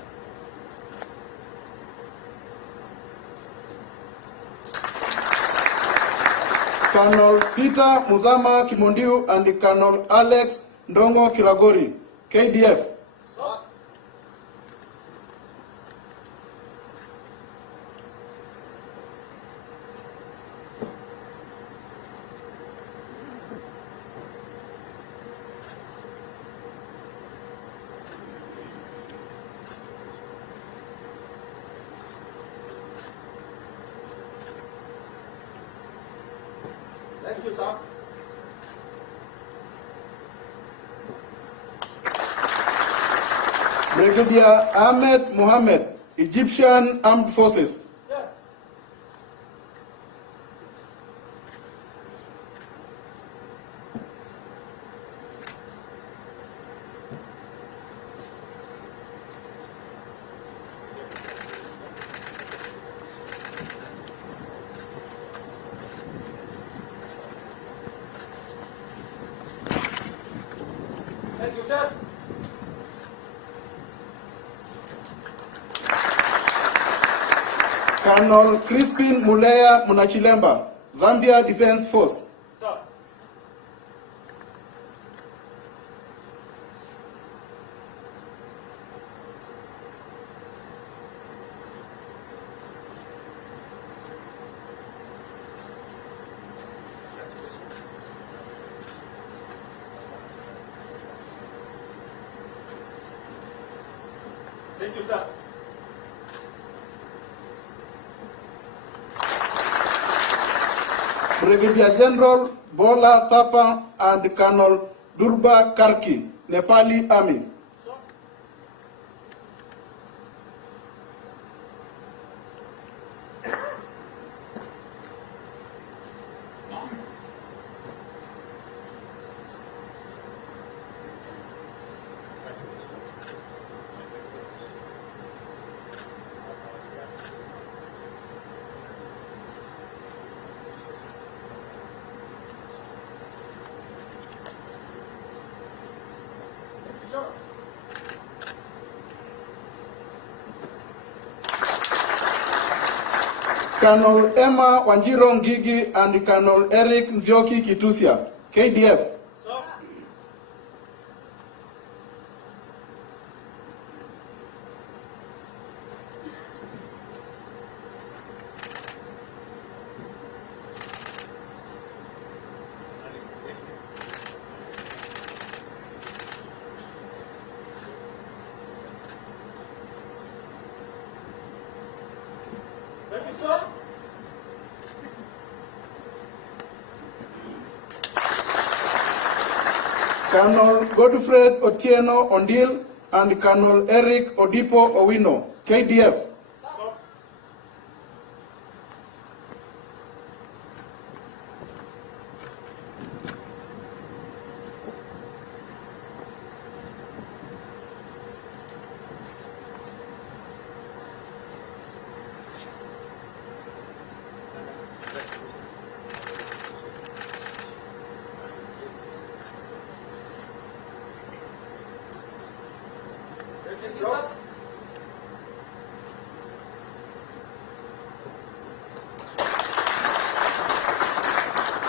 Colonel Peter Mudhama Kimondiu and Colonel Alex Ndongo Kiragori, KDF. Sir. Thank you, sir. Brigadier Ahmed Mohammed, Egyptian Armed Forces. Yeah. Thank you, sir. Colonel Crispin Mulea Munachilemba, Zambia Defense Force. Sir. Thank you, sir. Brigadier General Bola Thapa and Colonel Durba Karki, Nepali Army. Colonel Emma Wanjiro Ngigi and Colonel Eric Nzioki Kitusia, KDF. Colonel Godfred Otieno Ondil and Colonel Eric Odipo Owino, KDF.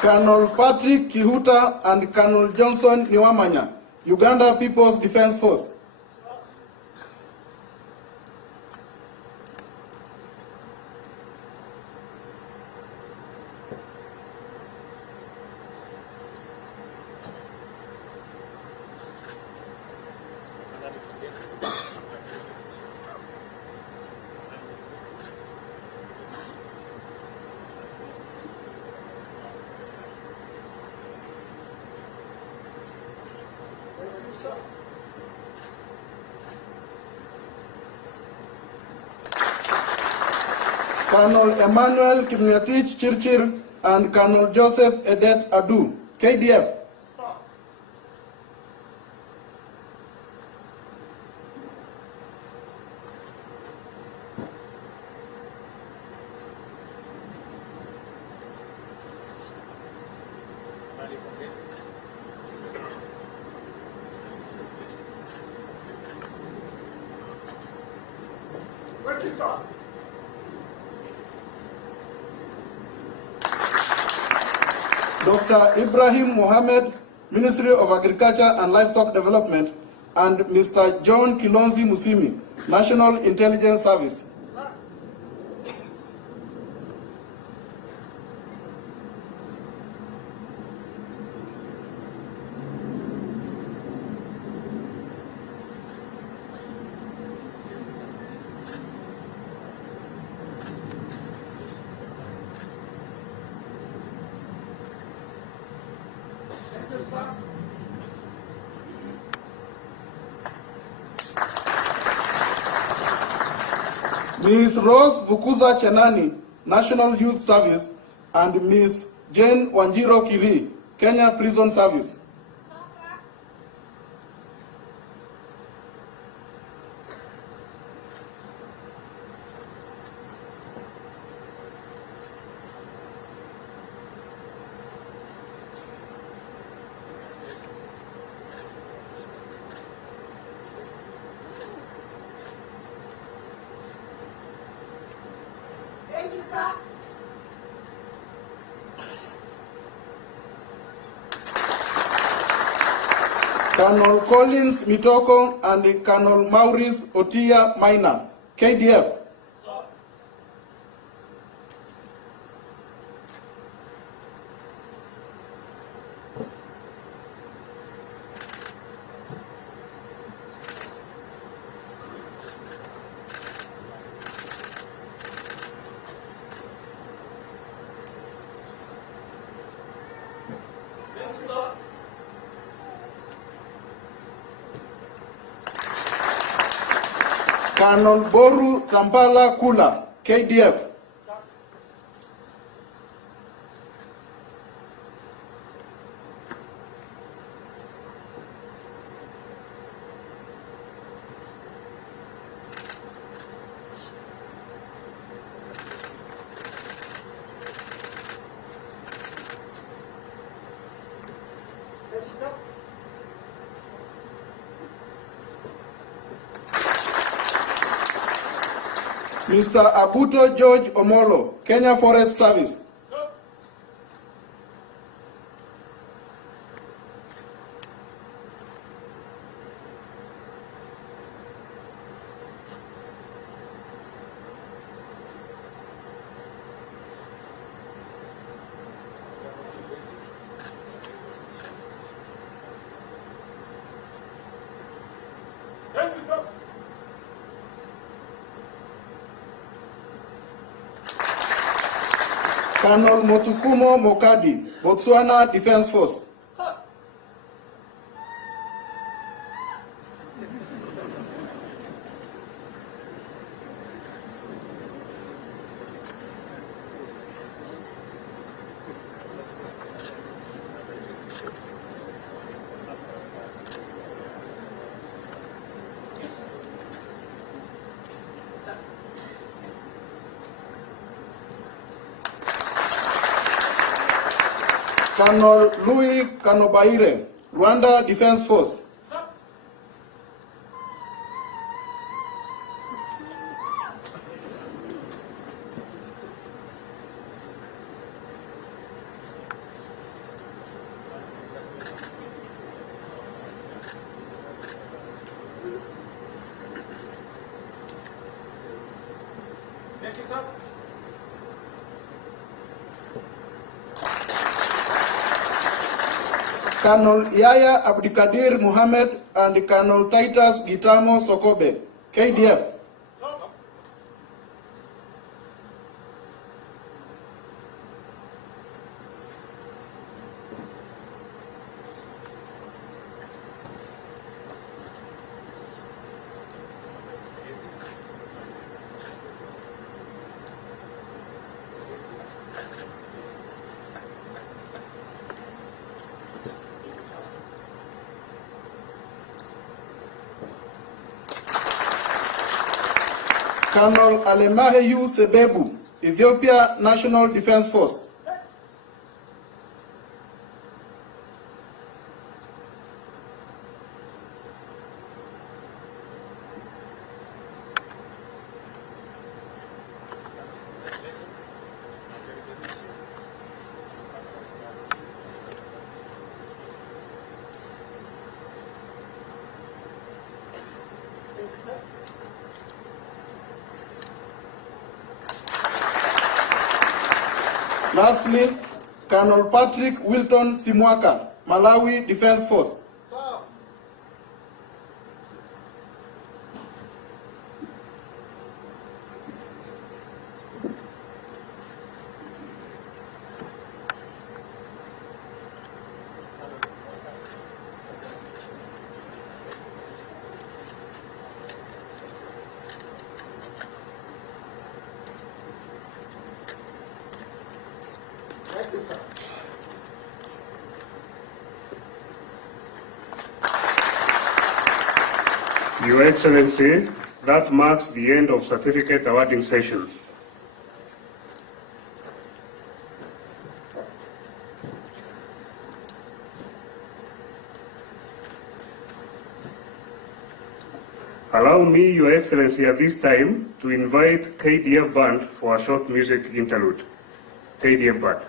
Colonel Patrick Kihuta and Colonel Johnson Niwamanya, Uganda People's Defense Force. Colonel Emmanuel Kimyatich Chirchir and Colonel Joseph Edet Adu, KDF. Dr. Ibrahim Mohammed, Ministry of Agriculture and Livestock Development, and Mr. John Kilonzi Musimi, National Intelligence Service. Ms. Rose Vukuza Chenani, National Youth Service, and Ms. Jane Wanjiro Kiri, Kenya Prison Service. Thank you, sir. Colonel Collins Mitoko and Colonel Maurice Otia Maina, KDF. Colonel Boru Kampala Kula, KDF. Mr. Aputo George Omolo, Kenya Forest Service. Colonel Motukumo Mokadi, Botswana Defense Force. Colonel Louis Kanobaire, Rwanda Defense Force. Thank you, sir. Colonel Yaya Abdikadir Mohammed and Colonel Titus Gitamo Sokobe, KDF. Colonel Alemaheyu Sebebu, Ethiopia National Defense Force. Lastly, Colonel Patrick Wilton Simwaka, Malawi Defense Force. Thank you, sir. Your Excellency, that marks the end of certificate awarding session. Allow me, Your Excellency, at this time to invite KDF Band for a short music interlude. KDF Band.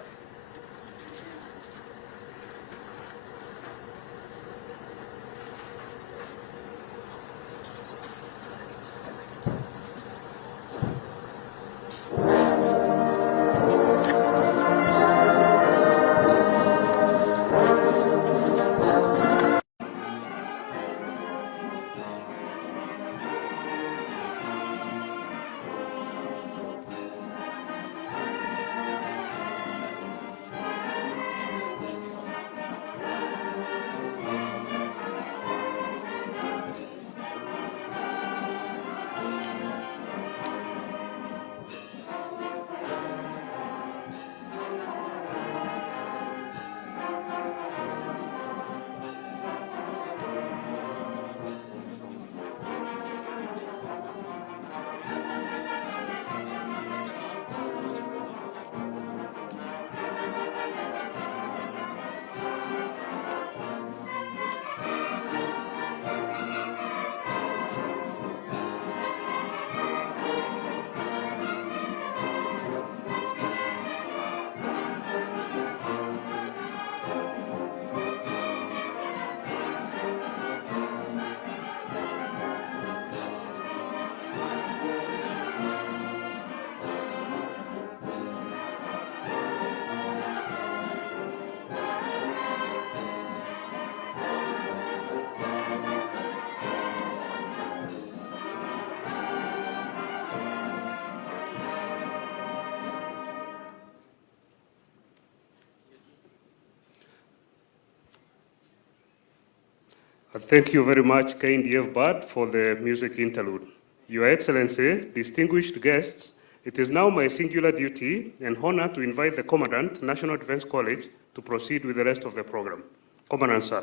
Thank you very much, KDF Band, for the music interlude. Your Excellency, distinguished guests, it is now my singular duty and honor to invite the Commandant, National Defense College, to proceed with the rest of the program. Commandant, sir.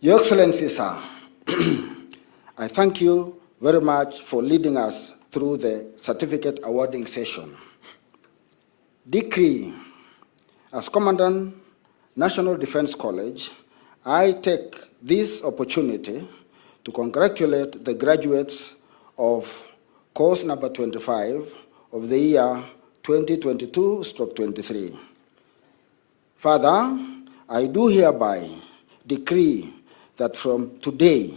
Your Excellency, sir, I thank you very much for leading us through the certificate awarding session. Decree. As Commandant, National Defense College, I take this opportunity to congratulate the graduates of course number 25 of the year 2022/23. Further, I do hereby decree that from today,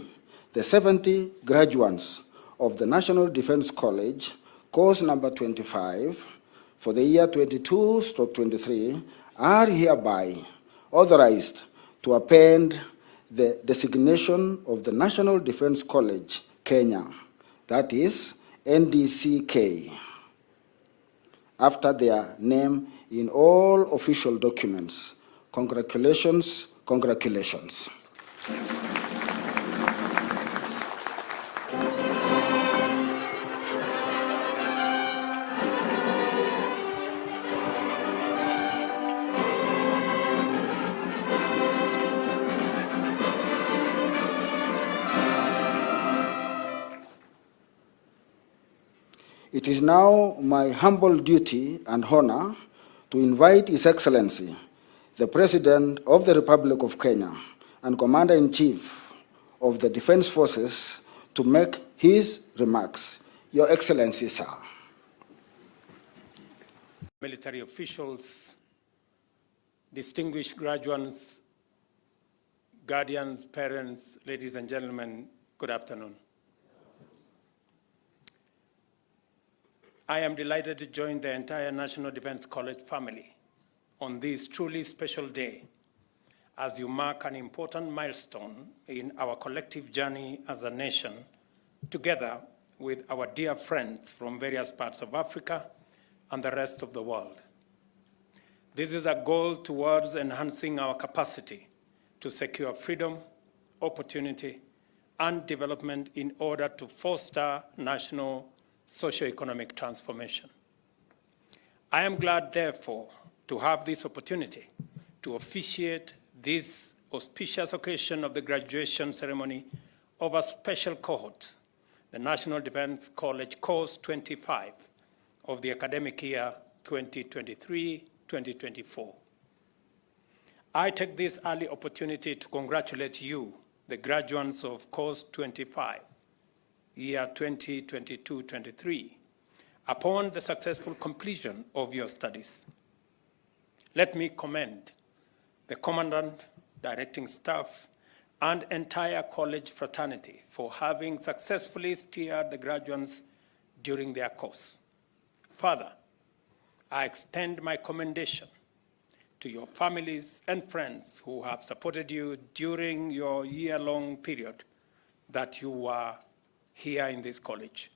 the 70 graduates of the National Defense College, course number 25, for the year 22/23, are hereby authorized to append the designation of the National Defense College, Kenya, that is NDCK, after their name in all official documents. Congratulations, congratulations. It is now my humble duty and honor to invite His Excellency, the President of the Republic of Kenya and Commander-in-Chief of the Defense Forces, to make his remarks. Your Excellency, sir. Military officials, distinguished graduates, guardians, parents, ladies and gentlemen, good afternoon. I am delighted to join the entire National Defense College family on this truly special day as you mark an important milestone in our collective journey as a nation, together with our dear friends from various parts of Africa and the rest of the world. This is a goal towards enhancing our capacity to secure freedom, opportunity, and development in order to foster national socio-economic transformation. I am glad, therefore, to have this opportunity to officiate this auspicious occasion of the graduation ceremony of a special cohort, the National Defense College Course 25 of the academic year 2023-2024. I take this early opportunity to congratulate you, the graduates of Course 25, year 2022-23, upon the successful completion of your studies. Let me commend the Commandant, Directing Staff, and entire college fraternity for having successfully steered the graduates during their course. Further, I extend my commendation to your families and friends who have supported you during your year-long period that you were here in this college.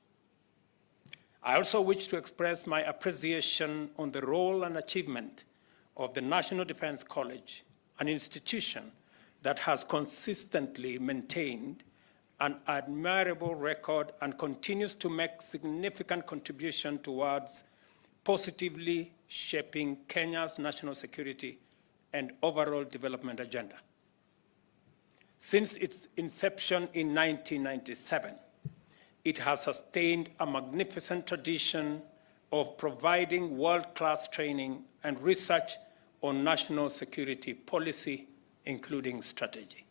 I also wish to express my appreciation on the role and achievement of the National Defense College, an institution that has consistently maintained an admirable record and continues to make significant contribution towards positively shaping Kenya's national security and overall development agenda. Since its inception in 1997, it has sustained a magnificent tradition of providing world-class training and research on national security policy, including strategy.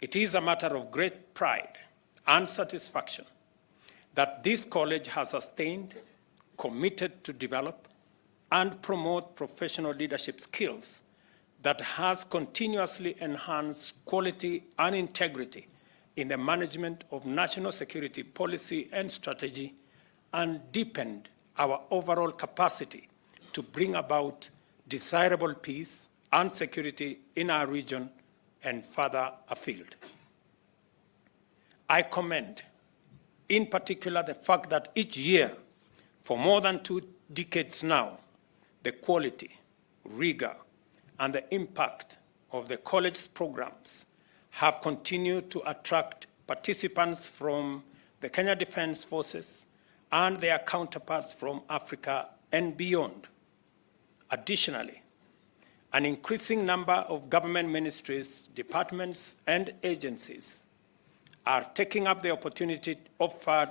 It is a matter of great pride and satisfaction that this college has sustained, committed to develop, and promote professional leadership skills that has continuously enhanced quality and integrity in the management of national security policy and strategy, and deepened our overall capacity to bring about desirable peace and security in our region and further afield. I commend, in particular, the fact that each year, for more than 2 decades now, the quality, rigor, and the impact of the college's programs have continued to attract participants from the Kenya Defense Forces and their counterparts from Africa and beyond. Additionally, an increasing number of government ministries, departments, and agencies are taking up the opportunity offered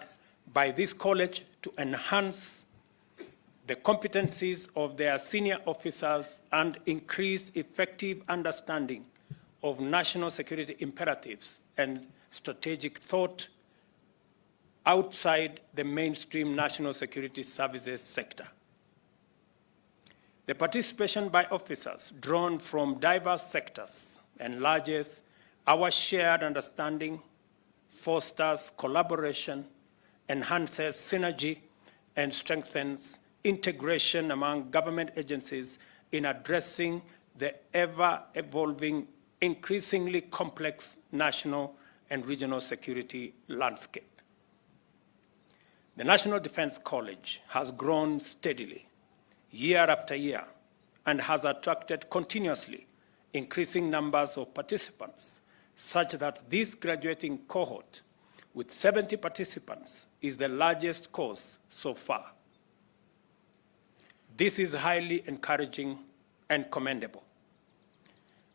by this college to enhance the competencies of their senior officers and increase effective understanding of national security imperatives and strategic thought outside the mainstream national security services sector. The participation by officers drawn from diverse sectors enlarges our shared understanding, fosters collaboration, enhances synergy, and strengthens integration among government agencies in addressing the ever-evolving, increasingly complex national and regional security landscape. The National Defense College has grown steadily, year after year, and has attracted continuously increasing numbers of participants, such that this graduating cohort with 70 participants is the largest course so far. This is highly encouraging and commendable.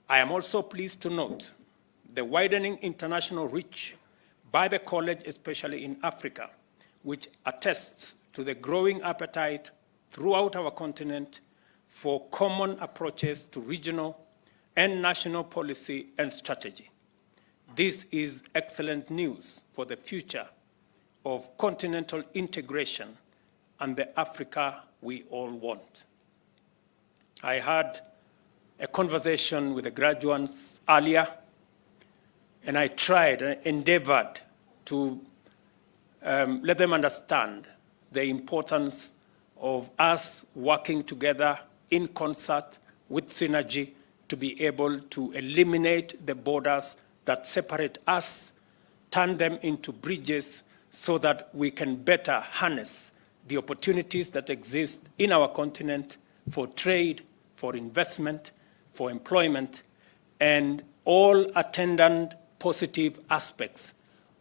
I am also pleased to note the widening international reach by the college, especially in Africa, which attests to the growing appetite throughout our continent for common approaches to regional and national policy and strategy. This is excellent news for the future of continental integration and the Africa we all want. I had a conversation with the graduates earlier, and I tried and endeavored to let them understand the importance of us working together in concert with synergy to be able to eliminate the borders that separate us, turn them into bridges so that we can better harness the opportunities that exist in our continent for trade, for investment, for employment, and all attendant positive aspects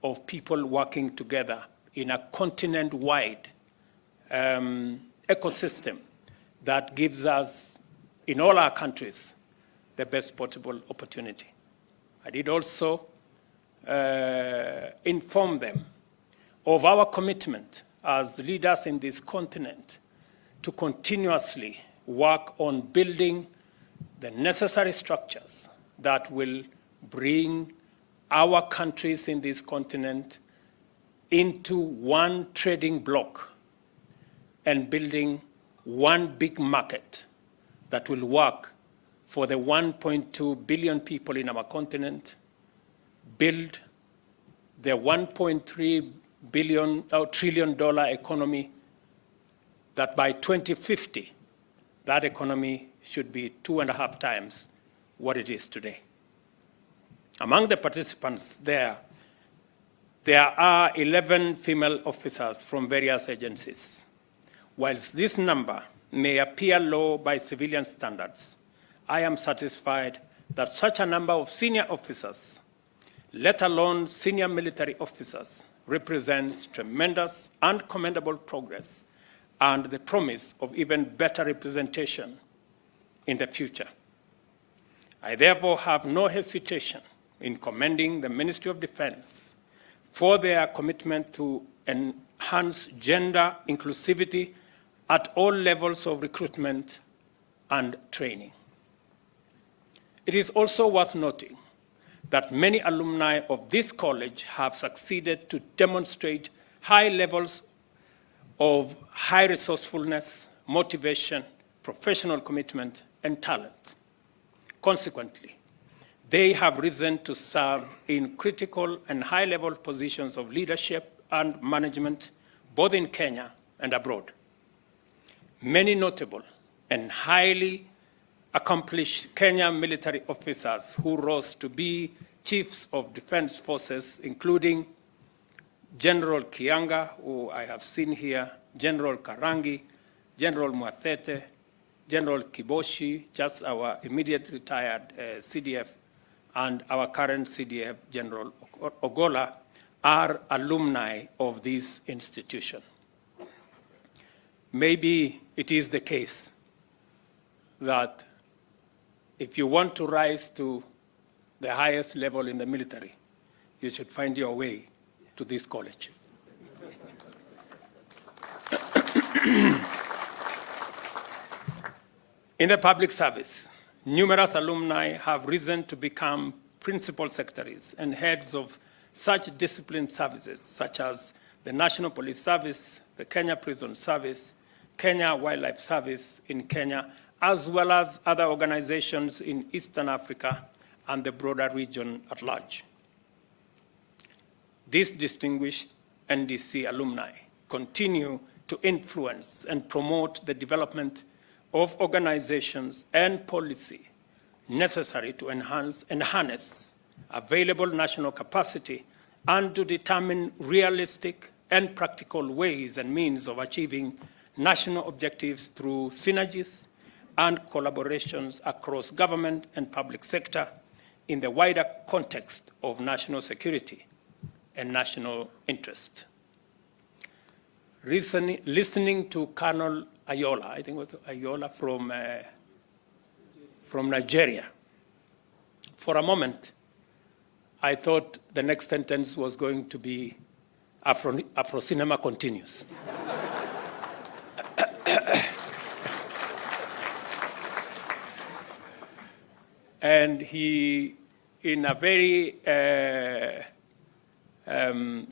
of people working together in a continent-wide ecosystem that gives us, in all our countries, the best possible opportunity. I did also inform them of our commitment as leaders in this continent to continuously work on building the necessary structures that will bring our countries in this continent into one trading bloc and building one big market that will work for the 1.2 billion people in our continent, build the $1.3 trillion economy that by 2050, that economy should be 2.5 times what it is today. Among the participants there are 11 female officers from various agencies. Whilst this number may appear low by civilian standards, I am satisfied that such a number of senior officers, let alone senior military officers, represents tremendous and commendable progress and the promise of even better representation in the future. I therefore have no hesitation in commending the Ministry of Defense for their commitment to enhance gender inclusivity at all levels of recruitment and training. It is also worth noting that many alumni of this college have succeeded to demonstrate high levels of high resourcefulness, motivation, professional commitment, and talent. Consequently, they have risen to serve in critical and high-level positions of leadership and management, both in Kenya and abroad. Many notable and highly accomplished Kenyan military officers who rose to be chiefs of defense forces, including General Kianga, who I have seen here, General Karangi, General Mwathete, General Kiboshi, just our immediate retired CDF, and our current CDF, General Ogola, are alumni of this institution. Maybe it is the case that if you want to rise to the highest level in the military, you should find your way to this college. In the public service, numerous alumni have risen to become principal secretaries and heads of such disciplined services, such as the National Police Service, the Kenya Prison Service, Kenya Wildlife Service in Kenya, as well as other organizations in Eastern Africa and the broader region at large. These distinguished NDC alumni continue to influence and promote the development of organizations and policy necessary to enhance and harness available national capacity and to determine realistic and practical ways and means of achieving national objectives through synergies and collaborations across government and public sector in the wider context of national security and national interest. Listening to Colonel Ayola, I think it was Ayola from Nigeria, for a moment, I thought the next sentence was going to be Afro cinema continues. And he, in a very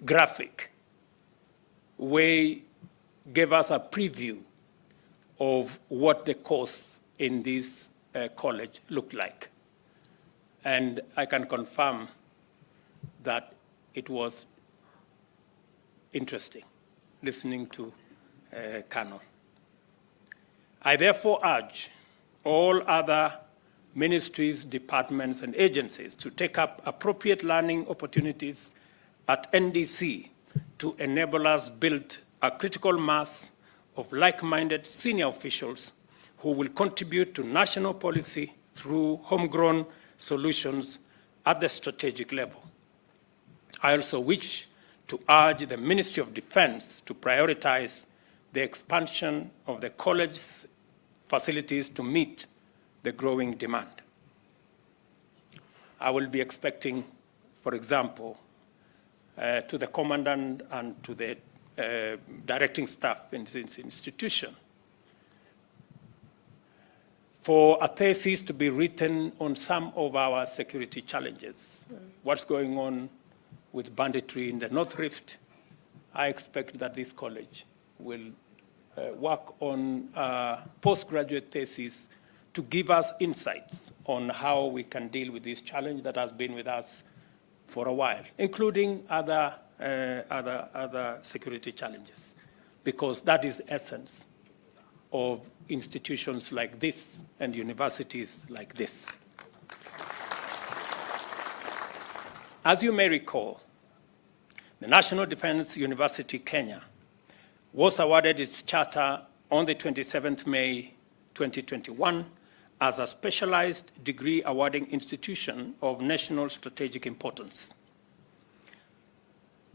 graphic way, gave us a preview of what the course in this college looked like. And I can confirm that it was interesting listening to Colonel. I therefore urge all other ministries, departments, and agencies to take up appropriate learning opportunities at NDC to enable us build a critical mass of like-minded senior officials who will contribute to national policy through homegrown solutions at the strategic level. I also wish to urge the Ministry of Defense to prioritize the expansion of the college's facilities to meet the growing demand. I will be expecting, for example, to the commandant and to the directing staff in this institution, for a thesis to be written on some of our security challenges. What's going on with banditry in the North Rift? I expect that this college will work on a postgraduate thesis to give us insights on how we can deal with this challenge that has been with us for a while, including other security challenges, because that is the essence of institutions like this and universities like this. As you may recall, the National Defense University Kenya was awarded its charter on the 27th May 2021 as a specialized degree awarding institution of national strategic importance.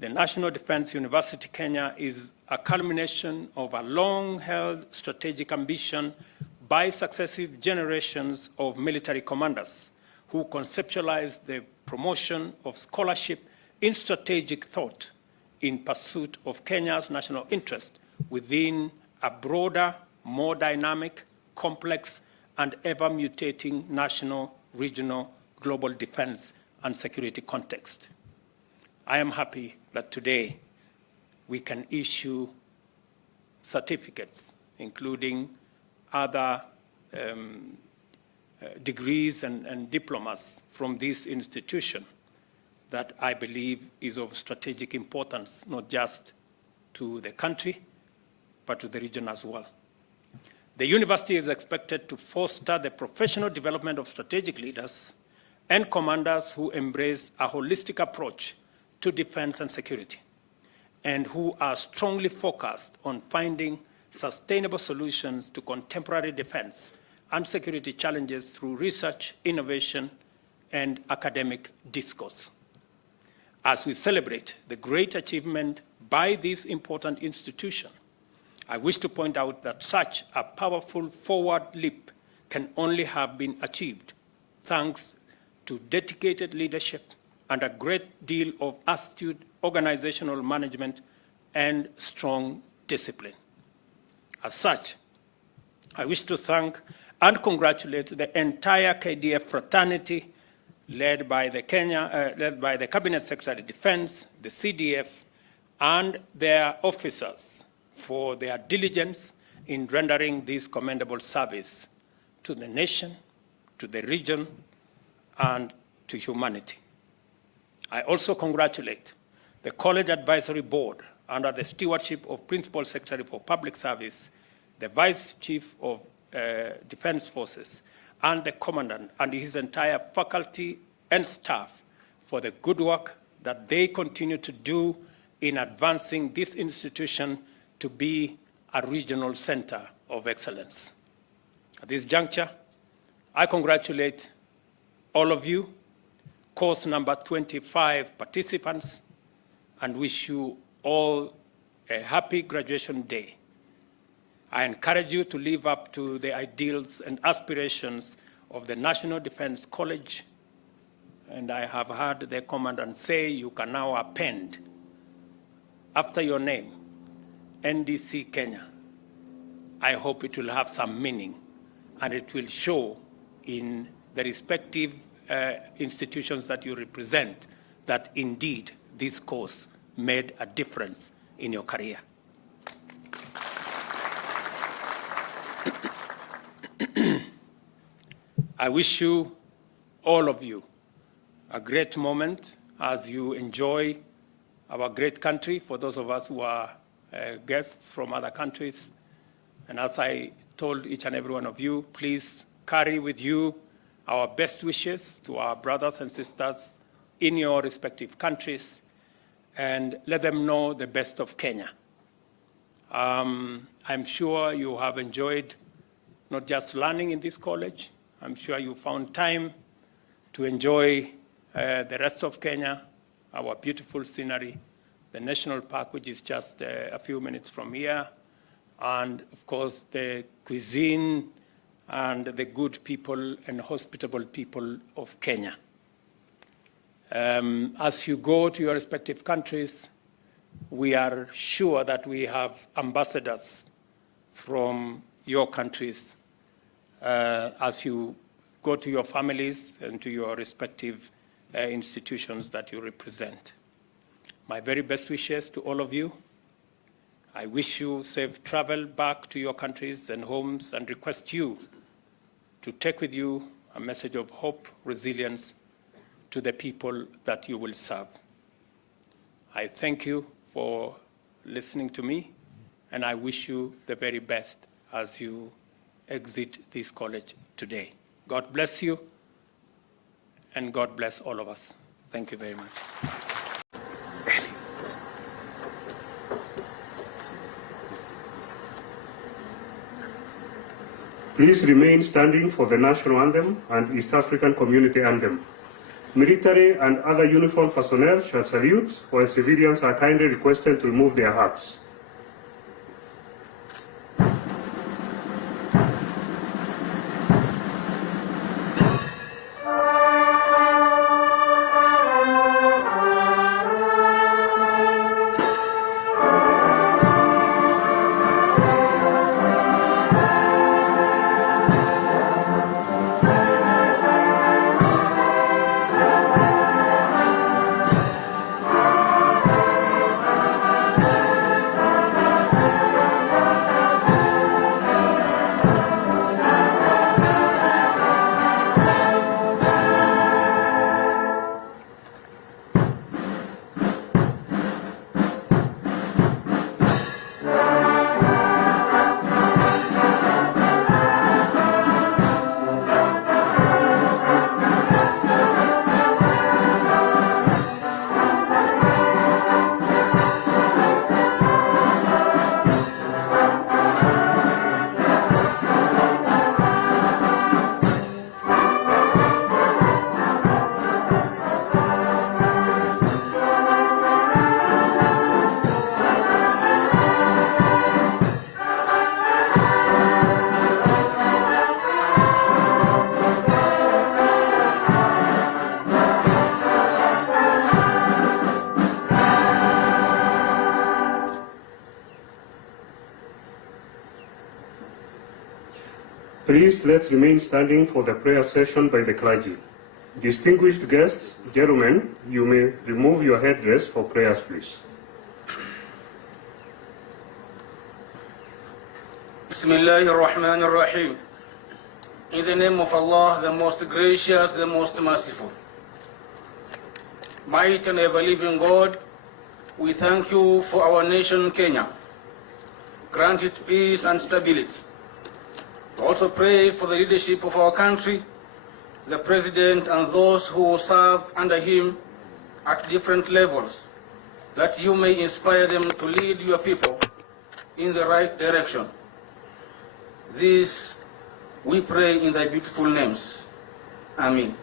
The National Defense University Kenya is a culmination of a long-held strategic ambition by successive generations of military commanders who conceptualized the promotion of scholarship in strategic thought in pursuit of Kenya's national interest within a broader, more dynamic, complex, and ever-mutating national, regional, global defense and security context. I am happy that today we can issue certificates, including other degrees and diplomas from this institution that I believe is of strategic importance, not just to the country, but to the region as well. The university is expected to foster the professional development of strategic leaders and commanders who embrace a holistic approach to defense and security, and who are strongly focused on finding sustainable solutions to contemporary defense and security challenges through research, innovation, and academic discourse. As we celebrate the great achievement by this important institution, I wish to point out that such a powerful forward leap can only have been achieved thanks to dedicated leadership and a great deal of astute organizational management and strong discipline. As such, I wish to thank and congratulate the entire KDF fraternity led by the Cabinet Secretary of Defense, the CDF, and their officers for their diligence in rendering this commendable service to the nation, to the region, and to humanity. I also congratulate the College Advisory Board under the stewardship of Principal Secretary for Public Service, the Vice Chief of Defense Forces, and the Commandant and his entire faculty and staff for the good work that they continue to do in advancing this institution to be a regional center of excellence. At this juncture, I congratulate all of you, course number 25 participants, and wish you all a happy graduation day. I encourage you to live up to the ideals and aspirations of the National Defense College, and I have heard the Commandant say you can now append after your name, NDC Kenya. I hope it will have some meaning and it will show in the respective institutions that you represent that indeed this course made a difference in your career. I wish you, all of you, a great moment as you enjoy our great country, for those of us who are guests from other countries. And as I told each and every one of you, please carry with you our best wishes to our brothers and sisters in your respective countries, and let them know the best of Kenya. I'm sure you have enjoyed not just learning in this college. I'm sure you found time to enjoy the rest of Kenya, our beautiful scenery, the national park, which is just a few minutes from here, and of course the cuisine and the good people and hospitable people of Kenya. As you go to your respective countries, we are sure that we have ambassadors from your countries as you go to your families and to your respective institutions that you represent. My very best wishes to all of you. I wish you safe travel back to your countries and homes, and request you to take with you a message of hope, resilience to the people that you will serve. I thank you for listening to me, and I wish you the very best as you exit this college today. God bless you, and God bless all of us. Thank you very much. Please remain standing for the national anthem and East African Community Anthem. Military and other uniformed personnel shall salute, while civilians are kindly requested to remove their hats. Please let's remain standing for the prayer session by the clergy. Distinguished guests, gentlemen, you may remove your headdress for prayers, please. Bismillahir Rahmanir Rahim. In the name of Allah, the most gracious, the most merciful. Mighty and ever-living God, we thank you for our nation, Kenya. Grant it peace and stability. We also pray for the leadership of our country, the President and those who serve under him at different levels, that you may inspire them to lead your people in the right direction. This we pray in thy beautiful names. Amen.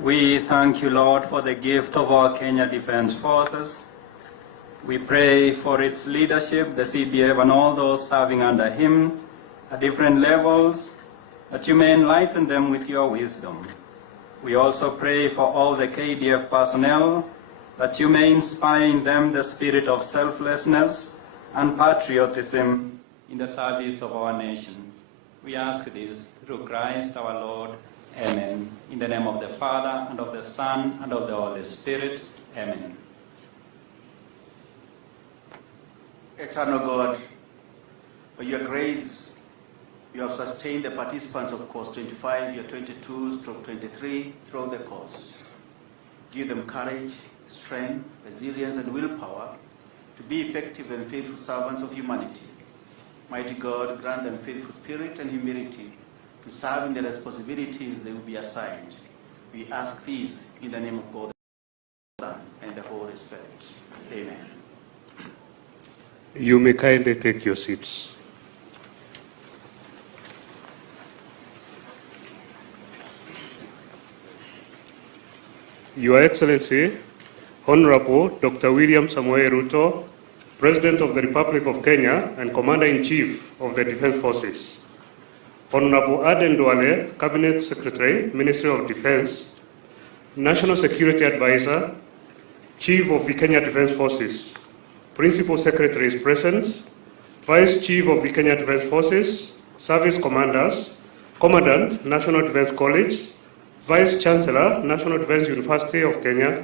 We thank you, Lord, for the gift of our Kenya Defense Forces. We pray for its leadership, the CBF, and all those serving under him at different levels, that you may enlighten them with your wisdom. We also pray for all the KDF personnel, that you may inspire in them the spirit of selflessness and patriotism in the service of our nation. We ask this through Christ our Lord. Amen. In the name of the Father, and of the Son, and of the Holy Spirit. Amen. Eternal God, by your grace, you have sustained the participants of course 25, year 22/23 throughout the course. Give them courage, strength, resilience, and willpower to be effective and faithful servants of humanity. Mighty God, grant them faithful spirit and humility to serve in the responsibilities they will be assigned. We ask this in the name of God, the Son, and the Holy Spirit. Amen. You may kindly take your seats. Your Excellency, Honorable Dr. William Samoei Ruto, President of the Republic of Kenya and Commander-in-Chief of the Defense Forces. Honorable Aden Duale, Cabinet Secretary, Ministry of Defense, National Security Advisor, Chief of the Kenya Defense Forces. Principal Secretary is present, Vice Chief of the Kenya Defense Forces, Service Commanders, Commandant, National Defense College, Vice Chancellor, National Defense University of Kenya,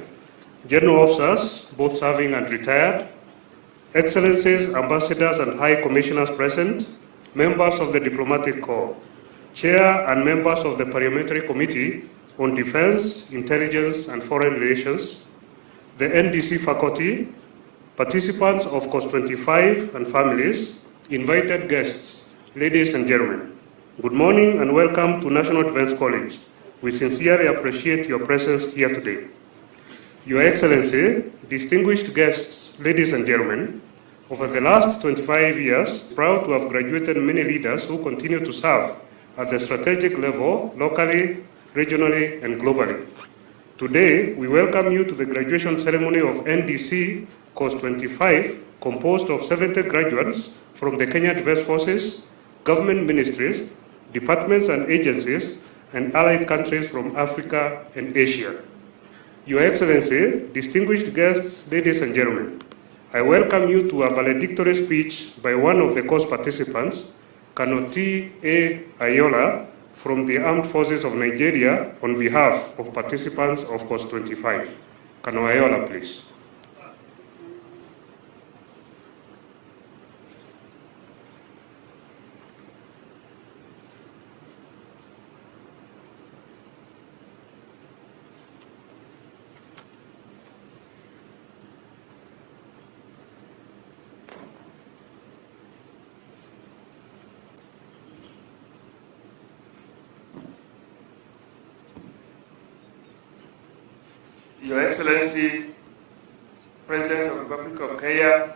General Officers, both serving and retired, Excellencies, Ambassadors and High Commissioners present, members of the Diplomatic Corps, Chair and members of the Parliamentary Committee on Defense, Intelligence and Foreign Relations, the NDC faculty, participants of Course 25 and families, invited guests, ladies and gentlemen. Good morning and welcome to National Defense College. We sincerely appreciate your presence here today. Your Excellency, distinguished guests, ladies and gentlemen, over the last 25 years, proud to have graduated many leaders who continue to serve at the strategic level, locally, regionally, and globally. Today, we welcome you to the graduation ceremony of NDC Course 25, composed of 70 graduates from the Kenya Defense Forces, government ministries, departments and agencies, and allied countries from Africa and Asia. Your Excellency, distinguished guests, ladies and gentlemen, I welcome you to a valedictory speech by one of the course participants, Colonel T.A. Ayola, from the Armed Forces of Nigeria, on behalf of participants of Course 25. Colonel Ayola, please. Your Excellency, President of the Republic of Kenya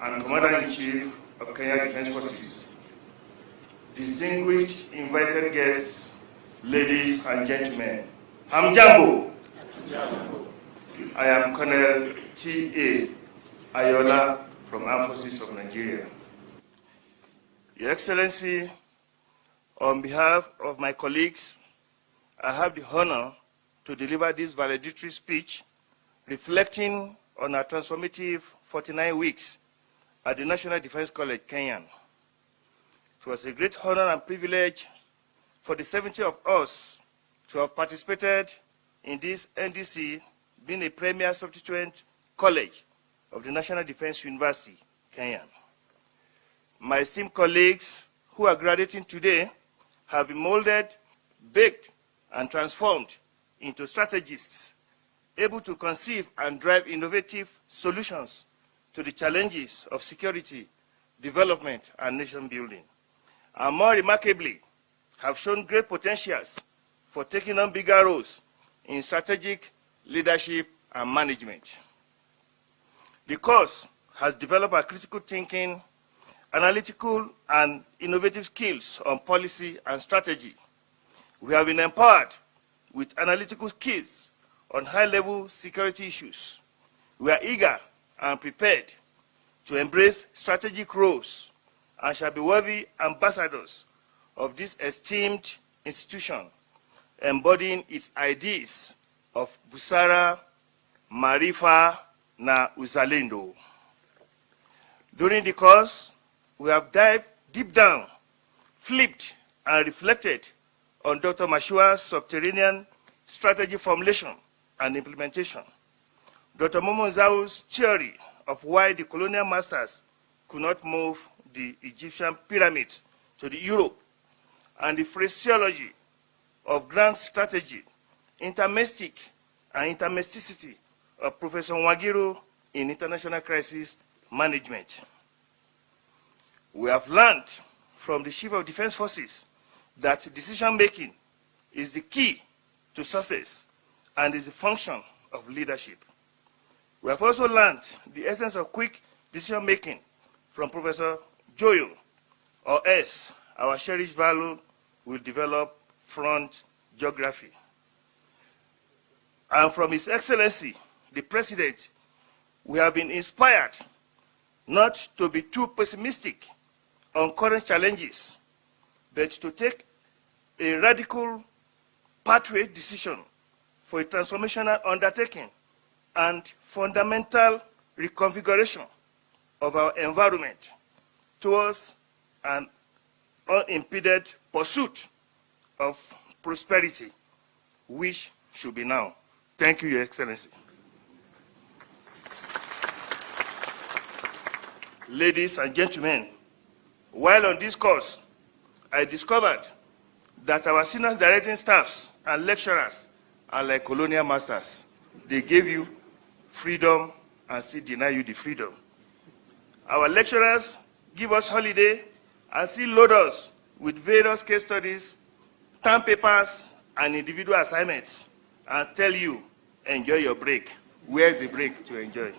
and Commander-in-Chief of Kenya Defense Forces, distinguished invited guests, ladies and gentlemen, Hamjambo. I am Colonel T.A. Ayola from Armed Forces of Nigeria. Your Excellency, on behalf of my colleagues, I have the honor to deliver this valedictory speech reflecting on our transformative 49 weeks at the National Defense College, Kenya. It was a great honor and privilege for the 70 of us to have participated in this NDC, being a premier substituent college of the National Defense University, Kenya. My esteemed colleagues who are graduating today have been molded, baked, and transformed into strategists, able to conceive and drive innovative solutions to the challenges of security, development, and nation building. And more remarkably, have shown great potentials for taking on bigger roles in strategic leadership and management. The course has developed our critical thinking, analytical, and innovative skills on policy and strategy. We have been empowered with analytical skills on high-level security issues. We are eager and prepared to embrace strategic roles and shall be worthy ambassadors of this esteemed institution, embodying its ideas of busara, marifa, na uzalendo. During the course, we have dived deep down, flipped, and reflected on Dr. Mashua's subterranean strategy formulation and implementation, Dr. Momo Nzau's theory of why the colonial masters could not move the Egyptian pyramids to the Europe, and the phraseology of grand strategy, intermestic and intermesticity of Professor Nwagiru in international crisis management. We have learned from the Chief of Defense Forces that decision-making is the key to success and is the function of leadership. We have also learned the essence of quick decision-making from Professor Joyo, or S, our cherished value will develop front geography. And from His Excellency, the President, we have been inspired not to be too pessimistic on current challenges, but to take a radical pathway decision for a transformational undertaking and fundamental reconfiguration of our environment towards an unimpeded pursuit of prosperity, which should be now. Thank you, Your Excellency. Ladies and gentlemen, while on this course, I discovered that our senior directing staffs and lecturers are like colonial masters. They gave you freedom and still deny you the freedom. Our lecturers give us holiday and still load us with various case studies, term papers, and individual assignments, and tell you, enjoy your break. Where's the break to enjoy?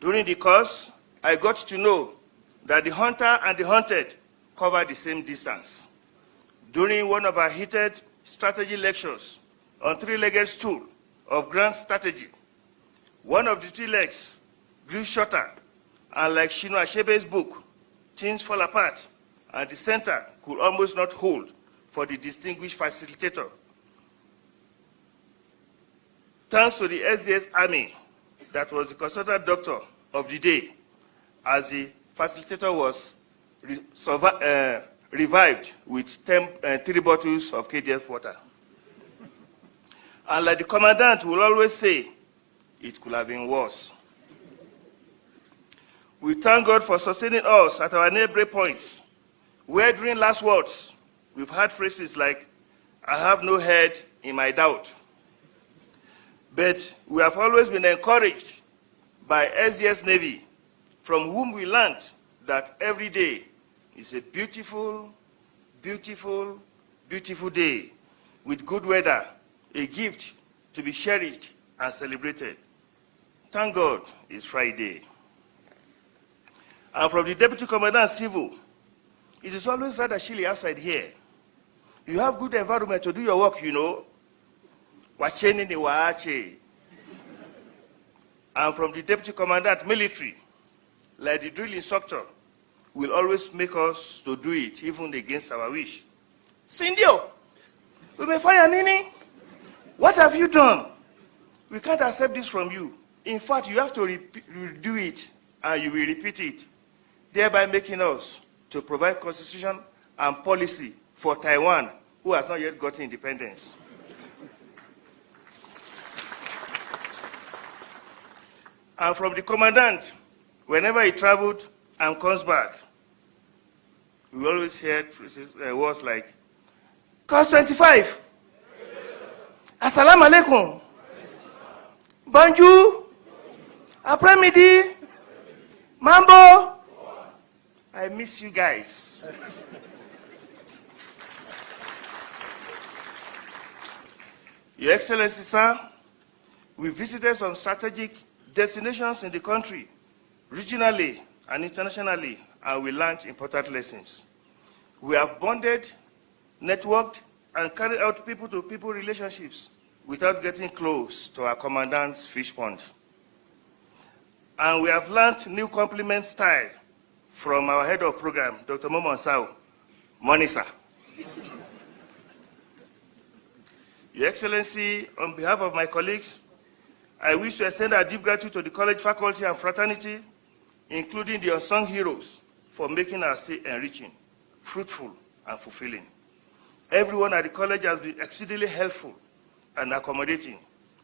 During the course, I got to know that the hunter and the hunted cover the same distance. During one of our heated strategy lectures on three-legged stool of grand strategy, one of the three legs grew shorter, and like Chinua Achebe's book, Things Fall Apart, and the center could almost not hold for the distinguished facilitator. Thanks to the SDS Army, that was the consultant doctor of the day, as the facilitator was revived with 3 bottles of KDF water. And like the commandant will always say, it could have been worse. We thank God for sustaining us at our neighboring points, where during last words, we've heard phrases like, I have no head in my doubt. But we have always been encouraged by SDS Navy, from whom we learned that every day is a beautiful, beautiful, beautiful day with good weather, a gift to be cherished and celebrated. Thank God it's Friday. And from the Deputy Commandant Civil, it is always rather chilly outside here. You have good environment to do your work, you know. Wacheni ni waache. And from the Deputy Commandant Military, like the drill instructor, will always make us to do it, even against our wish. Sindio, we may fire Nini. What have you done? We can't accept this from you. In fact, you have to redo it and you will repeat it, thereby making us to provide constitution and policy for Taiwan, who has not yet gotten independence. And from the commandant, whenever he traveled and comes back, we always heard words like, Cost 25, Assalamu alaikum, Bonjour, Après midi, Mambo. I miss you guys. Your Excellency, sir, we visited some strategic destinations in the country, regionally and internationally, and we learned important lessons. We have bonded, networked, and carried out people-to-people relationships without getting close to our commandant's fish pond. And we have learned new compliment style from our head of program, Dr. Momon Sao. Morning, sir. Your Excellency, on behalf of my colleagues, I wish to extend our deep gratitude to the college faculty and fraternity, including the unsung heroes, for making our stay enriching, fruitful, and fulfilling. Everyone at the college has been exceedingly helpful and accommodating,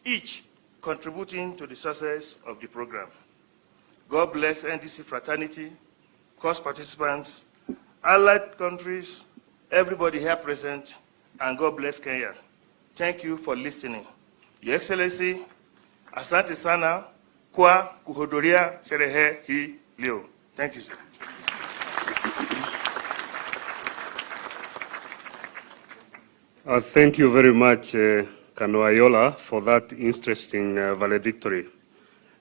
each contributing to the success of the program. God bless NDC fraternity, course participants, allied countries, everybody here present, and God bless Kenya. Thank you for listening. Your Excellency, asante sana kwa kuhudhuria sherehe hii leo. Thank you, sir. Thank you very much, Kanoayola, for that interesting valedictory.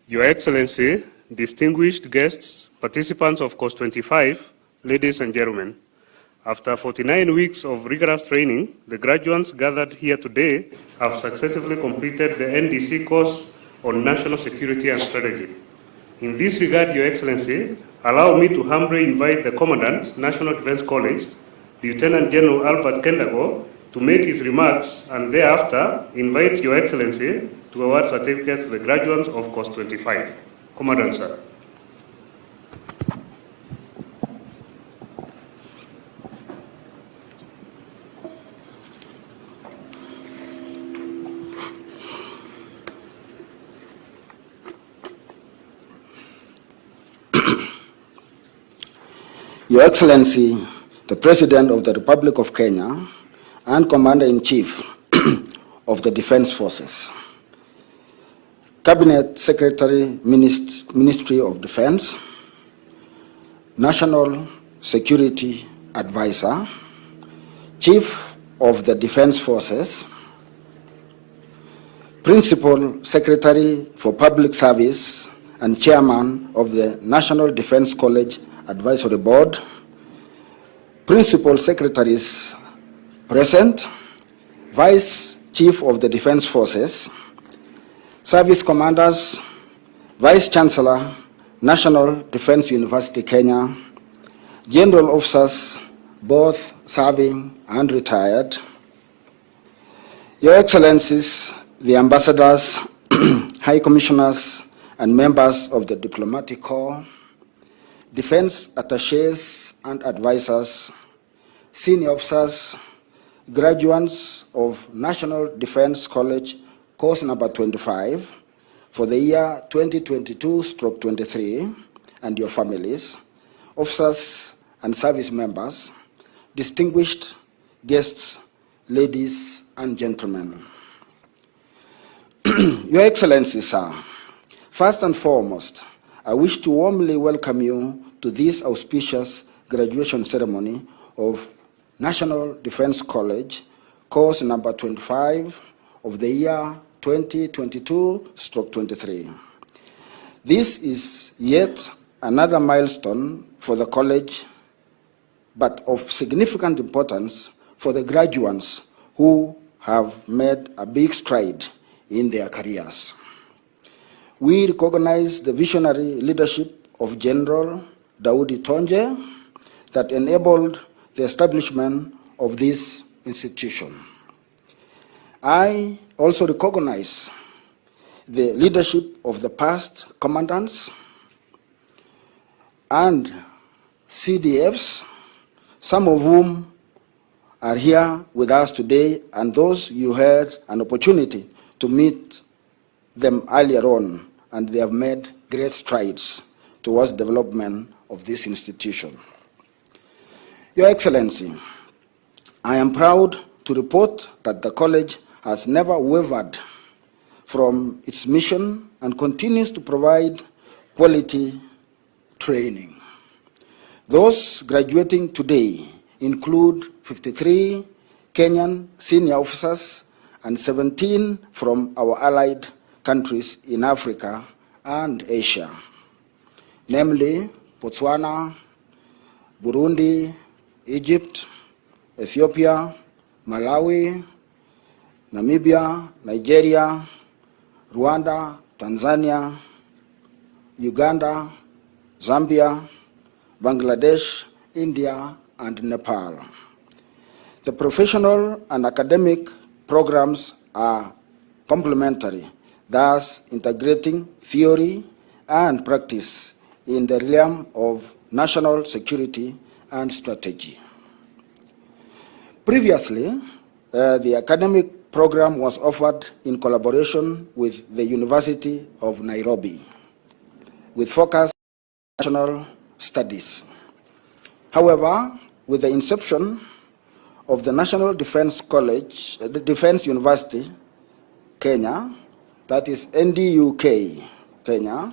Your Excellency, distinguished guests, participants of Course 25, ladies and gentlemen, after 49 weeks of rigorous training, the graduates gathered here today have successfully completed the NDC course on national security and strategy. In this regard, Your Excellency, allow me to humbly invite the Commandant, National Defense College, Lieutenant General Albert Kendago, to make his remarks, and thereafter invite Your Excellency to award certificates to the graduates of Course 25. Commandant, sir. Your Excellency, the President of the Republic of Kenya and Commander-in-Chief of the Defense Forces, Cabinet Secretary, Ministry of Defense, National Security Advisor, Chief of the Defense Forces, Principal Secretary for Public Service and Chairman of the National Defense College Advisory Board, Principal Secretaries present, Vice Chief of the Defense Forces, Service Commanders, Vice Chancellor, National Defense University, Kenya, General Officers, both serving and retired, Your Excellencies, the Ambassadors, High Commissioners, and members of the Diplomatic Corps, Defense Attaches and Advisors, Senior Officers, graduates of National Defense College, course number 25, for the year 2022/23, and your families, officers and service members, distinguished guests, ladies and gentlemen. Your Excellency, sir, first and foremost, I wish to warmly welcome you to this auspicious graduation ceremony of National Defense College, course number 25 of the year 2022/23. This is yet another milestone for the college, but of significant importance for the graduates who have made a big stride in their careers. We recognize the visionary leadership of General Daudi Tonje that enabled the establishment of this institution. I also recognize the leadership of the past commandants and CDFs, some of whom are here with us today, and those you had an opportunity to meet them earlier on, and they have made great strides towards development of this institution. Your Excellency, I am proud to report that the college has never wavered from its mission and continues to provide quality training. Those graduating today include 53 Kenyan senior officers and 17 from our allied countries in Africa and Asia, namely Botswana, Burundi, Egypt, Ethiopia, Malawi, Namibia, Nigeria, Rwanda, Tanzania, Uganda, Zambia, Bangladesh, India, and Nepal. The professional and academic programs are complementary, thus integrating theory and practice in the realm of national security and strategy. Previously, the academic program was offered in collaboration with the University of Nairobi, with focus on national studies. However, with the inception of the National Defense College, the Defense University, Kenya, that is NDUK, Kenya,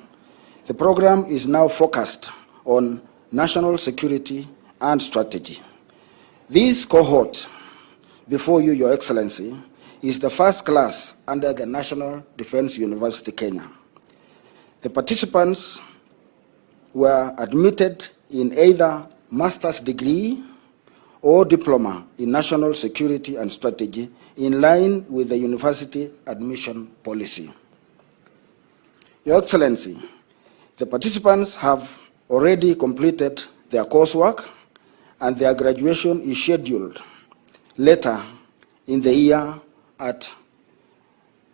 the program is now focused on national security and strategy. This cohort, before you, Your Excellency, is the first class under the National Defense University, Kenya. The participants were admitted in either master's degree or diploma in national security and strategy in line with the university admission policy. Your Excellency, the participants have already completed their coursework and their graduation is scheduled later in the year at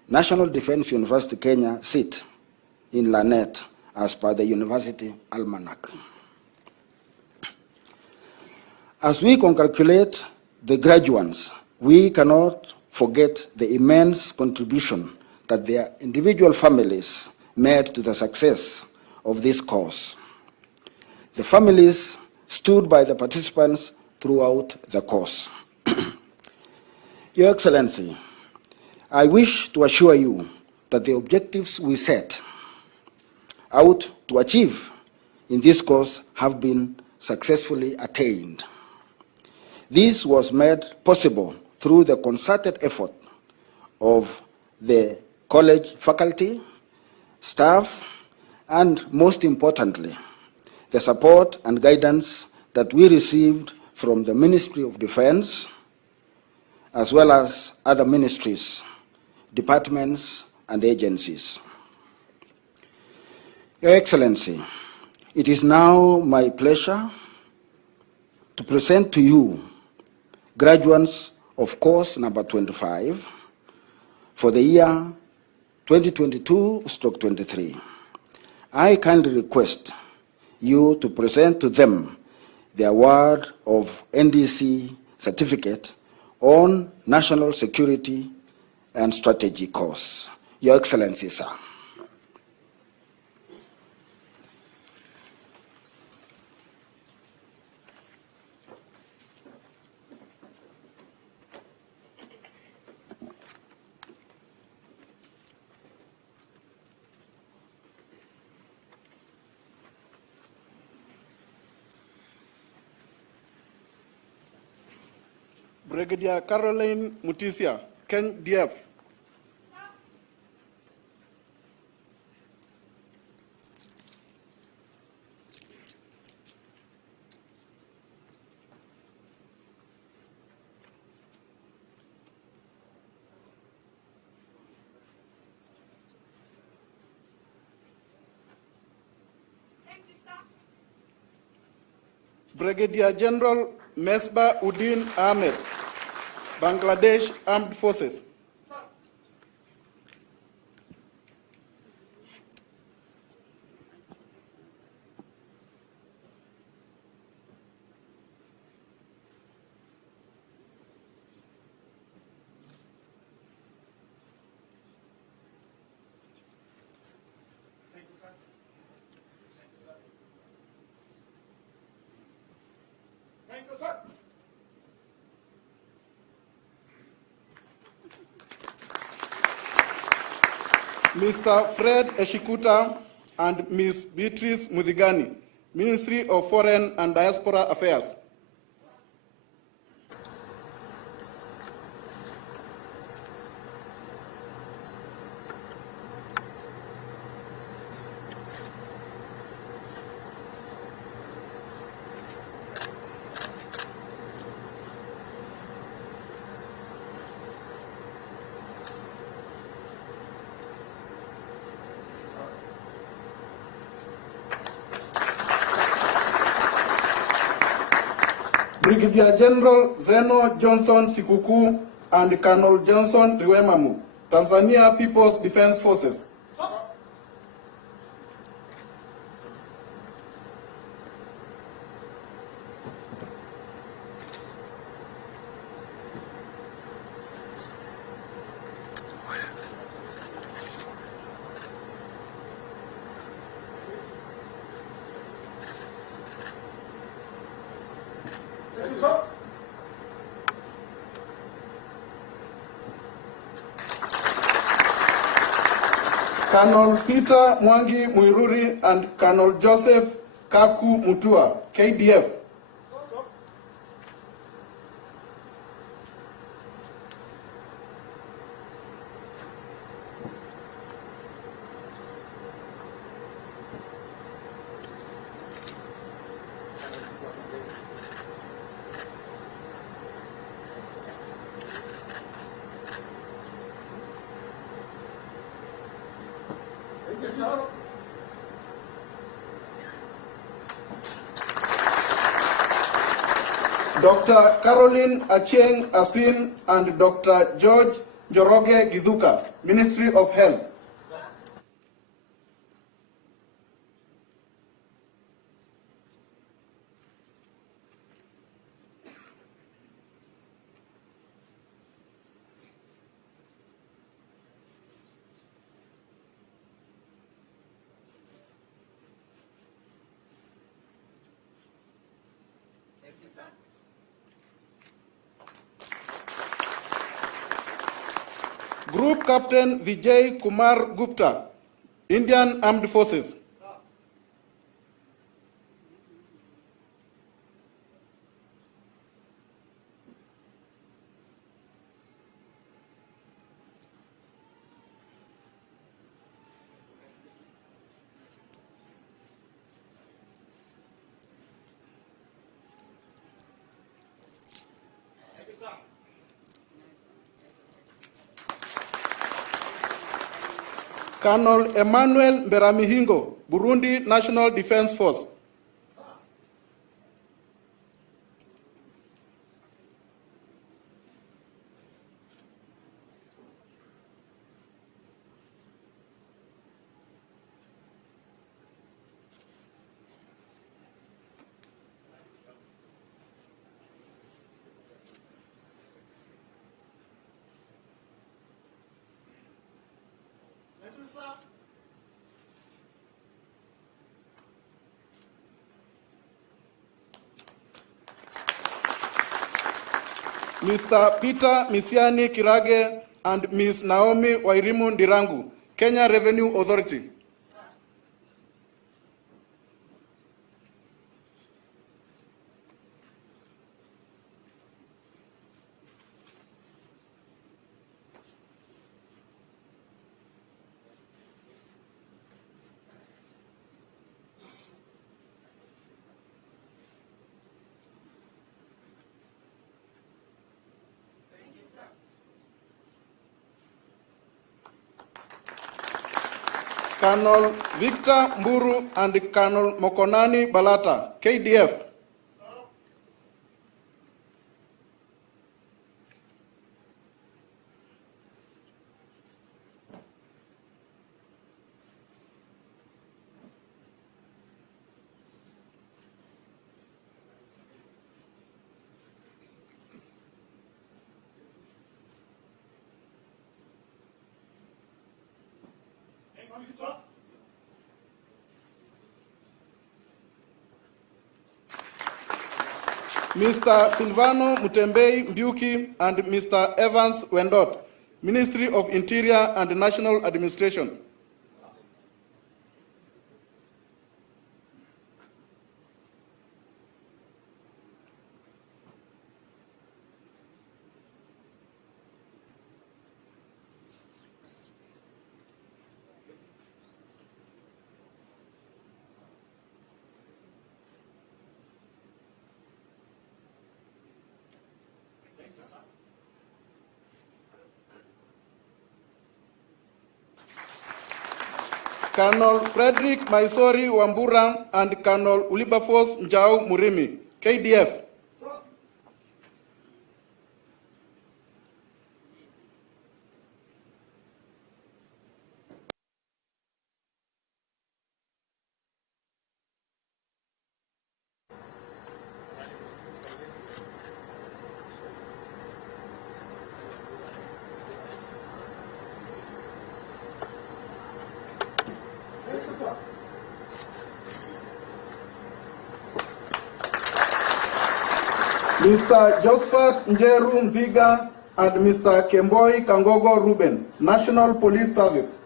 National Defense University Kenya seat in Lanet as per the University Almanac. As we congratulate the graduates, we cannot forget the immense contribution that their individual families made to the success of this course. The families stood by the participants throughout the course. Your Excellency, I wish to assure you that the objectives we set out to achieve in this course have been successfully attained. This was made possible through the concerted effort of the college faculty, staff, and most importantly, the support and guidance that we received from the Ministry of Defense, as well as other ministries, departments, and agencies. Your Excellency, it is now my pleasure to present to you graduates of course number 25 for the year 2022/23. I kindly request you to present to them the award of NDC certificate on national security and strategy course. Your Excellency, sir. Brigadier Caroline Mutisia, Ken DF. Brigadier General Mesbah Uddin Ahmed, Bangladesh Armed Forces. Mr. Fred Eshikuta and Ms. Beatrice Muthigani, Ministry of Foreign and Diaspora Affairs. Brigadier General Zeno Johnson Sikuku and Colonel Johnson Riwemamu, Tanzania People's Defense Forces. Colonel Peter Mwangi Muiruri and Colonel Joseph Kaku Mutua, KDF. Dr. Caroline Acheng Asin and Dr. George Njoroge Githuka, Ministry of Health. Group Captain Vijay Kumar Gupta, Indian Armed Forces. Colonel Emmanuel Beramihingo, Burundi National Defense Force. Mr. Peter Misiani Kirage and Ms. Naomi Wairimu Ndirangu, Kenya Revenue Authority. Colonel Victor Mburu and Colonel Mokonani Balata, KDF. Mr. Silvano Mutembei Mbiuki and Mr. Evans Wendot, Ministry of Interior and National Administration. Colonel Frederick Maisori Wambura and Colonel Wilberforce Njau Murimi, KDF. Mr. Josephat Njeru Mviga and Mr. Kemboi Kangogo Ruben, National Police Service.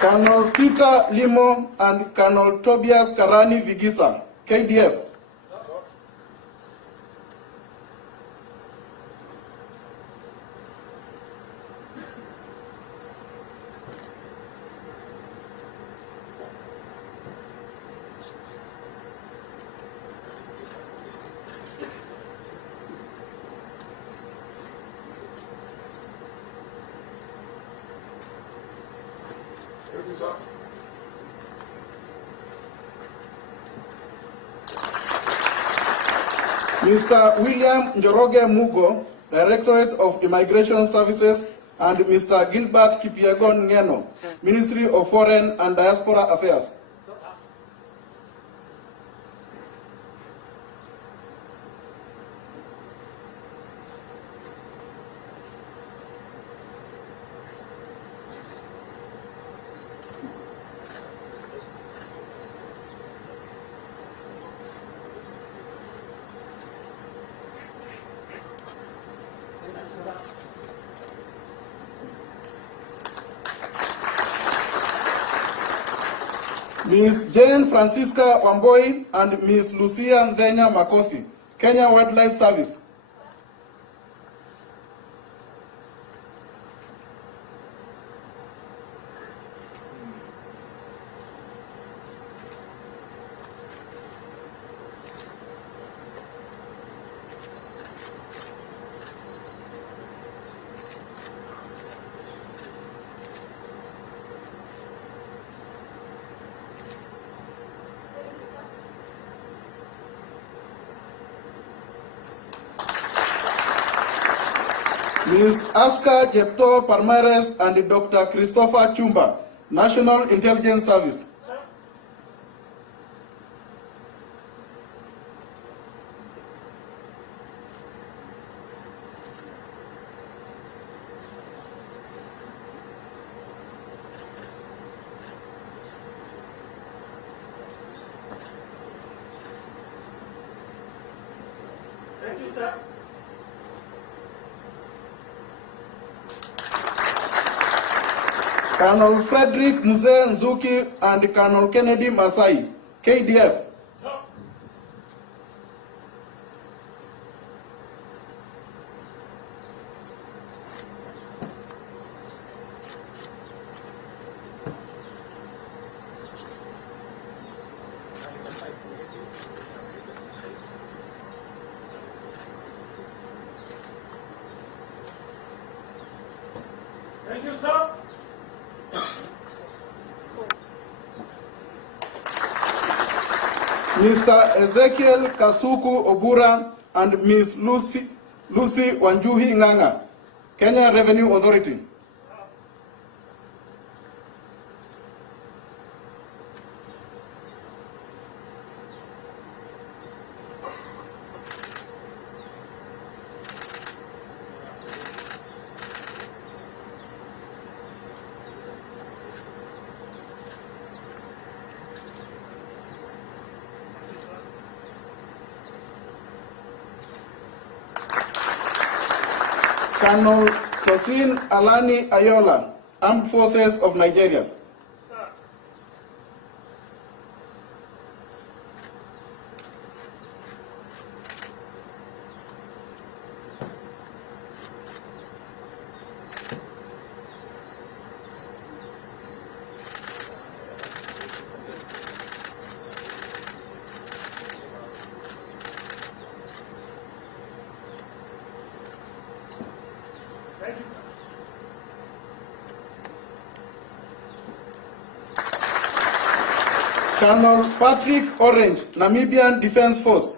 Colonel Peter Limo and Colonel Tobias Karani Vigisa, KDF. Mr. William Njoroge Mugo, Directorate of Immigration Services, and Mr. Gilbert Kipiegon Ngeno, Ministry of Foreign and Diaspora Affairs. Ms. Jane Francisca Wamboi and Ms. Lucia Ndenya Makosi, Kenya Wildlife Service. Ms. Aska Jepto Palmares and Dr. Christopher Chumba, National Intelligence Service. Thank you, sir. Colonel Frederick Mzee Nzuki and Colonel Kennedy Masai, KDF. Thank you, sir. Mr. Ezekiel Kasuku Obura and Ms. Lucy Wanjuhi Nganga, Kenya Revenue Authority. Colonel Tosin Alani Ayola, Armed Forces of Nigeria. Colonel Patrick Orange, Namibian Defense Force.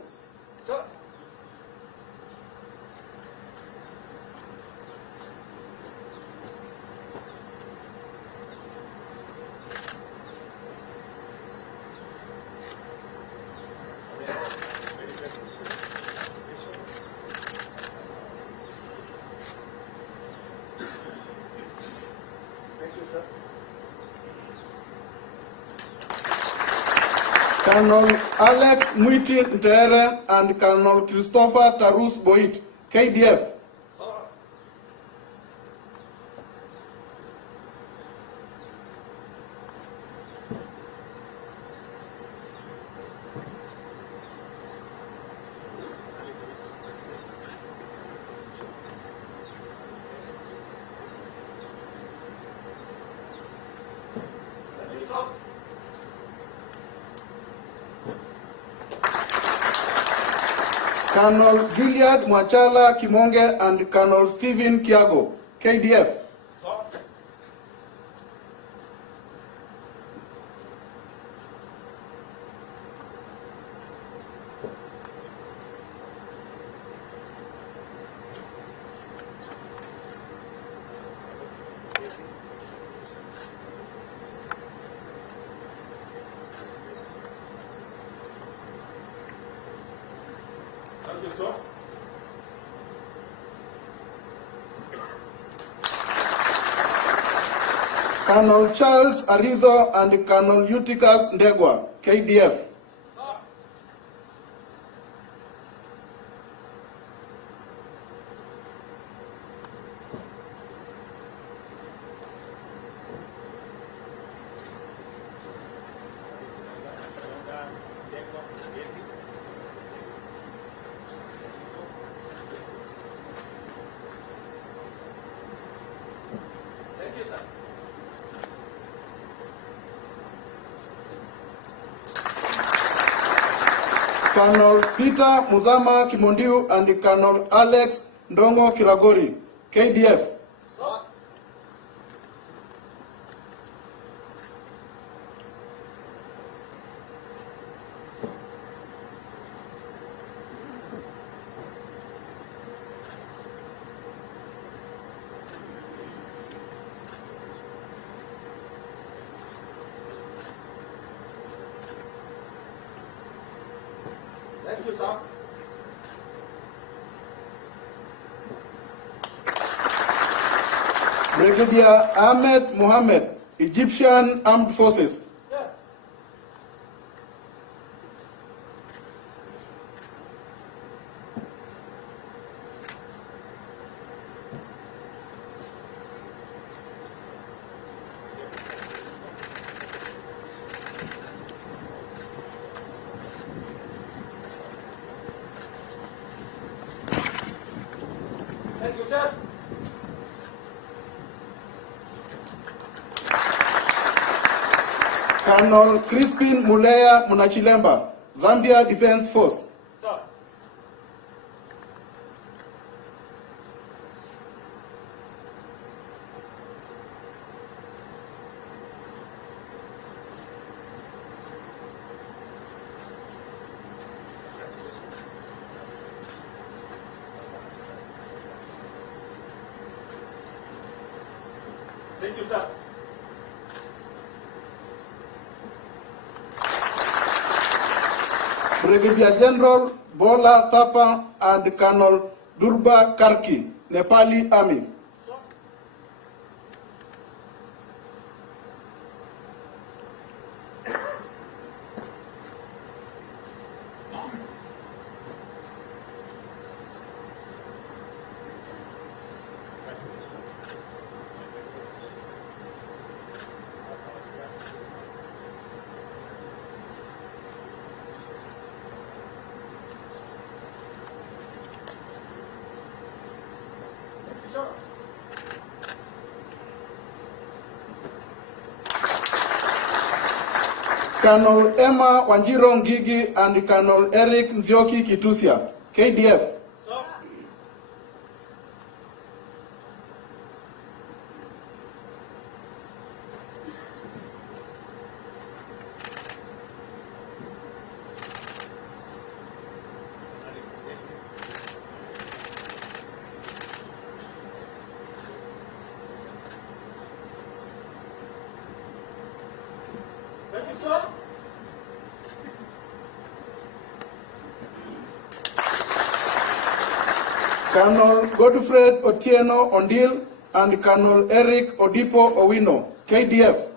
Colonel Alex Muiti Ntere and Colonel Christopher Tarus Boit, KDF. Colonel Gilead Mwachala Kimonge and Colonel Stephen Kiago, KDF. Colonel Charles Arido and Colonel Eutychus Ndegwa, KDF. Colonel Peter Mudhama Kimondiu and Colonel Alex Ndongo Kiragori, KDF. Thank you, sir. Brigadier Ahmed Mohammed, Egyptian Armed Forces. Thank you, sir. Colonel Crispin Mulea Munachilemba, Zambia Defense Force. Sir. Thank you, sir. Brigadier General Bola Thapa and Colonel Durba Karki, Nepali Army. sir. Colonel Emma Wanjiro Ngigi and Colonel Eric Nzioki Kitusia, KDF. Thank you, sir. Colonel Godfred Otieno Ondil and Colonel Eric Odipo Owino, KDF.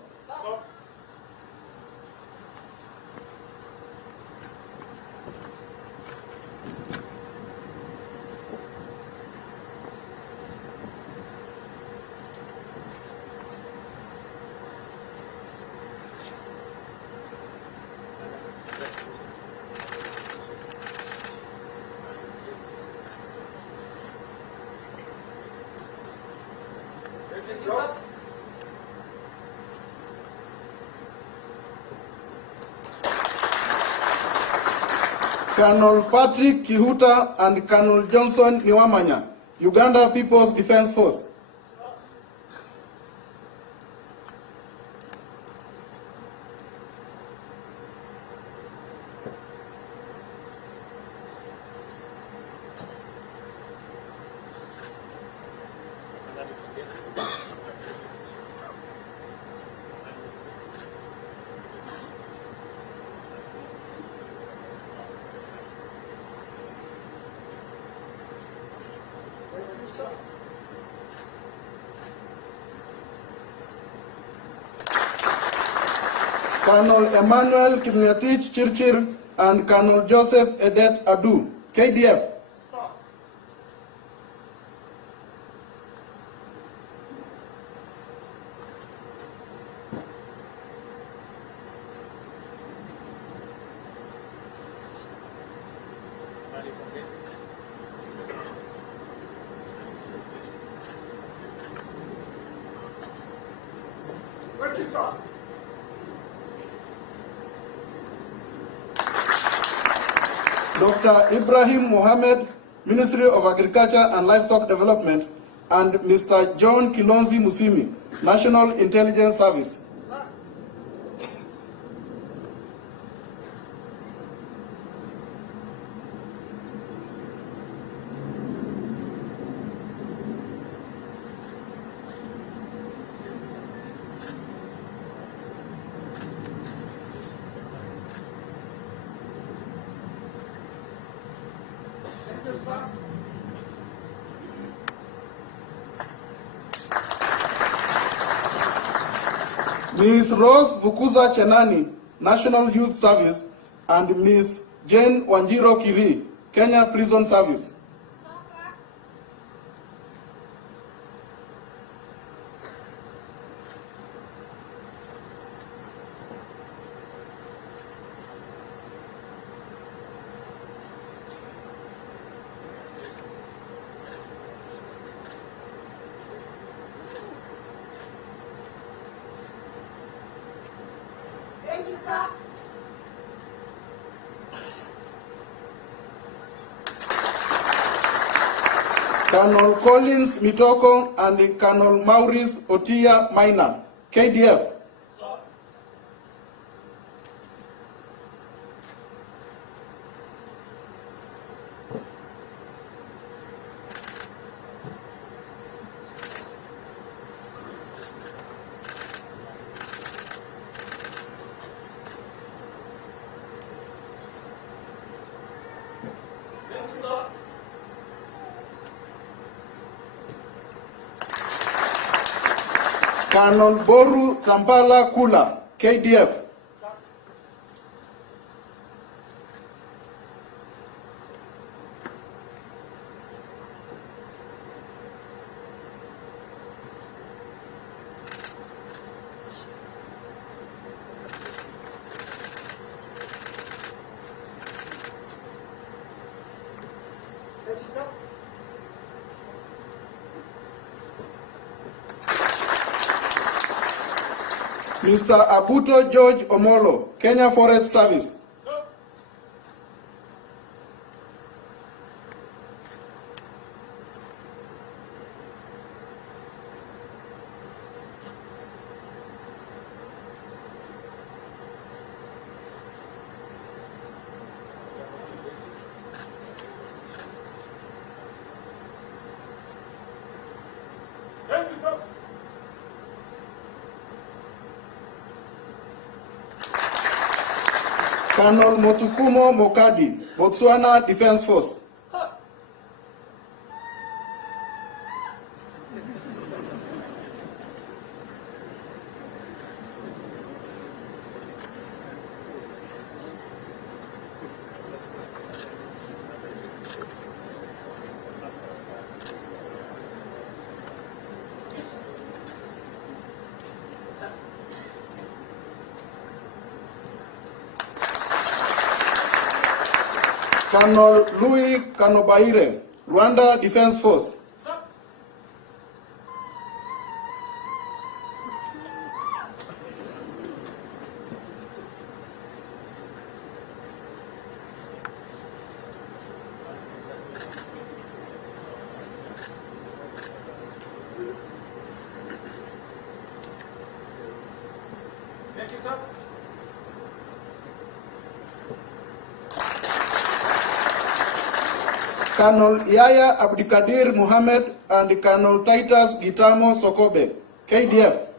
Thank you, sir. Colonel Patrick Kihuta and Colonel Johnson Niwamanya, Uganda People's Defense Force. Colonel Emmanuel Kimnetich Chirchir and Colonel Joseph Edet Adu, KDF. Thank you, sir. Dr. Ibrahim Mohammed, Ministry of Agriculture and Livestock Development, and Mr. John Kilonzi Musimi, National Intelligence Service. Thank you, sir. Ms. Rose Vukuza Chenani, National Youth Service, and Ms. Jane Wanjiro Kiri, Kenya Prison Service. Thank you, sir. Colonel Collins Mitoko and Colonel Maurice Otia Maina, KDF. Colonel Boru Kampala Kula, KDF. Thank you, sir. Mr. Abuto George Omolo, Kenya Forest Service. Colonel Motukumo Mokadi, Botswana Defense Force. Colonel Louis Kanobaire, Rwanda Defense Force. Colonel Yaya Abdikadir Mohammed and Colonel Titus Gitamo Sokobe, KDF.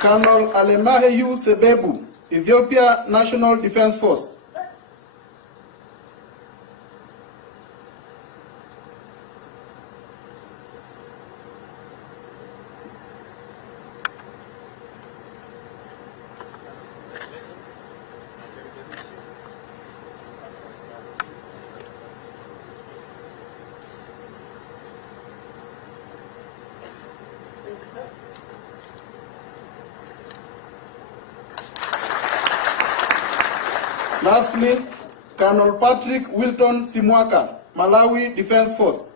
Colonel Alemaheyu Sebebu, Ethiopia National Defense Force. Lastly, Colonel Patrick Wilton Simwaka, Malawi Defense Force.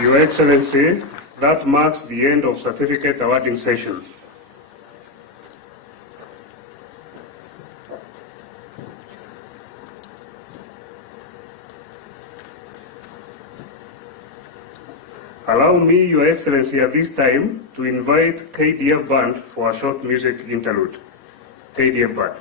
Your Excellency, that marks the end of certificate awarding session. Allow me, Your Excellency, at this time to invite KDF Band for a short music interlude. KDF Band.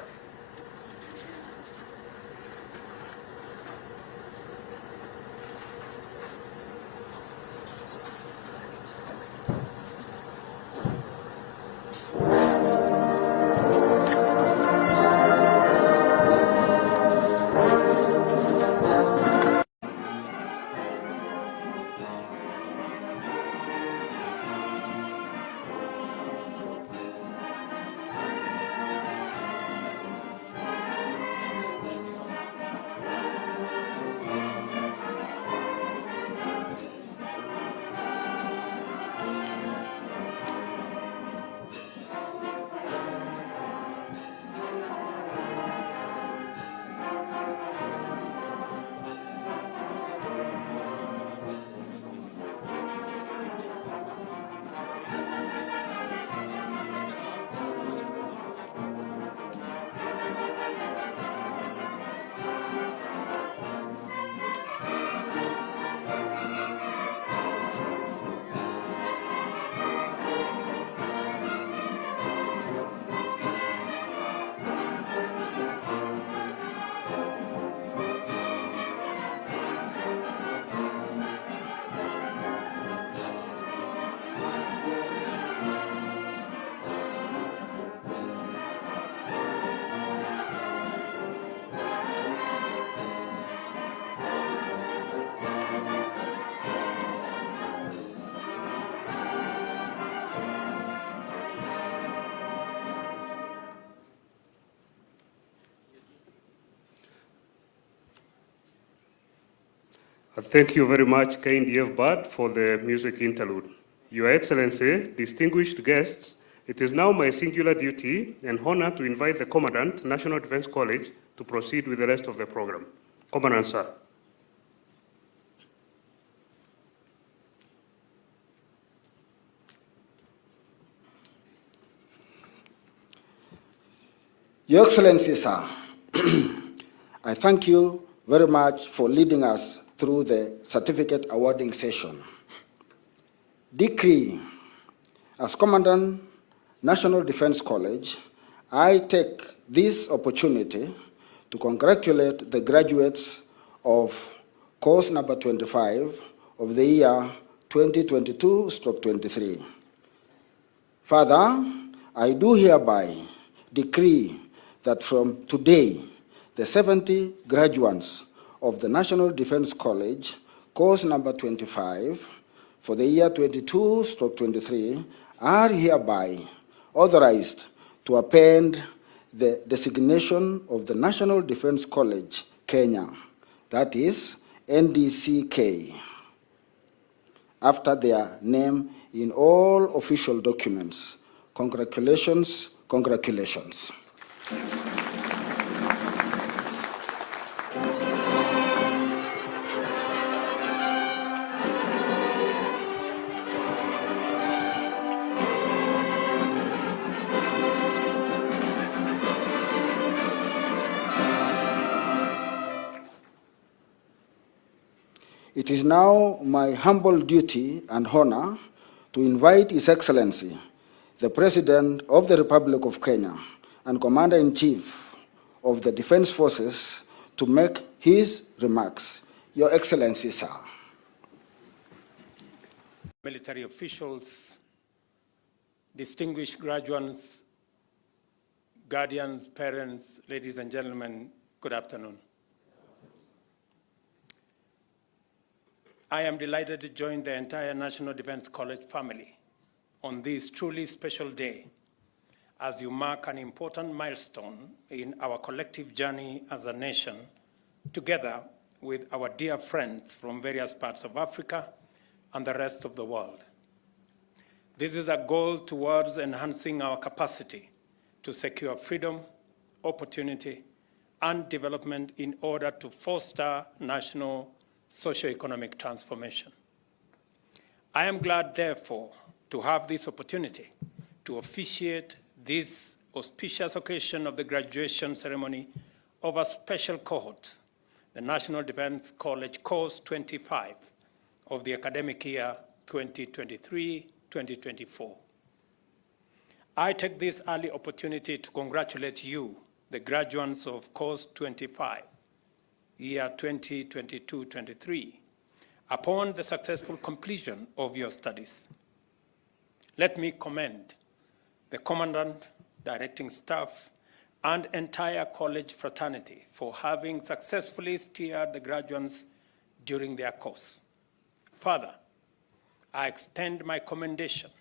Thank you very much, KNDF Bad, for the music interlude. Your Excellency, distinguished guests, it is now my singular duty and honor to invite the Commandant, National Defense College, to proceed with the rest of the program. Commandant, sir. Your Excellency, sir, I thank you very much for leading us through the certificate awarding session. Decree. As Commandant, National Defense College, I take this opportunity to congratulate the graduates of course number 25 of the year 2022/23. Further, I do hereby decree that from today, the 70 graduates of the National Defense College, course number 25, for the year 22/23, are hereby authorized to append the designation of the National Defense College, Kenya, that is NDCK, after their name in all official documents. Congratulations, congratulations. It is now my humble duty and honor to invite His Excellency, the President of the Republic of Kenya and Commander-in-Chief of the Defense Forces, to make his remarks. Your Excellency, sir. Military officials, distinguished graduates, guardians, parents, ladies and gentlemen, good afternoon. I am delighted to join the entire National Defense College family on this truly special day as you mark an important milestone in our collective journey as a nation, together with our dear friends from various parts of Africa and the rest of the world. This is a goal towards enhancing our capacity to secure freedom, opportunity, and development in order to foster national socio-economic transformation. I am glad, therefore, to have this opportunity to officiate this auspicious occasion of the graduation ceremony of a special cohort, the National Defense College Course 25 of the academic year 2023-2024. I take this early opportunity to congratulate you, the graduates of Course 25, year 2022-23, upon the successful completion of your studies. Let me commend the Commandant, directing staff, and entire college fraternity for having successfully steered the graduates during their course. Further, I extend my commendation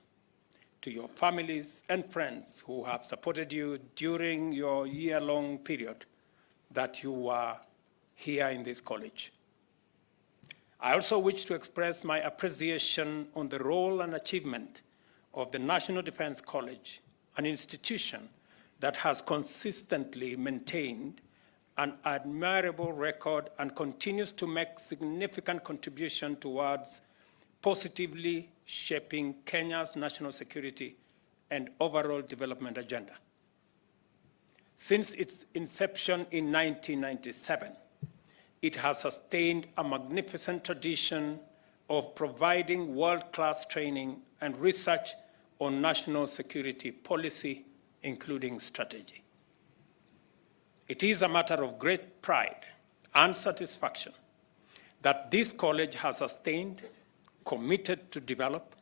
to your families and friends who have supported you during your year-long period that you were here in this college. I also wish to express my appreciation on the role and achievement of the National Defense College, an institution that has consistently maintained an admirable record and continues to make significant contribution towards positively shaping Kenya's national security and overall development agenda. Since its inception in 1997, it has sustained a magnificent tradition of providing world-class training and research on national security policy, including strategy. It is a matter of great pride and satisfaction that this college has sustained, committed to develop,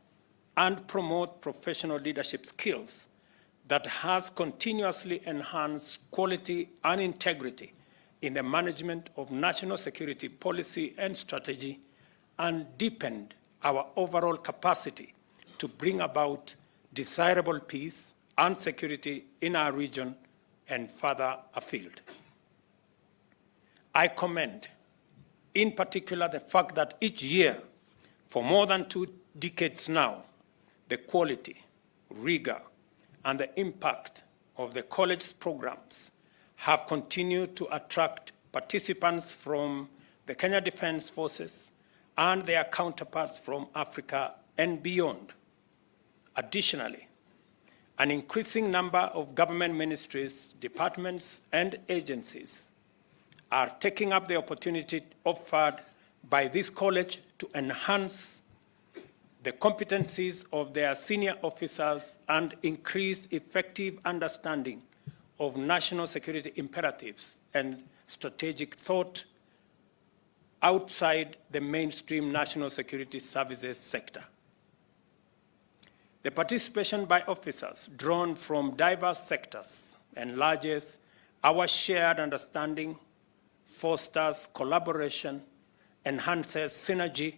and promote professional leadership skills that has continuously enhanced quality and integrity in the management of national security policy and strategy, and deepened our overall capacity to bring about desirable peace and security in our region and further afield. I commend in particular the fact that each year, for more than 2 decades now, the quality, rigor, and the impact of the college's programs have continued to attract participants from the Kenya Defense Forces and their counterparts from Africa and beyond. Additionally, an increasing number of government ministries, departments, and agencies are taking up the opportunity offered by this college to enhance the competencies of their senior officers and increase effective understanding of national security imperatives and strategic thought outside the mainstream national security services sector. The participation by officers drawn from diverse sectors enlarges our shared understanding, fosters collaboration, enhances synergy,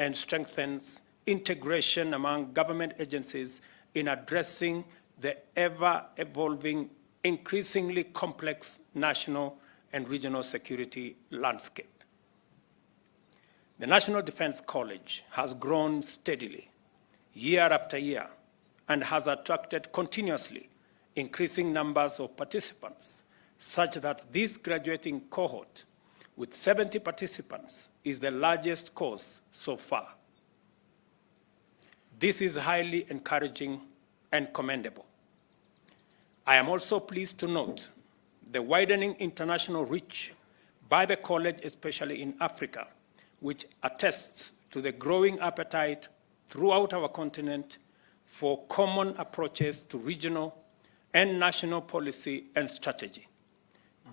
and strengthens integration among government agencies in addressing the ever-evolving, increasingly complex national and regional security landscape. The National Defense College has grown steadily, year after year, and has attracted continuously increasing numbers of participants, such that this graduating cohort with 70 participants is the largest course so far. This is highly encouraging and commendable. I am also pleased to note the widening international reach by the college, especially in Africa, which attests to the growing appetite throughout our continent for common approaches to regional and national policy and strategy.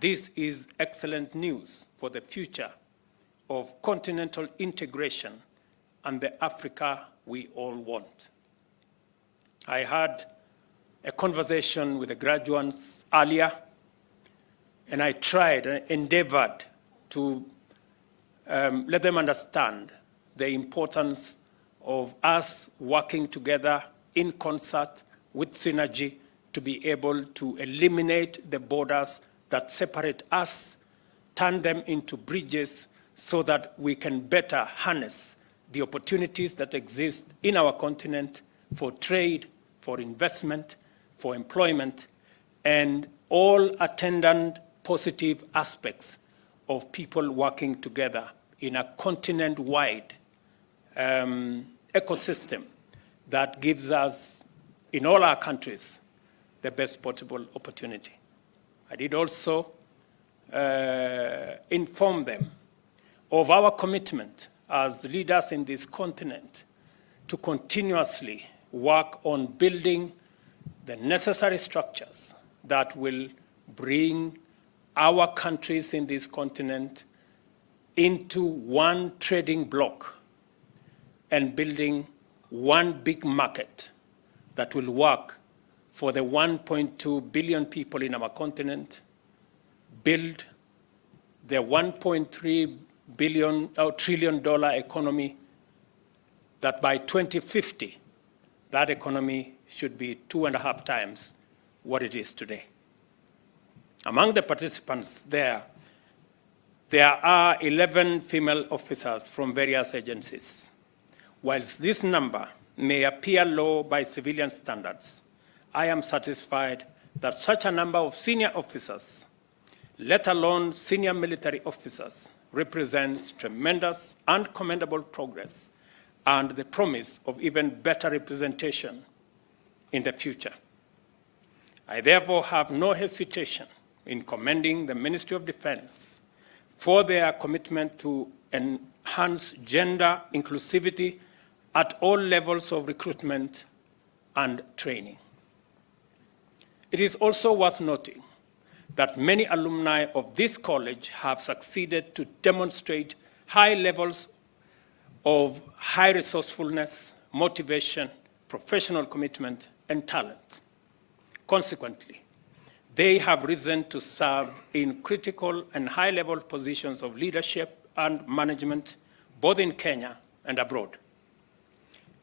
This is excellent news for the future of continental integration and the Africa we all want. I had a conversation with the graduates earlier, and I tried and endeavored to let them understand the importance of us working together in concert with synergy to be able to eliminate the borders that separate us, turn them into bridges so that we can better harness the opportunities that exist in our continent for trade, for investment, for employment, and all attendant positive aspects of people working together in a continent-wide ecosystem that gives us, in all our countries, the best possible opportunity. I did also inform them of our commitment as leaders in this continent to continuously work on building the necessary structures that will bring our countries in this continent into one trading bloc and building one big market that will work for the 1.2 billion people in our continent, build the $1.3 trillion economy that by 2050, that economy should be 2.5 times what it is today. Among the participants there are 11 female officers from various agencies. Whilst this number may appear low by civilian standards, I am satisfied that such a number of senior officers, let alone senior military officers, represents tremendous and commendable progress and the promise of even better representation in the future. I therefore have no hesitation in commending the Ministry of Defense for their commitment to enhance gender inclusivity at all levels of recruitment and training. It is also worth noting that many alumni of this college have succeeded to demonstrate high levels of high resourcefulness, motivation, professional commitment, and talent. Consequently, they have risen to serve in critical and high-level positions of leadership and management, both in Kenya and abroad.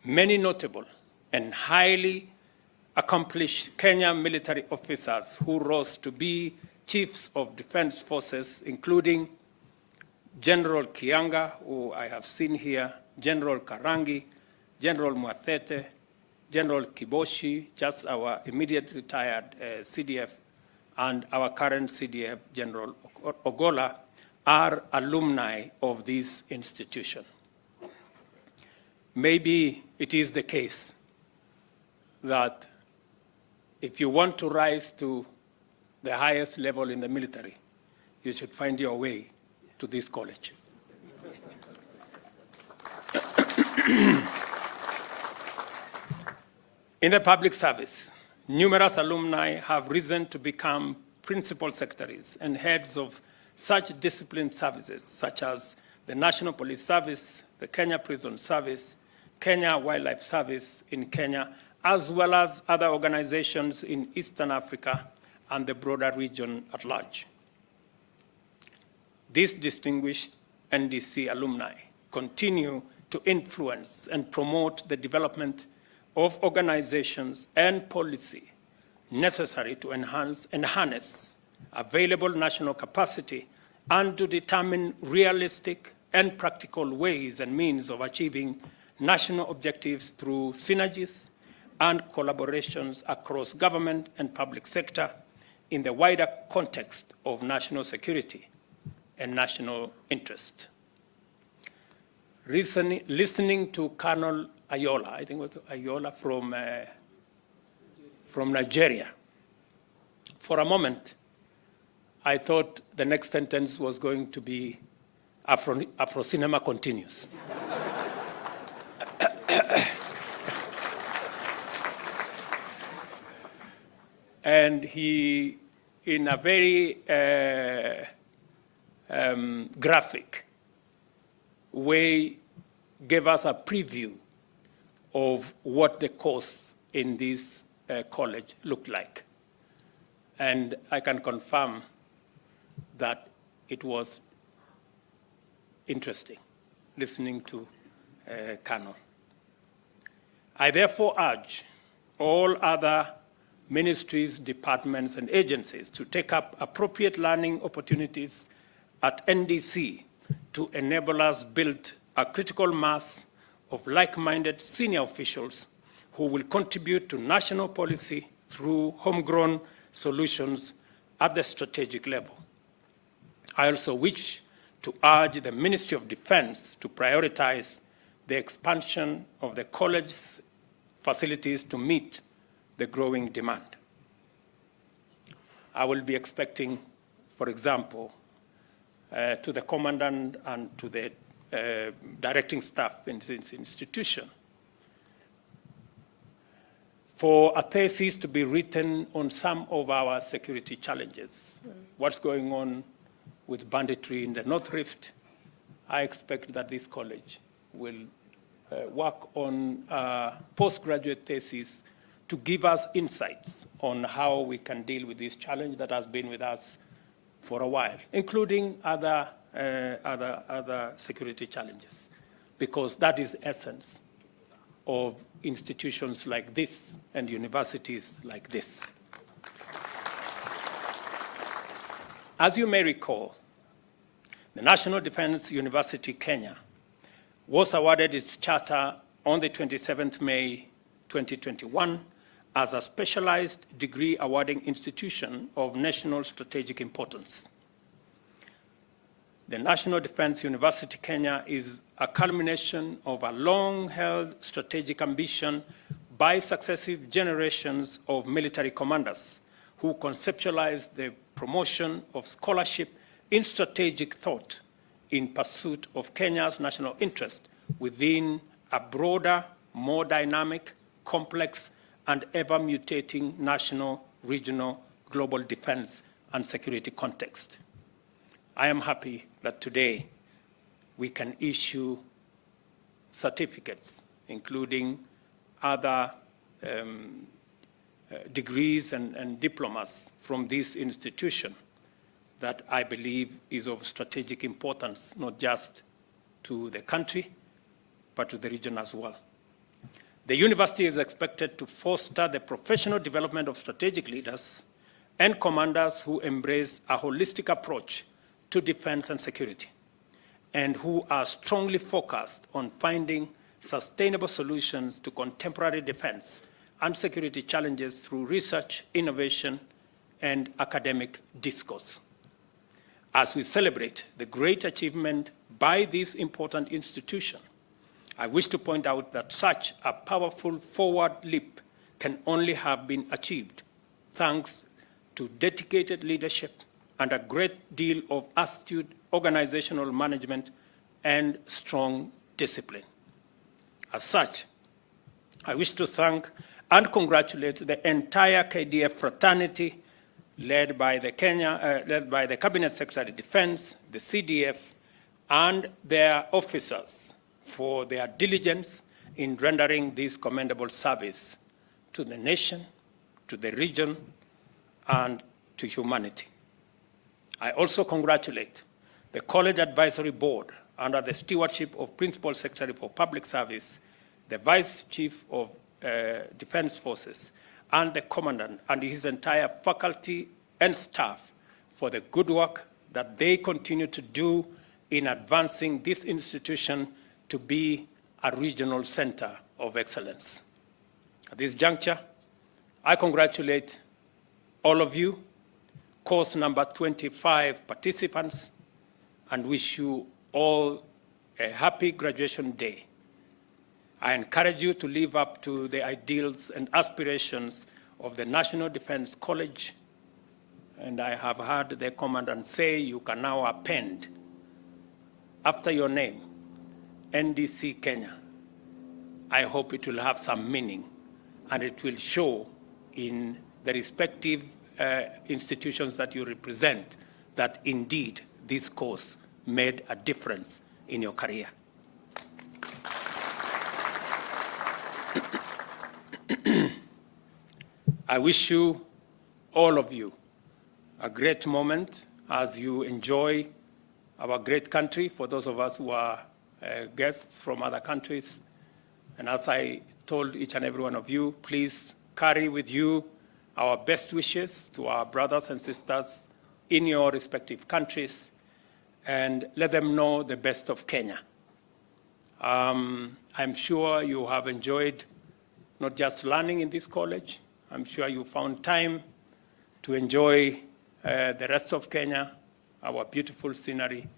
Many notable and highly accomplished Kenyan military officers who rose to be chiefs of defense forces, including General Kianga, who I have seen here, General Karangi, General Muathete, General Kiboshi, just our immediate retired CDF, and our current CDF, General Ogola, are alumni of this institution. Maybe it is the case that if you want to rise to the highest level in the military, you should find your way to this college. In the public service, numerous alumni have risen to become principal secretaries and heads of such disciplined services, such as the National Police Service, the Kenya Prison Service, Kenya Wildlife Service in Kenya, as well as other organizations in Eastern Africa and the broader region at large. These distinguished NDC alumni continue to influence and promote the development of organizations and policy necessary to enhance and harness available national capacity and to determine realistic and practical ways and means of achieving national objectives through synergies and collaborations across government and public sector in the wider context of national security and national interest. Listening to Colonel Ayola, I think it was Ayola from Nigeria, for a moment, I thought the next sentence was going to be Afro cinema continues. And he, in a very graphic way, gave us a preview of what the course in this college looked like. And I can confirm that it was interesting listening to Colonel. I therefore urge all other ministries, departments, and agencies to take up appropriate learning opportunities at NDC to enable us build a critical mass of like-minded senior officials who will contribute to national policy through homegrown solutions at the strategic level. I also wish to urge the Ministry of Defense to prioritize the expansion of the college's facilities to meet the growing demand. I will be expecting, for example, to the commandant and to the directing staff in this institution, for a thesis to be written on some of our security challenges. What's going on with banditry in the North Rift? I expect that this college will work on a postgraduate thesis to give us insights on how we can deal with this challenge that has been with us for a while, including other security challenges, because that is the essence of institutions like this and universities like this. As you may recall, the National Defense University Kenya was awarded its charter on the 27th May 2021 as a specialized degree awarding institution of national strategic importance. The National Defense University Kenya is a culmination of a long-held strategic ambition by successive generations of military commanders who conceptualized the promotion of scholarship in strategic thought in pursuit of Kenya's national interest within a broader, more dynamic, complex, and ever-mutating national, regional, global defense and security context. I am happy that today we can issue certificates, including other degrees and diplomas from this institution that I believe is of strategic importance, not just to the country, but to the region as well. The university is expected to foster the professional development of strategic leaders and commanders who embrace a holistic approach to defense and security, and who are strongly focused on finding sustainable solutions to contemporary defense and security challenges through research, innovation, and academic discourse. As we celebrate the great achievement by this important institution, I wish to point out that such a powerful forward leap can only have been achieved thanks to dedicated leadership and a great deal of astute organizational management and strong discipline. As such, I wish to thank and congratulate the entire KDF fraternity led by the Cabinet Secretary of Defense, the CDF, and their officers for their diligence in rendering this commendable service to the nation, to the region, and to humanity. I also congratulate the College Advisory Board under the stewardship of Principal Secretary for Public Service, the Vice Chief of Defense Forces, and the Commandant and his entire faculty and staff for the good work that they continue to do in advancing this institution to be a regional center of excellence. At this juncture, I congratulate all of you, course number 25 participants, and wish you all a happy graduation day. I encourage you to live up to the ideals and aspirations of the National Defense College, and I have heard the Commandant say you can now append after your name, NDC Kenya. I hope it will have some meaning and it will show in the respective institutions that you represent that indeed this course made a difference in your career. I wish you, all of you, a great moment as you enjoy our great country, for those of us who are guests from other countries. And as I told each and every one of you, please carry with you our best wishes to our brothers and sisters in your respective countries and let them know the best of Kenya. I'm sure you have enjoyed not just learning in this college. I'm sure you found time to enjoy the rest of Kenya, our beautiful scenery,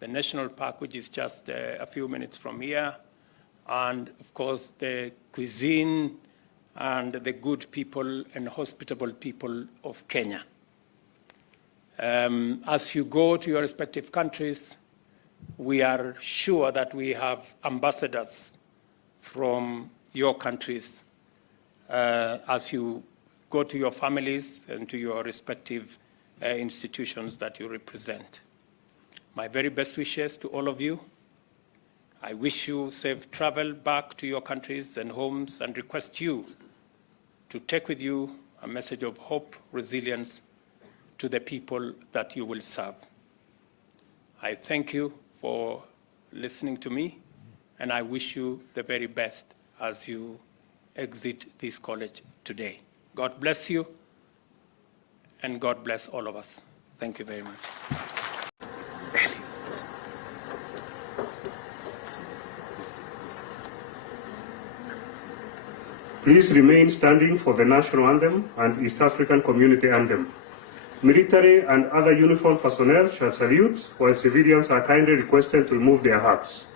the national park, which is just a few minutes from here, and of course the cuisine and the good people and hospitable people of Kenya. As you go to your respective countries, we are sure that we have ambassadors from your countries as you go to your families and to your respective institutions that you represent. My very best wishes to all of you. I wish you safe travel back to your countries and homes and request you to take with you a message of hope, resilience to the people that you will serve. I thank you for listening to me, and I wish you the very best as you exit this college today. God bless you, and God bless all of us. Thank you very much. Please remain standing for the national anthem and East African Community Anthem. Military and other uniformed personnel shall salute, while civilians are kindly requested to remove their hats.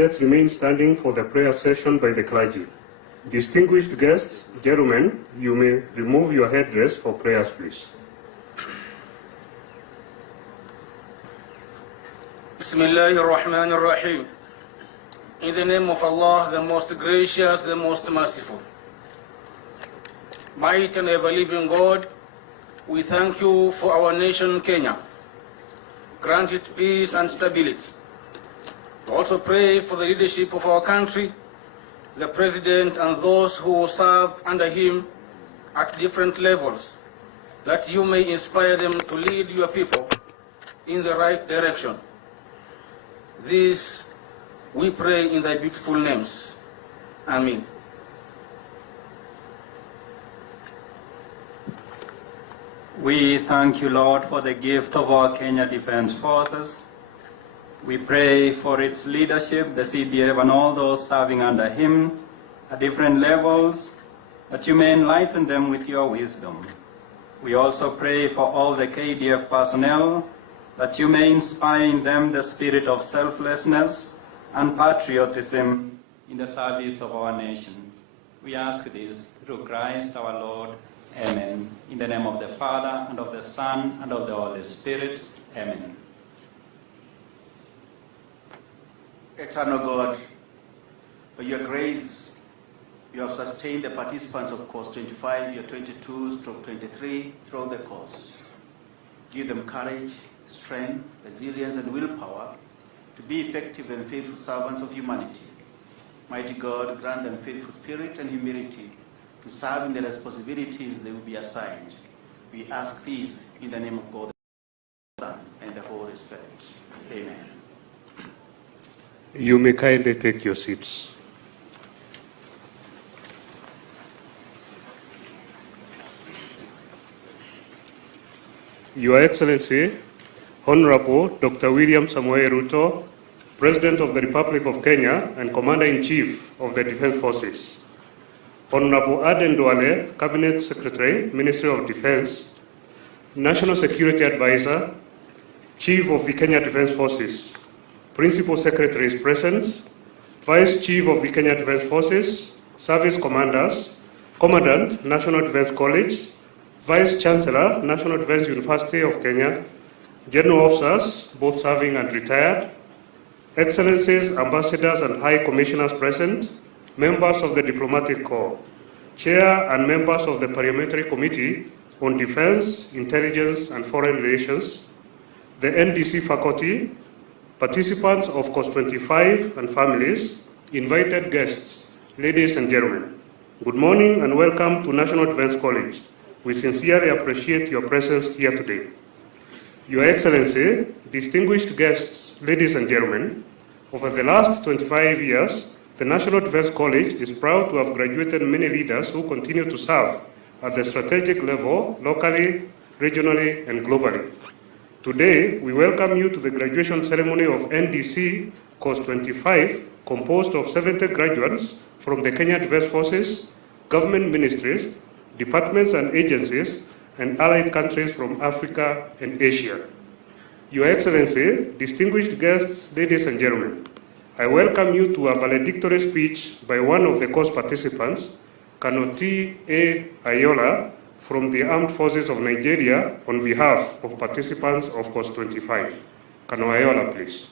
let's remain standing for the prayer session by the clergy. Distinguished guests, gentlemen, you may remove your headdress for prayers, please. Bismillah ar-Rahman ar-Rahim. In the name of Allah, the most gracious, the most merciful. Mighty and ever-living God, we thank you for our nation, Kenya. Grant it peace and stability. We also pray for the leadership of our country, the President and those who serve under him at different levels, that you may inspire them to lead your people in the right direction. This we pray in thy beautiful names. Amen. We thank you, Lord, for the gift of our Kenya Defense Forces. We pray for its leadership, the CBF, and all those serving under him at different levels, that you may enlighten them with your wisdom. We also pray for all the KDF personnel, that you may inspire in them the spirit of selflessness and patriotism in the service of our nation. We ask this through Christ our Lord. Amen. In the name of the Father, and of the Son, and of the Holy Spirit. Amen. Eternal God, by your grace, you have sustained the participants of course 25, year 22/23 throughout the course. Give them courage, strength, resilience, and willpower to be effective and faithful servants of humanity. Mighty God, grant them faithful spirit and humility to serve in the responsibilities they will be assigned. We ask this in the name of God, the Son, and the Holy Spirit. Amen. You may kindly take your seats. Your Excellency, Honorable Dr. William Samoei Ruto, President of the Republic of Kenya and Commander-in-Chief of the Defense Forces. Honorable Aden Duale, Cabinet Secretary, Ministry of Defense, National Security Advisor, Chief of the Kenya Defense Forces, Principal Secretary is present, Vice Chief of the Kenya Defense Forces, Service Commanders, Commandant, National Defense College, Vice Chancellor, National Defense University of Kenya, General Officers, both serving and retired, Excellencies, Ambassadors and High Commissioners present, members of the Diplomatic Corps, Chair and members of the Parliamentary Committee on Defense, Intelligence and Foreign Relations, the NDC faculty, participants of Course 25 and families, invited guests, ladies and gentlemen. Good morning and welcome to National Defense College. We sincerely appreciate your presence here today. Your Excellency, distinguished guests, ladies and gentlemen, over the last 25 years, the National Defense College is proud to have graduated many leaders who continue to serve at the strategic level, locally, regionally, and globally. Today, we welcome you to the graduation ceremony of NDC Course 25, composed of 70 graduates from the Kenya Defense Forces, government ministries, departments and agencies, and allied countries from Africa and Asia. Your Excellency, distinguished guests, ladies and gentlemen, I welcome you to a valedictory speech by one of the course participants, Kanoti A. Ayola, from the Armed Forces of Nigeria, on behalf of participants of Course 25. Kano Ayola, please.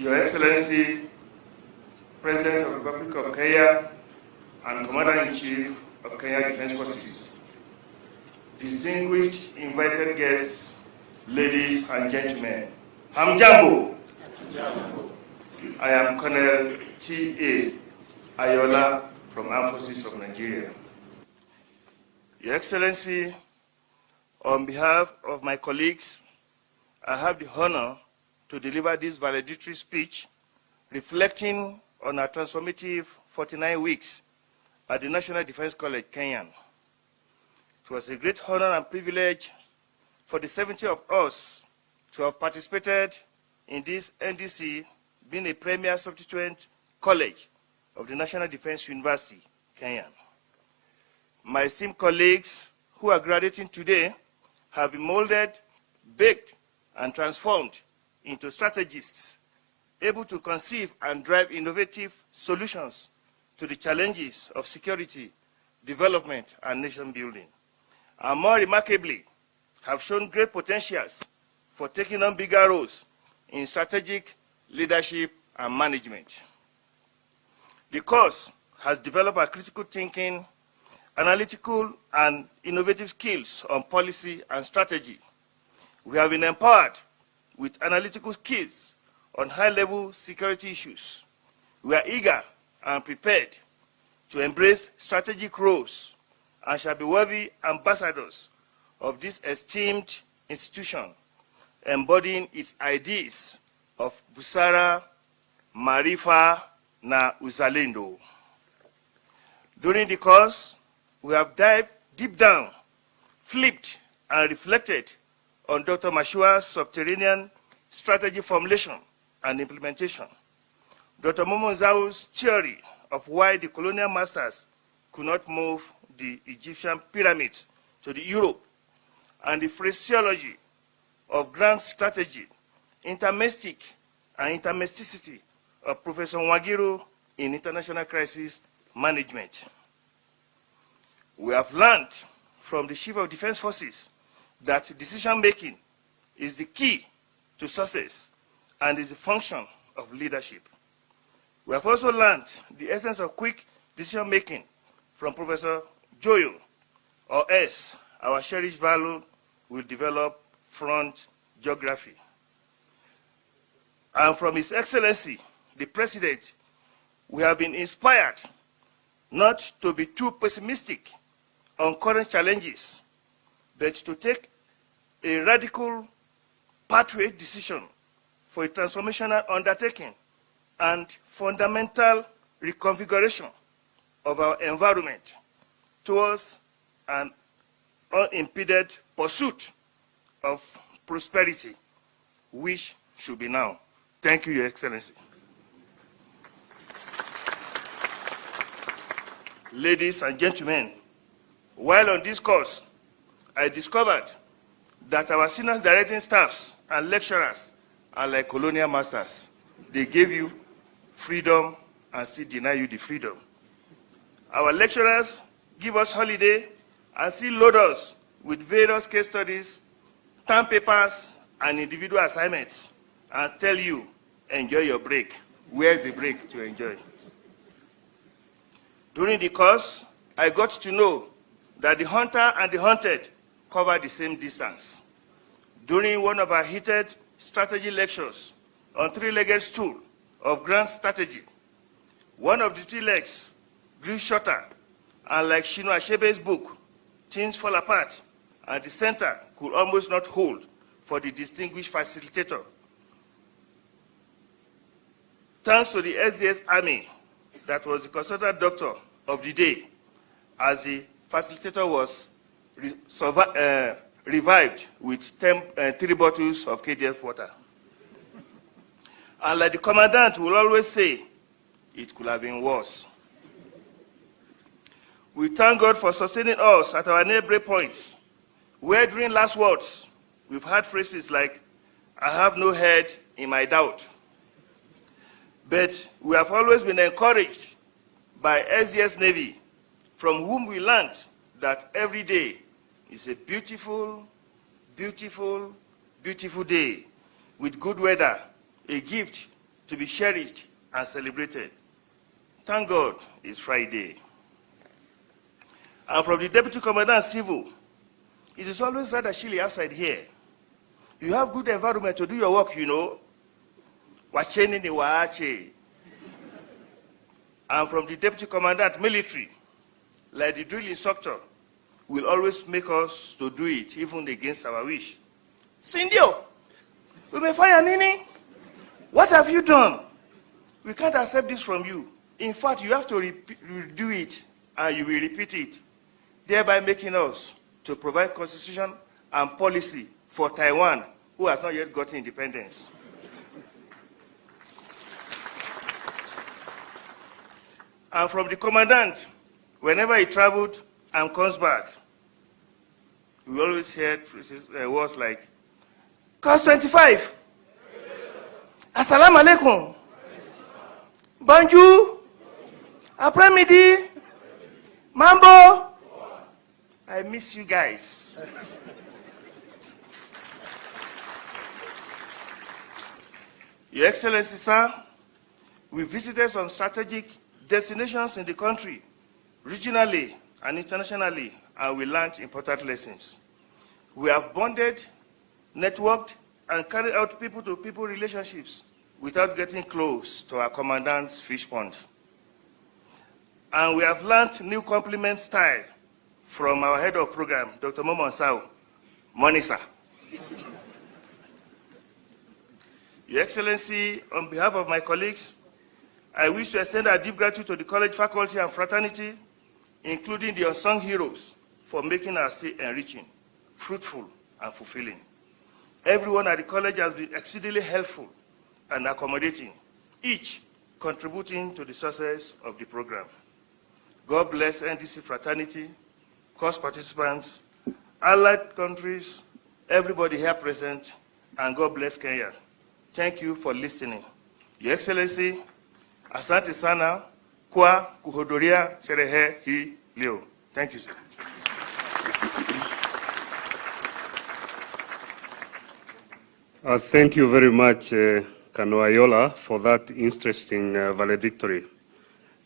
Your Excellency, President of the Republic of Kenya and Commander-in-Chief of Kenya Defense Forces, distinguished invited guests, ladies and gentlemen, Hamjambo. I am Colonel T.A. Ayola from Armed Forces of Nigeria. Your Excellency, on behalf of my colleagues, I have the honor to deliver this valedictory speech reflecting on our transformative 49 weeks at the National Defense College, Kenya. It was a great honor and privilege for the 70 of us to have participated in this NDC, being a premier substituent college of the National Defense University, Kenya. My esteemed colleagues who are graduating today have been molded, baked, and transformed into strategists, able to conceive and drive innovative solutions to the challenges of security, development, and nation building. And more remarkably, have shown great potentials for taking on bigger roles in strategic leadership and management. The course has developed a critical thinking, analytical, and innovative skills on policy and strategy. We have been empowered with analytical skills on high-level security issues. We are eager and prepared to embrace strategic roles and shall be worthy ambassadors of this esteemed institution, embodying its ideas of Busara, Marifa, na Uzalendo. During the course, we have dived deep down, flipped, and reflected on Dr. Mashua's subterranean strategy formulation and implementation, Dr. Momo Nzau's theory of why the colonial masters could not move the Egyptian pyramids to the Europe, and the phraseology of grand strategy, intermestic and intermesticity of Professor Nwagiru in international crisis management. We have learned from the Chief of Defense Forces that decision-making is the key to success and is the function of leadership. We have also learned the essence of quick decision-making from Professor Joyo, or S, our cherished value will develop front geography. And from His Excellency, the President, we have been inspired not to be too pessimistic on current challenges, but to take a radical pathway decision for a transformational undertaking and fundamental reconfiguration of our environment towards an unimpeded pursuit of prosperity, which should be now. Thank you, Your Excellency. Ladies and gentlemen, while on this course, I discovered that our senior directing staffs and lecturers are like colonial masters. They give you freedom and still deny you the freedom. Our lecturers give us holiday and still load us with various case studies, term papers, and individual assignments, and tell you, enjoy your break. Where's the break to enjoy? During the course, I got to know that the hunter and the hunted cover the same distance. During one of our heated strategy lectures on three-legged stool of grand strategy, one of the three legs grew shorter, and like Chinua Achebe's book, Things Fall Apart, and the center could almost not hold for the distinguished facilitator. Thanks to the SDS Army, that was the consultant doctor of the day, as the facilitator was revived with 3 bottles of KDF water. And like the commandant will always say, it could have been worse. We thank God for sustaining us at our neighboring points, where during last words, we've heard phrases like, I have no head in my doubt. But we have always been encouraged by SDS Navy, from whom we learned that every day is a beautiful, beautiful, beautiful day with good weather, a gift to be cherished and celebrated. Thank God it's Friday. And from the Deputy Commandant Civil, it is always rather chilly outside here. You have good environment to do your work, you know. Wacheni ni waache. And from the Deputy Commandant Military, like the drill instructor, will always make us to do it, even against our wish. Sindio, we may fire Nini. What have you done? We can't accept this from you. In fact, you have to do it, and you will repeat it, thereby making us to provide constitution and policy for Taiwan, who has not yet gotten independence. And from the commandant, whenever he traveled and comes back, we always heard words like, Cost 25, Assalamu alaikum, Banju, Après-midi, Mambo. I miss you guys. Your Excellency, sir, we visited some strategic destinations in the country, regionally and internationally, and we learned important lessons. We have bonded, networked, and carried out people-to-people relationships without getting close to our commandant's fish pond. And we have learned new compliment style from our head of program, Dr. Momon Sao, Monisa. Your Excellency, on behalf of my colleagues, I wish to extend our deep gratitude to the college faculty and fraternity, including the unsung heroes, for making our stay enriching, fruitful, and fulfilling. Everyone at the college has been exceedingly helpful and accommodating, each contributing to the success of the program. God bless NDC fraternity, course participants, allied countries, everybody here present, and God bless Kenya. Thank you for listening. Your Excellency, asante sana kwa kuhudhuria sherehe hii leo. Thank you, sir. Thank you very much, Kanoayola, for that interesting valedictory.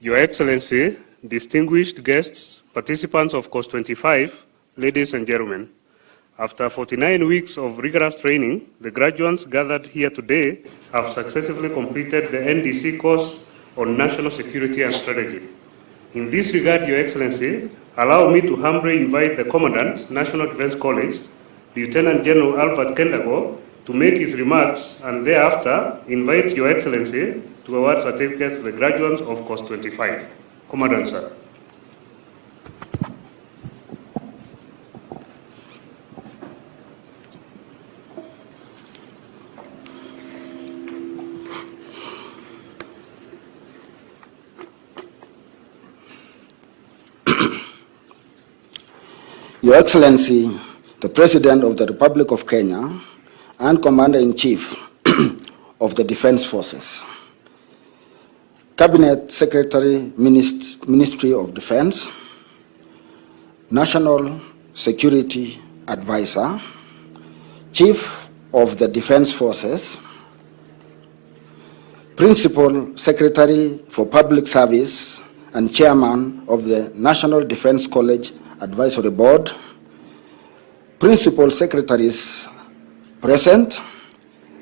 Your Excellency, distinguished guests, participants of Course 25, ladies and gentlemen, after 49 weeks of rigorous training, the graduates gathered here today have successfully completed the NDC course on national security and strategy. In this regard, Your Excellency, allow me to humbly invite the Commandant, National Defense College, Lieutenant General Albert Kendago, to make his remarks, and thereafter invite Your Excellency to award certificates to the graduates of Course 25. Commandant, sir. Your Excellency, the President of the Republic of Kenya and Commander-in-Chief of the Defense Forces, Cabinet Secretary, Ministry of Defense, National Security Advisor, Chief of the Defense Forces, Principal Secretary for Public Service and Chairman of the National Defense College Advisory Board, Principal Secretaries present,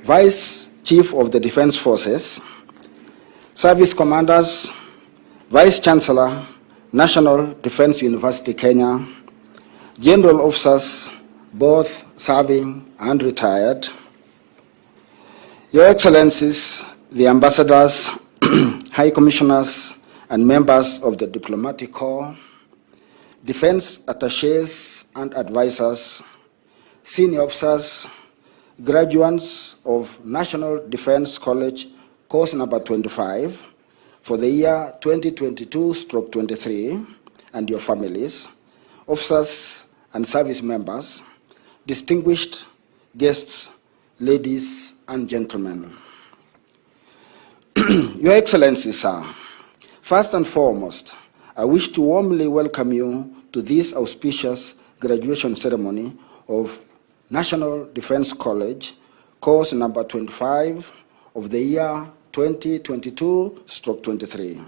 Vice Chief of the Defense Forces, Service Commanders, Vice Chancellor, National Defense University, Kenya, General Officers, both serving and retired, Your Excellencies, the Ambassadors, High Commissioners, and members of the Diplomatic Corps, Defense Attachés and Advisors, Senior Officers, graduates of National Defense College, course number 25, for the year 2022/23, and your families, officers and service members, distinguished guests, ladies and gentlemen. Your Excellency, sir, first and foremost, I wish to warmly welcome you to this auspicious graduation ceremony of National Defense College, course number 25 of the year 2022/23.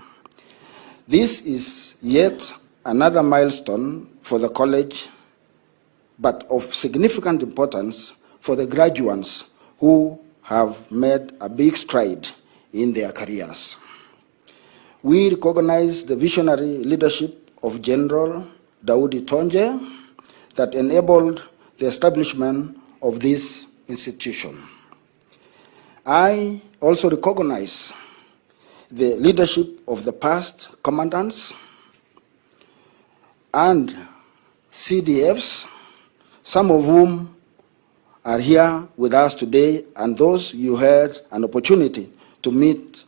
This is yet another milestone for the college, but of significant importance for the graduates who have made a big stride in their careers. We recognize the visionary leadership of General Daudi Tonje that enabled the establishment of this institution. I also recognize the leadership of the past commandants and CDFs, some of whom are here with us today, and those you had an opportunity to meet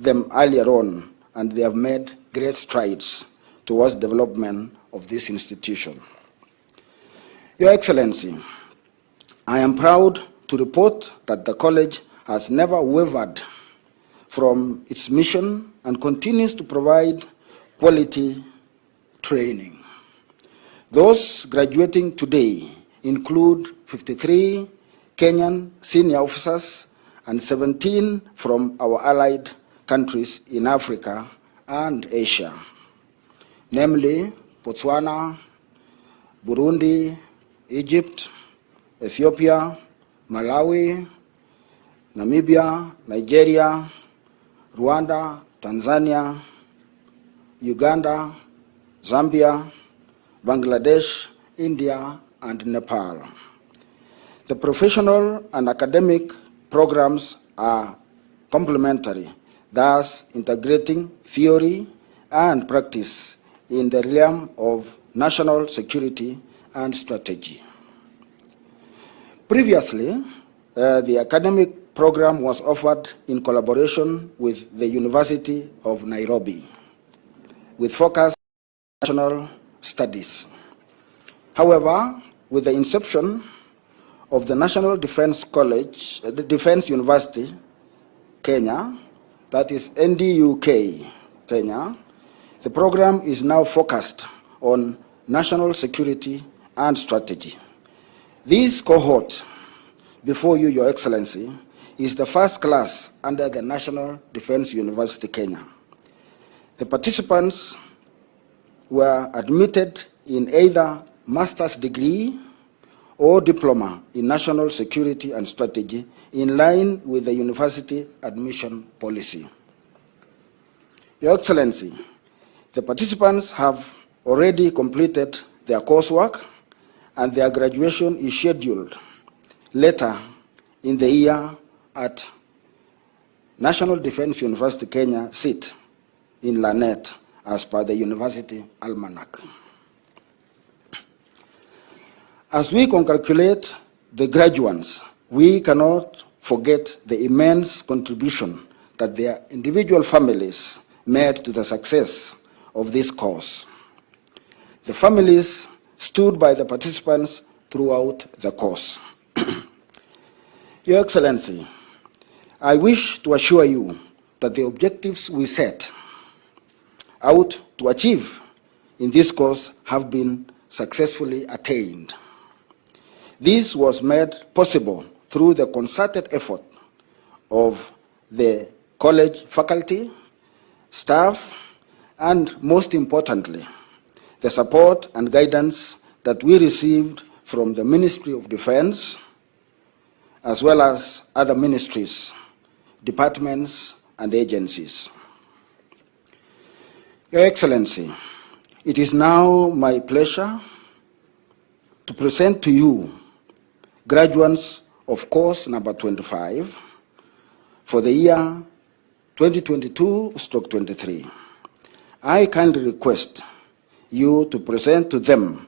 them earlier on, and they have made great strides towards development of this institution. Your Excellency, I am proud to report that the college has never wavered from its mission and continues to provide quality training. Those graduating today include 53 Kenyan senior officers and 17 from our allied countries in Africa and Asia, namely Botswana, Burundi, Egypt, Ethiopia, Malawi, Namibia, Nigeria, Rwanda, Tanzania, Uganda, Zambia, Bangladesh, India, and Nepal. The professional and academic programs are complementary, thus integrating theory and practice in the realm of national security and strategy. Previously, the academic program was offered in collaboration with the University of Nairobi, with focus on national studies. However, with the inception of the National Defense College, the Defense University, Kenya, that is NDUK, Kenya, the program is now focused on national security and strategy. This cohort, before you, Your Excellency, is the first class under the National Defense University, Kenya. The participants were admitted in either master's degree or diploma in national security and strategy in line with the university admission policy. Your Excellency, the participants have already completed their coursework and their graduation is scheduled later in the year at National Defense University Kenya seat in Lanet as per the University Almanac. As we congratulate the graduates, we cannot forget the immense contribution that their individual families made to the success of this course. The families stood by the participants throughout the course. Your Excellency, I wish to assure you that the objectives we set out to achieve in this course have been successfully attained. This was made possible through the concerted effort of the college faculty, staff, and most importantly, the support and guidance that we received from the Ministry of Defense, as well as other ministries, departments, and agencies. Your Excellency, it is now my pleasure to present to you graduates of course number 25 for the year 2022/23. I kindly request you to present to them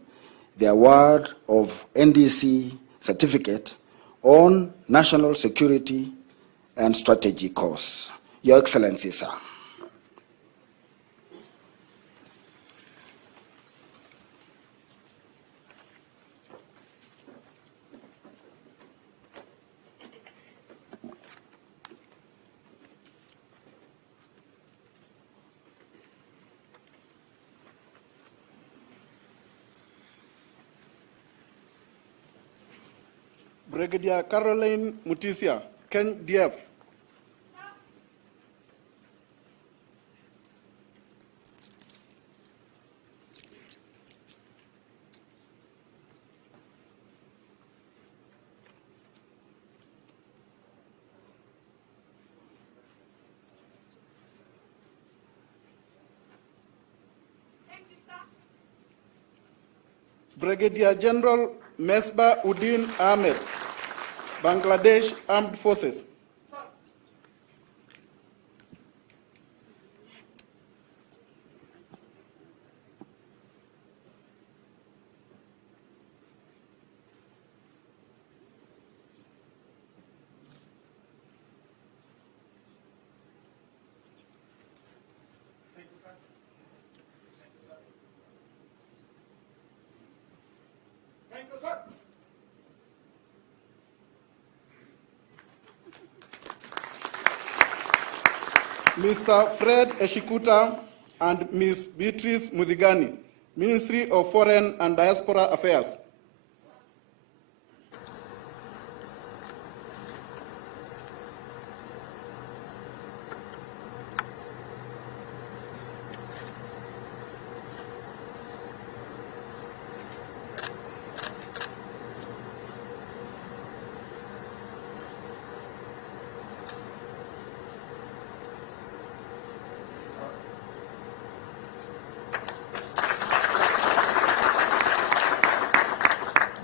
the award of NDC certificate on national security and strategy course. Your Excellency, sir. Brigadier Caroline Mutisia, Ken DF. Brigadier General Mesbah Uddin Ahmed, Bangladesh Armed Forces. Mr. Fred Eshikuta and Ms. Beatrice Muthigani, Ministry of Foreign and Diaspora Affairs.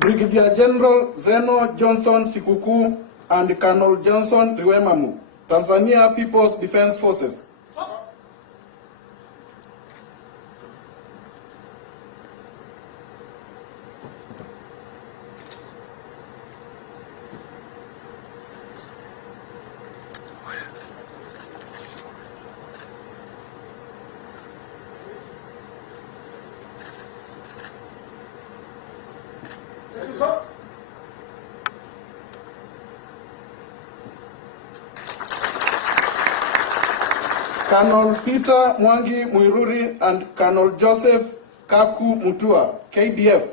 Brigadier General Zeno Johnson Sikuku and Colonel Johnson Riwemamu, Tanzania People's Defense Forces. Colonel Peter Mwangi Muiruri and Colonel Joseph Kaku Mutua, KDF.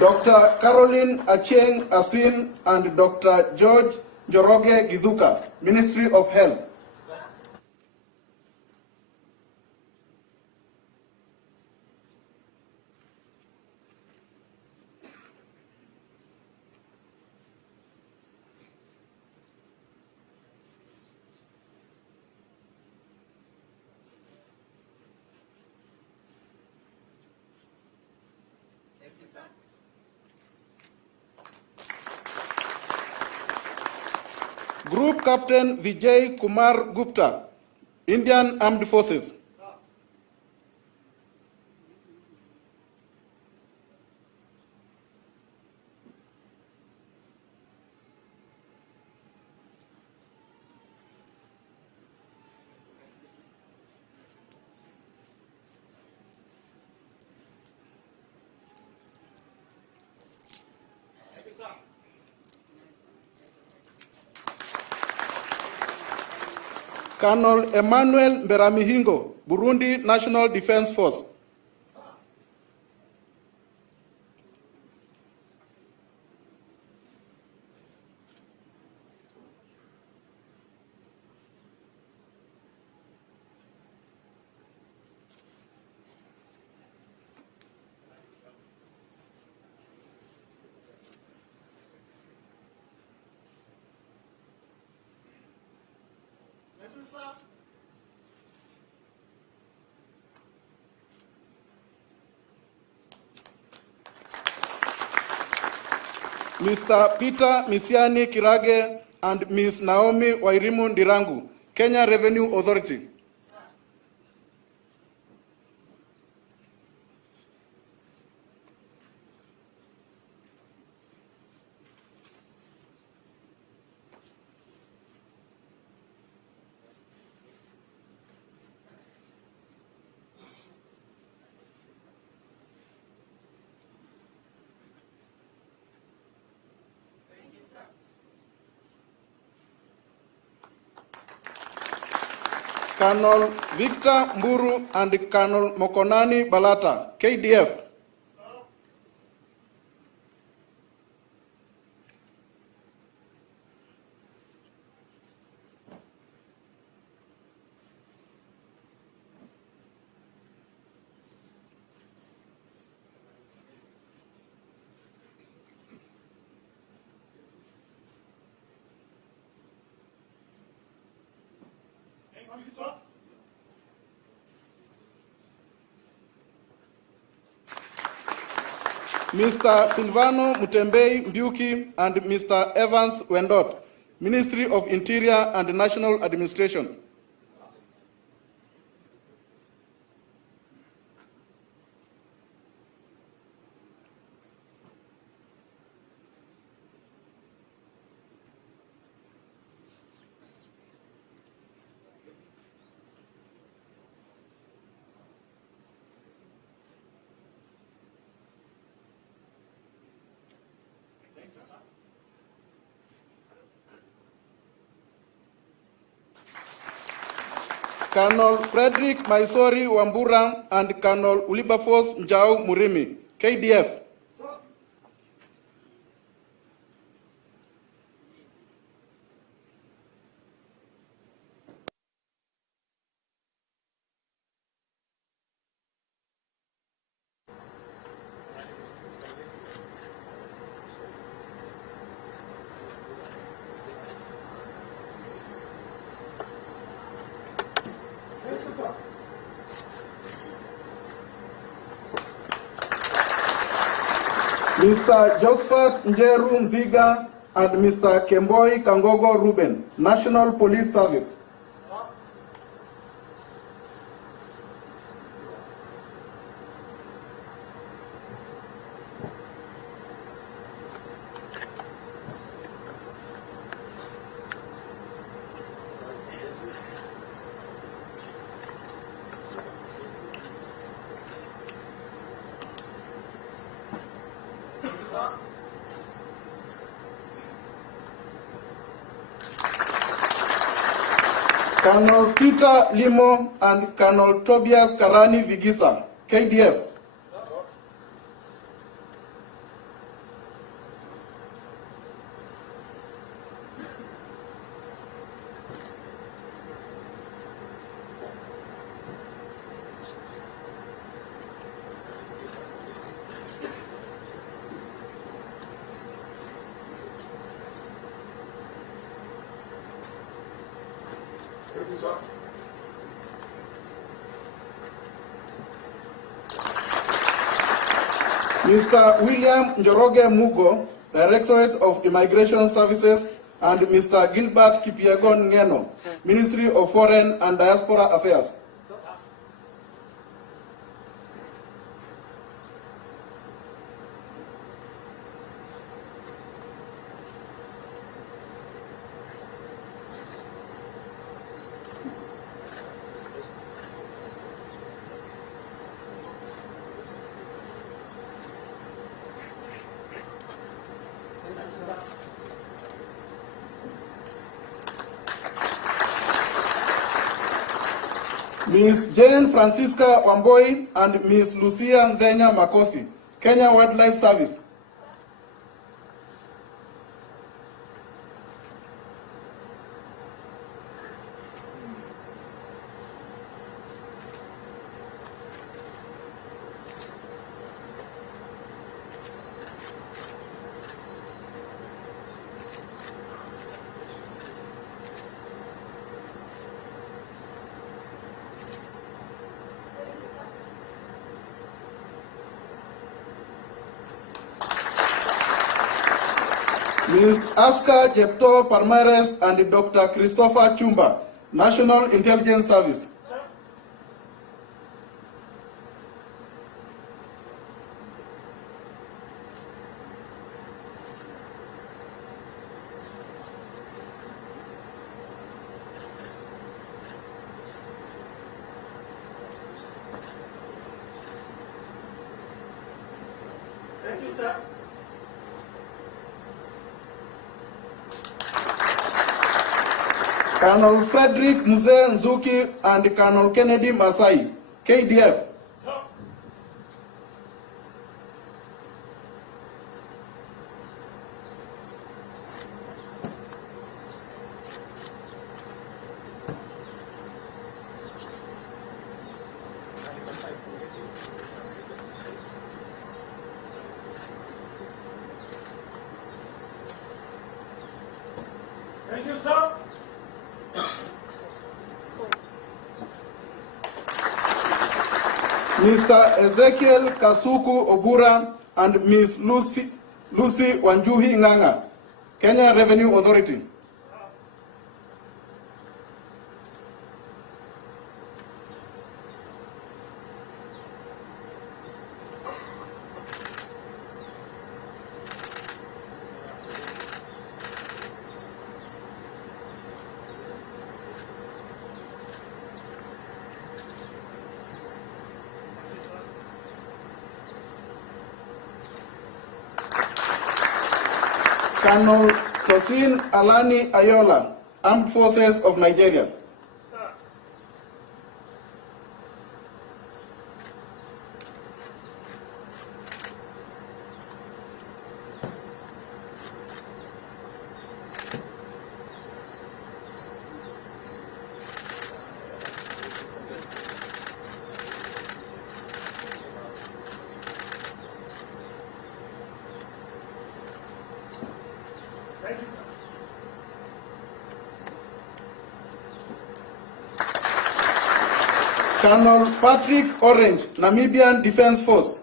Dr. Caroline Acheng Asin and Dr. George Njoroge Githuka, Ministry of Health. Group Captain Vijay Kumar Gupta, Indian Armed Forces. Colonel Emmanuel Beramihingo, Burundi National Defense Force. Mr. Peter Misiani Kirage and Ms. Naomi Wairimu Ndirangu, Kenya Revenue Authority. Colonel Victor Mburu and Colonel Mokonani Balata, KDF. Mr. Silvano Mutembei Mbiuki and Mr. Evans Wendot, Ministry of Interior and National Administration. Colonel Frederick Maisori Wambura and Colonel Wilberforce Njau Murimi, KDF. Mr. Josephat Njeru Mviga and Mr. Kemboi Kangogo Ruben, National Police Service. Colonel Peter Limo and Colonel Tobias Karani Vigisa, KDF. Mr. William Njoroge Mugo, Directorate of Immigration Services, and Mr. Gilbert Kipiegon Ngeno, Ministry of Foreign and Diaspora Affairs. Ms. Jane Francisca Wamboi and Ms. Lucia Ndenya Makosi, Kenya Wildlife Service. Ms. Aska Jepto Palmares and Dr. Christopher Chumba, National Intelligence Service. Thank you, sir. Colonel Frederick Mzee Nzuki and Colonel Kennedy Masai, KDF. Thank you, sir. Mr. Ezekiel Kasuku Obura and Ms. Lucy Wanjuhi Nganga, Kenya Revenue Authority. Colonel Tosin Alani Ayola, Armed Forces of Nigeria. Colonel Patrick Orange, Namibian Defense Force.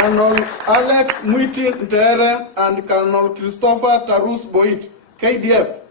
Colonel Alex Muiti Ntere and Colonel Christopher Tarus Boit, KDF.